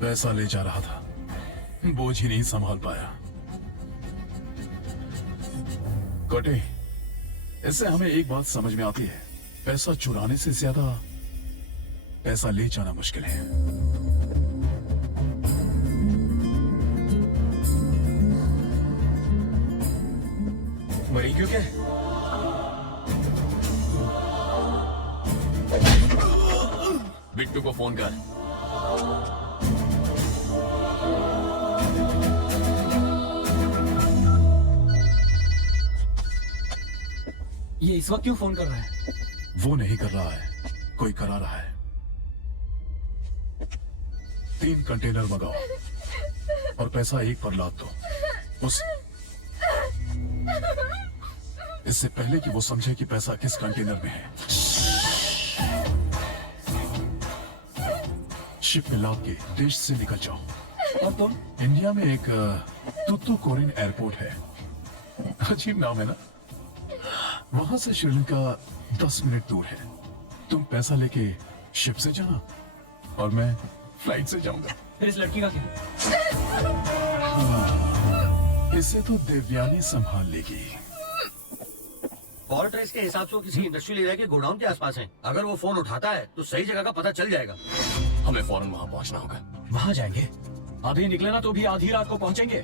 पैसा ले जा रहा था, बोझ ही नहीं संभाल पाया। कोटे, इससे हमें एक बात समझ में आती है, पैसा चुराने से ज्यादा पैसा ले जाना मुश्किल है। मरी क्यों क्या? बिट्टू को फोन कर। ये इस वक्त क्यों फोन कर रहा है? वो नहीं कर रहा है, कोई करा रहा है। 3 कंटेनर मंगाओ और पैसा एक पर लाद दो। उस इससे पहले कि वो समझे कि पैसा किस कंटेनर में है, शिप में लाद के देश से निकल जाओ। और तुम? इंडिया में एक तुतुकोरिन एयरपोर्ट है, अजीब नाम है ना? वहां से श्रीलंका 10 मिनट दूर है। तुम पैसा लेके शिप से जाना और मैं फ्लाइट से जाऊंगा। फिर इस लड़की का क्या? इसे तो देवयानी संभाल लेगी। कॉल ट्रेस के हिसाब से वो किसी इंडस्ट्रियल एरिया के गोडाउन के आसपास है। अगर वो फोन उठाता है तो सही जगह का पता चल जाएगा। हमें फौरन वहां पहुंचना होगा। वहां जाएंगे? अभी निकले ना तो भी आधी रात को पहुंचेंगे।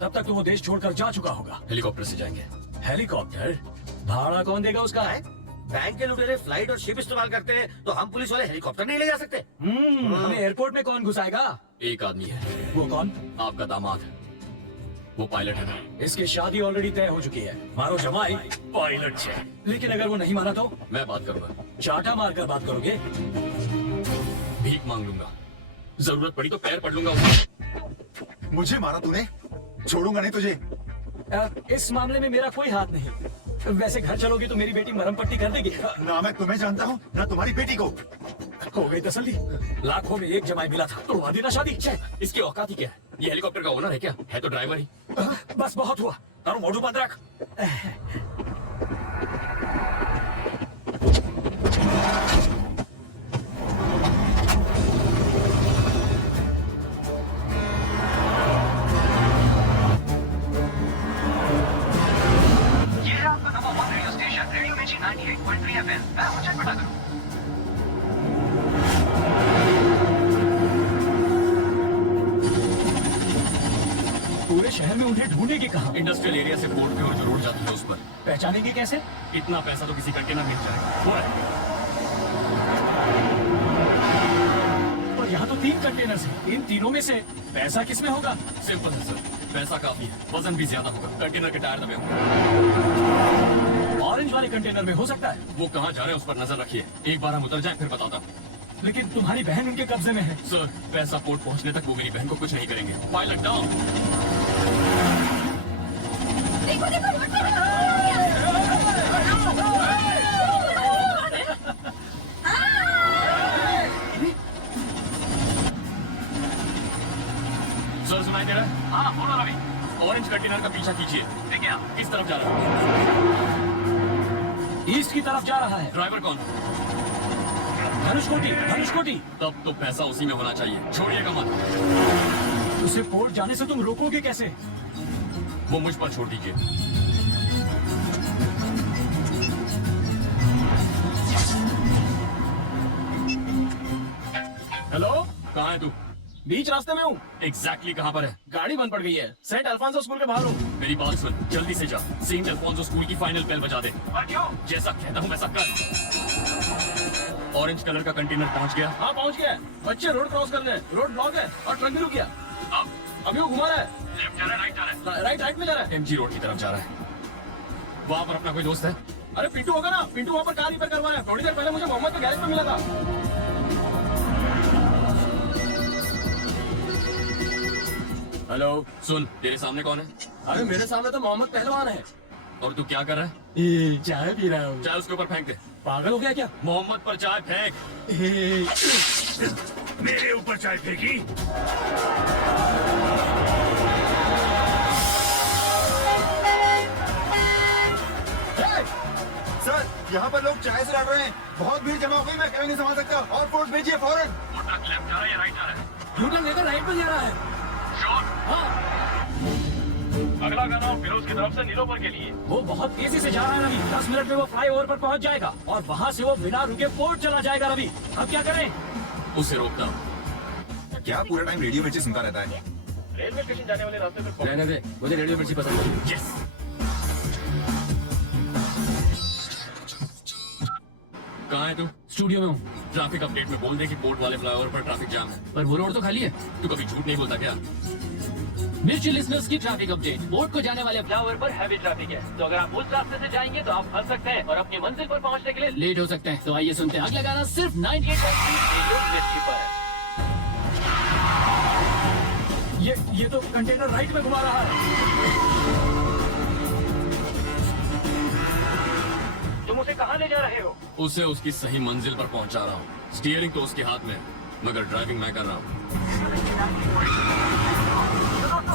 तब तक तो वो देश छोड़कर जा चुका होगा। हेलीकॉप्टर से जाएंगे। हेलीकॉप्टर? भाड़ा कौन देगा उसका? बैंक के लुटेरे फ्लाइट और शिप इस्तेमाल करते हैं तो हम पुलिस वाले हेलीकॉप्टर नहीं ले जा सकते। हमें एयरपोर्ट में कौन घुसाएगा? एक आदमी है। वो कौन? आपका दामाद, वो पायलट है ना। इसकी शादी ऑलरेडी तय हो चुकी है। मारो जमाई पायलट से। लेकिन अगर वो नहीं माना तो? मैं बात करूंगा। चाटा मारकर बात करोगे? भीख मांग लूंगा, जरूरत पड़ी तो पैर पड़ लूंगा। मुझे मारा तूने, छोड़ूंगा नहीं तुझे। इस मामले में मेरा कोई हाथ नहीं। वैसे घर चलोगे तो मेरी बेटी मरहम पट्टी कर देगी। ना मैं तुम्हें जानता हूँ ना तुम्हारी बेटी को। हो गई तसल्ली। लाखों में एक जमाई मिला था तो वादी ना शादी। इसकी औकात ही क्या है? ये हेलीकॉप्टर का ओनर है क्या? है तो ड्राइवर ही। बस बहुत हुआ। તારું મોઢું બંધ રાખ. ये है आपका नंबर 1 रेडियो स्टेशन रेडियो मिर्ची 98.3 FM. मैं हूं चटपटा गुरु. पूरे शहर में उन्हें ढूंढेंगे कहाँ? इंडस्ट्रियल एरिया से पोर्ट की ओर जो रोड जाती है उस पर. पहचानेंगे कैसे? इतना पैसा तो किसी कंटेनर मिल जाएगा. वो है. पर यहाँ तो 3 कंटेनर्स हैं. इन तीनों में से पैसा किसमें होगा? सिंपल है सर. पैसा काफी है, वजन भी ज्यादा होगा. कंटेनर के टायर दबे होंगे. ऑरेंज वाले कंटेनर में हो सकता है. वो कहाँ जा रहे हैं उस पर नजर रखिए. एक बार हम उतर जाएं फिर बताता हूँ. लेकिन तुम्हारी बहन उनके कब्जे में है. सर पैसा पोर्ट पहुँचने तक वो मेरी बहन को कुछ नहीं करेंगे. Pilot down. देखो देखो रोड पे सर सुनाई दे रहा है? हाँ बोलो रवि. ऑरेंज कंटेनर का पीछा कीजिए. ठीक है. किस तरफ जा रहा है? ईस्ट की तरफ जा रहा है. ड्राइवर कौन? धनुषकोटी. धनुषकोटी. तब तो पैसा उसी में होना चाहिए. छोड़िएगा मत. उसे पोर्ट जाने से तुम रोकोगे कैसे? वो मुझ पर छोड़ दीजिए. हेलो. कहाँ है तू? बीच रास्ते में हूँ. एग्जैक्टली कहाँ पर है? गाड़ी बंद पड़ गई है. सेंट अल्फांसो स्कूल के बाहर हूँ. मेरी बात सुन, जल्दी से जा. सेंट अल्फोंसो स्कूल की फाइनल बेल बजा दे. पर क्यों? जैसा कहता हूँ वैसा कर. ऑरेंज कलर का कंटेनर पहुँच गया? हाँ पहुँच गया. बच्चे रोड क्रॉस कर रहे हैं. रोड ब्लॉक है और ट्रक भी रुक गया. अभी वो घुमा रहा है. लेफ्ट जा रहा है, राइट जा रहा है? राइट में जा रहा है. एमजी रोड की तरफ जा रहा है. वहाँ पर अपना कोई दोस्त है? अरे पिंटू होगा ना. पिंटू वहाँ पर कार रिपेयर करवा रहा है. थोड़ी देर पहले मुझे मोहम्मद के गैरेज में मिला था. हेलो सुन, तेरे सामने कौन है? अरे मेरे सामने तो मोहम्मद पहलवान है. और तू क्या कर रहा है? चाय पी रहा हूँ. चाय उसके ऊपर फेंक दे. पागल हो गया क्या? मोहम्मद पर चाय फेंक. मेरे ऊपर चाय फेंकी. सर यहाँ पर लोग चाय से लड़ रहे हैं. बहुत भीड़ जमा हो गई. मैं अकेले नहीं संभाल सकता. और फोर्स भेजिए फौरन. वो ट्रक लेफ्ट जा रहा है या राइट जा रहा है? यूटर्न लेकर राइट में जा रहा है. श्योर? हाँ. अगला गाना फिरोज की तरफ से नीलोफर के लिए. वो बहुत तेजी से जा रहा है रवि. 10 मिनट में वो फ्लाईओवर पर पहुंच जाएगा और वहाँ से वो बिना रुके पोर्ट चला जाएगा. रवि अब क्या करें? उसे रोकता हूँ. क्या पूरा टाइम रेडियो मिर्ची सुनता रहता है? रेलवे स्टेशन जाने वाले रास्ते पर रहने दे. मुझे रेडियो मिर्ची पसंद है. यस. कहाँ है तू? स्टूडियो में हूँ. ट्रैफिक अपडेट में बोल दे कि पोर्ट वाले फ्लाईओवर पर ट्रैफिक जाम है. पर वो रोड तो खाली है. तू कभी झूठ नहीं बोलता क्या? मिर्ची लिसनर्स की ट्रैफिक अपडेट. पोर्ट को जाने वाले फ्लाईओवर पर हैवी ट्रैफिक है. तो अगर आप उस रास्ते से जाएंगे तो आप फंस सकते हैं और अपनी मंजिल पर पहुंचने के लिए लेट हो सकते हैं. तो आइए सुनते हैं अगला गाना सिर्फ 98.3 रेडियो मिर्ची पर. ये तो कंटेनर राइट में घुमा रहा है. तुम उसे कहाँ ले जा रहे हो? उसे उसकी सही मंजिल पर पहुंचा रहा हूँ. स्टीयरिंग तो उसके हाथ में है, मगर ड्राइविंग मैं कर रहा हूँ.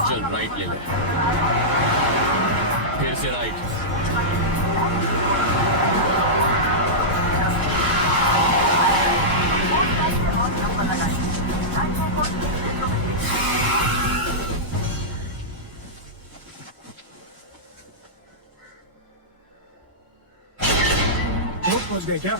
चल राइट ले ले. फिर से राइट. पहुंच गए क्या?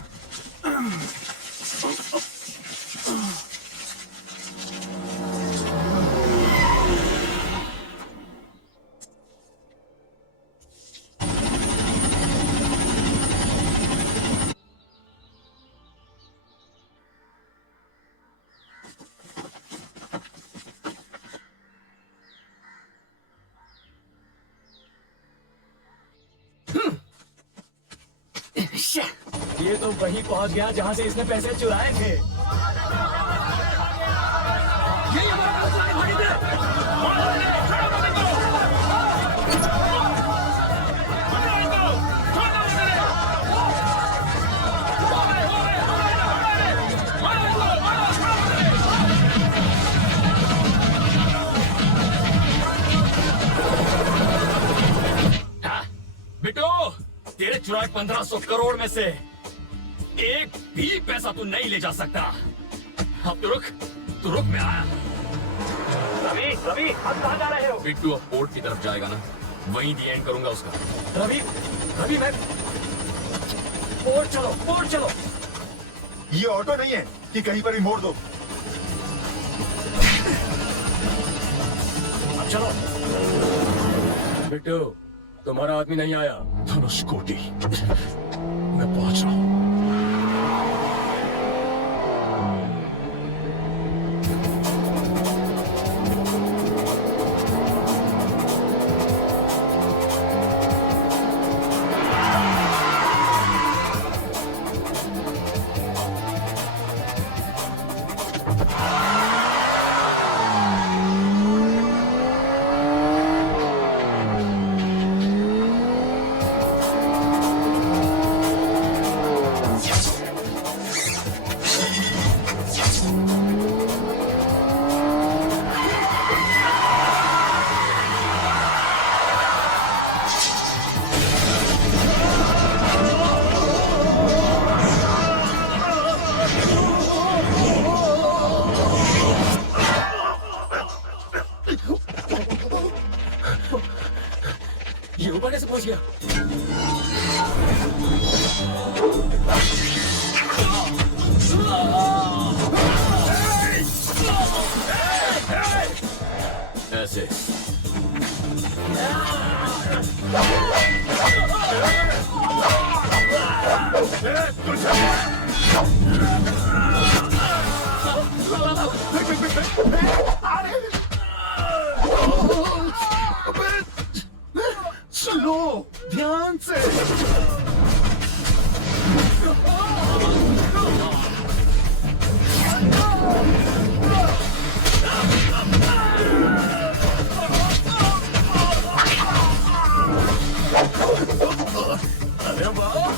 ये तो वहीं पहुंच गया जहां से इसने पैसे चुराए थे. यही हमारा तक 1500 करोड़ में से एक भी पैसा तू नहीं ले जा सकता। अब तू रुक मैं आया। रवि रवि हम कहाँ जा रहे हो? बिट्टू अब पोर्ट की तरफ जाएगा ना, वहीं दी एंड करूंगा उसका। रवि रवि मैं पोर्ट चलो। ये ऑटो नहीं है कि कहीं पर भी मोड़ दो। अब चलो। बिट्टू तुम्हारा आदमी नहीं आया। धनुषकोटि, मैं पहुंच रहा हूं। ये ऊपर कैसे पहुंच गया? ऐसे स्लो, ध्यान से। अरे वाह,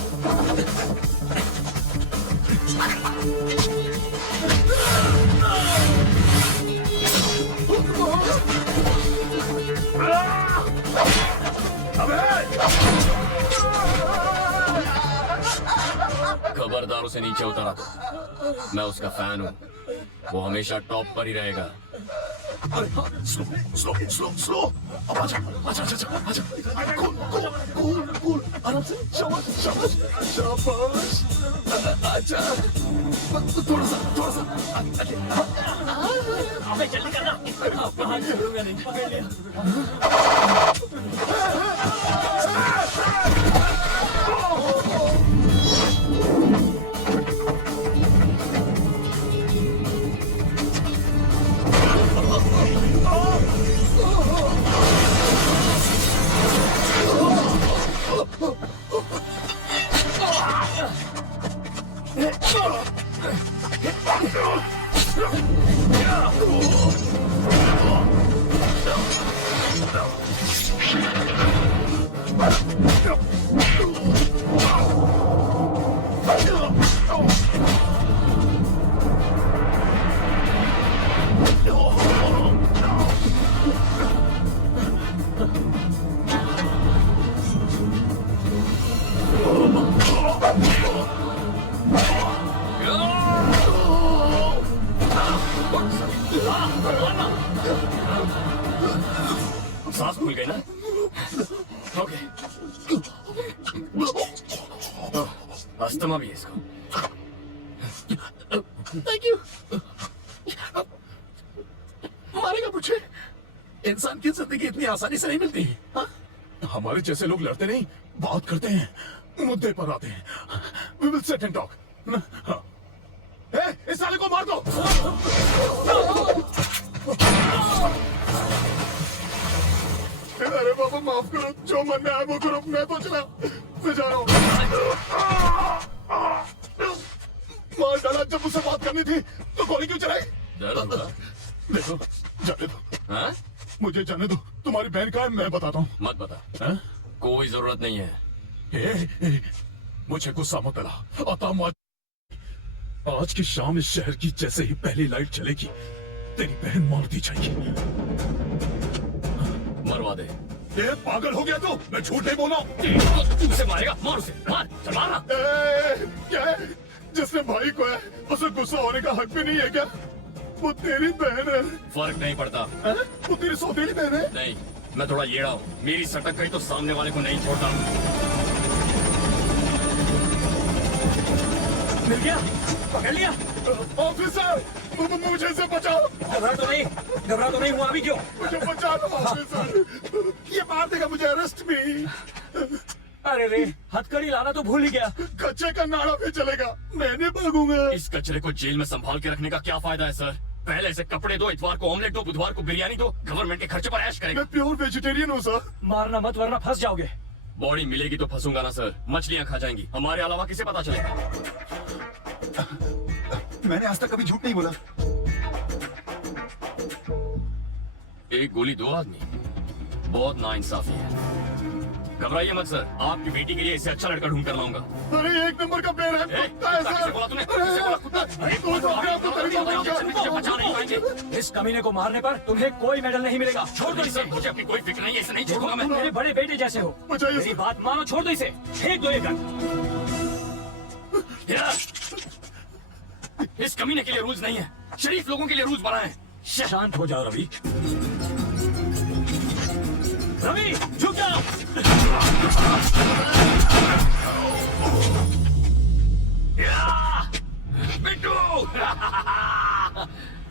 खबरदार उसे नीचे उतारा। मैं उसका फैन हूँ, वो हमेशा टॉप पर ही रहेगा। स्लो स्लो स्लो स्लो, अब आजा आजा आजा आजा, कूल कूल कूल कूल, आराम से, शाबाश शाबाश शाबाश, आजा, थोड़ा सा अबे जल्दी करना। हाथ छोड़ूंगा नहीं। पकड़ लिया। सांस भूल गए ना? ओके, अस्थमा भी है इसको। Thank you. मारेगा मुझे? इंसान की जिंदगी इतनी आसानी से नहीं मिलती। हाँ? हमारे जैसे लोग लड़ते नहीं, बात करते हैं, मुद्दे पर आते हैं। We will sit and talk. हाँ। इस साले को मार दो। अरे बाबा माफ करो, जो मन में आया वो करो, मैं तो चला, मैं जा रहा हूँ। मार डाला, जब मुझसे बात करनी थी तो गोली क्यों चलाई? दर्द हुआ? देखो, जाने दो। हाँ? मुझे जाने दो, तुम्हारी बहन का है, मैं बताता हूँ। मत बता। हाँ? कोई जरूरत नहीं है। मुझे गुस्सा मत दिला, आज की शाम इस शहर की जैसे ही पहली लाइट चलेगी, तेरी बहन मार दी जाएगी। मरवा दे, ये पागल हो गया तू? मैं झूठ नहीं बोला। तू उसे मारेगा? मार उसे, मार, चल मारना। क्या है? जिसने भाई को है उसे गुस्सा होने का हक भी नहीं है क्या? वो तेरी बहन है। फर्क नहीं पड़ता। वो तेरी सौतेली बहन है। नहीं, मैं थोड़ा येड़ा हूँ। मेरी सटक गई तो सामने वाले को नहीं छोड़ता। मिल गया, पकड़ लिया। ऑफिसर, मुझे से बचाओ। घबरा तो नहीं हुआ अभी क्यों? मुझे बचा लो ऑफिसर, ये मार देगा मुझे, अरेस्ट भी। अरे रे, हथकड़ी लाना तो भूल ही गया। कच्चे का नाड़ा भी चलेगा, मैं नहीं भागूंगा। इस कचरे को जेल में संभाल के रखने का क्या फायदा है सर? पहले से कपड़े दो, इतवार को ऑमलेट दो, बुधवार को बिरयानी दो, गवर्नमेंट के खर्चे पर ऐश करेगा। मैं प्योर वेजिटेरियन हूँ सर। मारना मत वरना फंस जाओगे। बॉडी मिलेगी तो फंसूंगा ना सर। मछलियाँ खा जाएंगी, हमारे अलावा किसे पता चलेगा? मैंने आज तक कभी झूठ नहीं बोला। एक गोली दो आदमी, बहुत नाइंसाफी है। घबराइए मत सर, आपकी बेटी के लिए इससे अच्छा लड़का ढूंढ कर लाऊंगा। अरे एक नंबर का पेड़ है, कुत्ता है सर। बोला तूने? बचा नहीं पाएंगे। इस कमीने को मारने पर तुम्हें कोई मेडल नहीं मिलेगा। छोड़ दो इसे। मुझे अपनी कोई फिक्र नहीं है, इसे नहीं छोड़ूंगा मैं। मेरे बड़े बेटे जैसे हो, मेरी बात मानो, छोड़ दो इसे। फेंक दो ये गन। इस कमीने के लिए रूल्स नहीं है, शरीफ लोगों के लिए रूल्स बनाए हैं। शांत हो जाओ रवि। रवि झुक जाओ। बिट्टू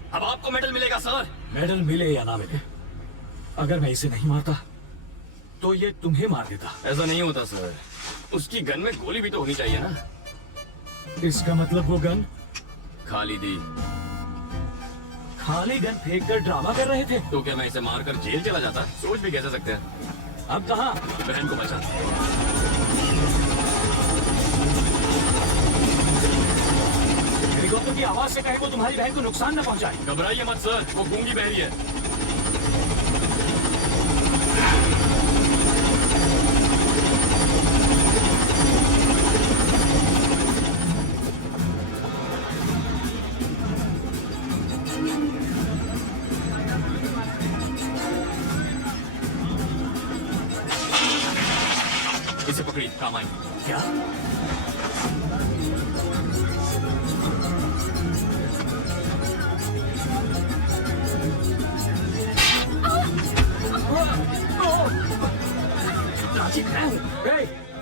अब आपको मेडल मिलेगा सर। मेडल मिले या ना मिले, अगर मैं इसे नहीं मारता तो ये तुम्हें मार देता। ऐसा नहीं होता सर, उसकी गन में गोली भी तो होनी चाहिए ना। इसका मतलब वो गन खाली दी। खाली गन फेंक कर ड्रामा कर रहे थे। तो क्या मैं इसे मारकर जेल चला जाता? सोच भी कैसे सकते हैं। अब कहाँ? बहन को बचा। हेलीकॉप्टर की आवाज से कहे वो तुम्हारी बहन को नुकसान न पहुंचाए। घबराइए मत सर, वो गूंगी बहरी है। इसे पकड़ी, काम आई। क्या?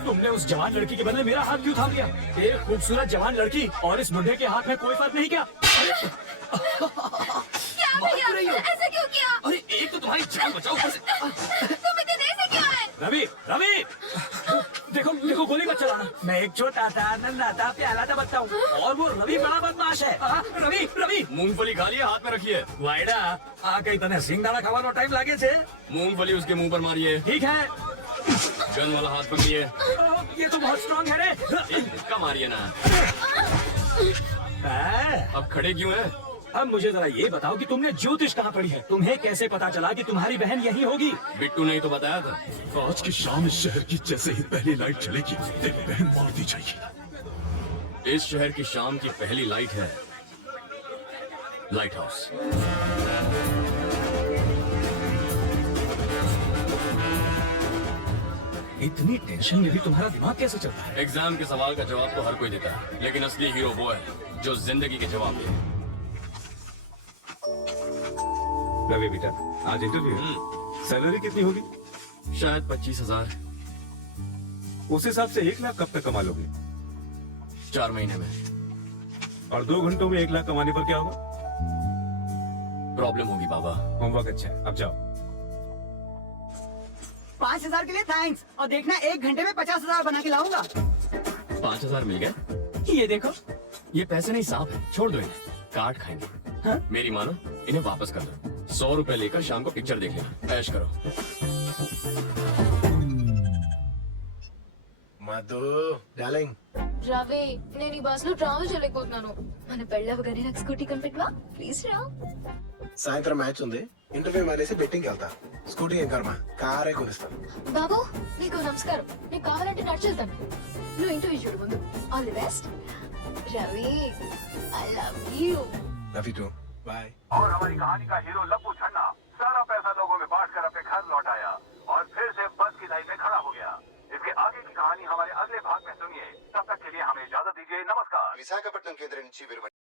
तुमने उस जवान लड़की के बदले मेरा हाथ क्यों थाम लिया? एक खूबसूरत जवान लड़की और इस बुढ़े के हाथ में कोई फर्क नहीं क्या? क्या भैया, ऐसे क्यों किया? अरे एक तो तुम्हारी जान बचाओ, ऊपर से तुम इतने देर से क्यों आए? रवि, रवि, देखो देखो गोली मत चलाना। मैं एक छोटा था, नन्हा था, प्याला था बच्चा हूँ, और वो रवि बड़ा बदमाश है। रवि, रवि, मूंगफली खा लिया, हाथ में रखिए। वाइडा आके तने सिंगदाना खावानो टाइम लागे छे। मूंगफली उसके मुंह पर मारिए। ठीक है। गन वाला हाथ पकड़िए। ये तो बहुत स्ट्रांग है रे। एक धक्का मारिए ना। अब खड़े क्यों हैं? अब मुझे जरा ये बताओ कि तुमने ज्योतिष कहाँ पढ़ी है? तुम्हें कैसे पता चला कि तुम्हारी बहन यही होगी? बिट्टू नहीं तो बताया था। आज की शाम इस शहर की जैसे ही पहली लाइट चलेगी, तेरी बहन मार दी जाएगी। इस शहर की शाम की पहली लाइट है लाइट हाउस। इतनी टेंशन में भी तुम्हारा दिमाग कैसे चलता है? एग्जाम के सवाल का जवाब तो हर कोई देता है, लेकिन असली हीरो वो है जो जिंदगी के जवाब दे। रवि बेटा, आज इंटरव्यू, सैलरी कितनी होगी? शायद 25,000। उस हिसाब से 1 लाख कब तक कमा लोगे? 4 महीने में। और 2 घंटों में 1 लाख कमाने पर क्या होगा? प्रॉब्लम होगी बाबा। होमवर्क अच्छा है, अब जाओ। 5,000 के लिए थैंक्स, और देखना 1 घंटे में 50,000 बना के लाऊंगा। 5,000 मिल गए? ये देखो, ये पैसे नहीं सांप है, छोड़ दो इन्हें, काट खाएंगे। हाँ? मेरी मानो, इन्हें वापस कर दो। 100 रुपए लेकर शाम को पिक्चर देख लेना, ऐश करो। మధు డార్లింగ్ రవి నేను ఈ బస్ లో ట్రావెల్ చేయలేకపోతున్నాను. మన పెళ్ళవగానే నాకు స్కూటీ కొనిపెట్టవా ప్లీజ్ రా. సాయంత్రం మ్యాచ్ ఉంది, ఇంటర్వ్యూ మానేసి బెట్టింగ్ వెళ్తా. స్కూటీ ఏం కర్మ, కారే కొనిస్తాను. బాబు నీకు నమస్కారం, నీకు కావాలంటే నడిచెళ్తాను. నువ్వు ఇంటర్వ్యూ చూడు ముందు. All the best Ravi, I love you. Love you too, bye. और हमारी कहानी का हीरो लप्पू छन्ना सारा पैसा लोगों में बांटकर अपने घर लौट आया और फिर విశాఖపట్నం కేంద్రం నుంచి వెలువడింది.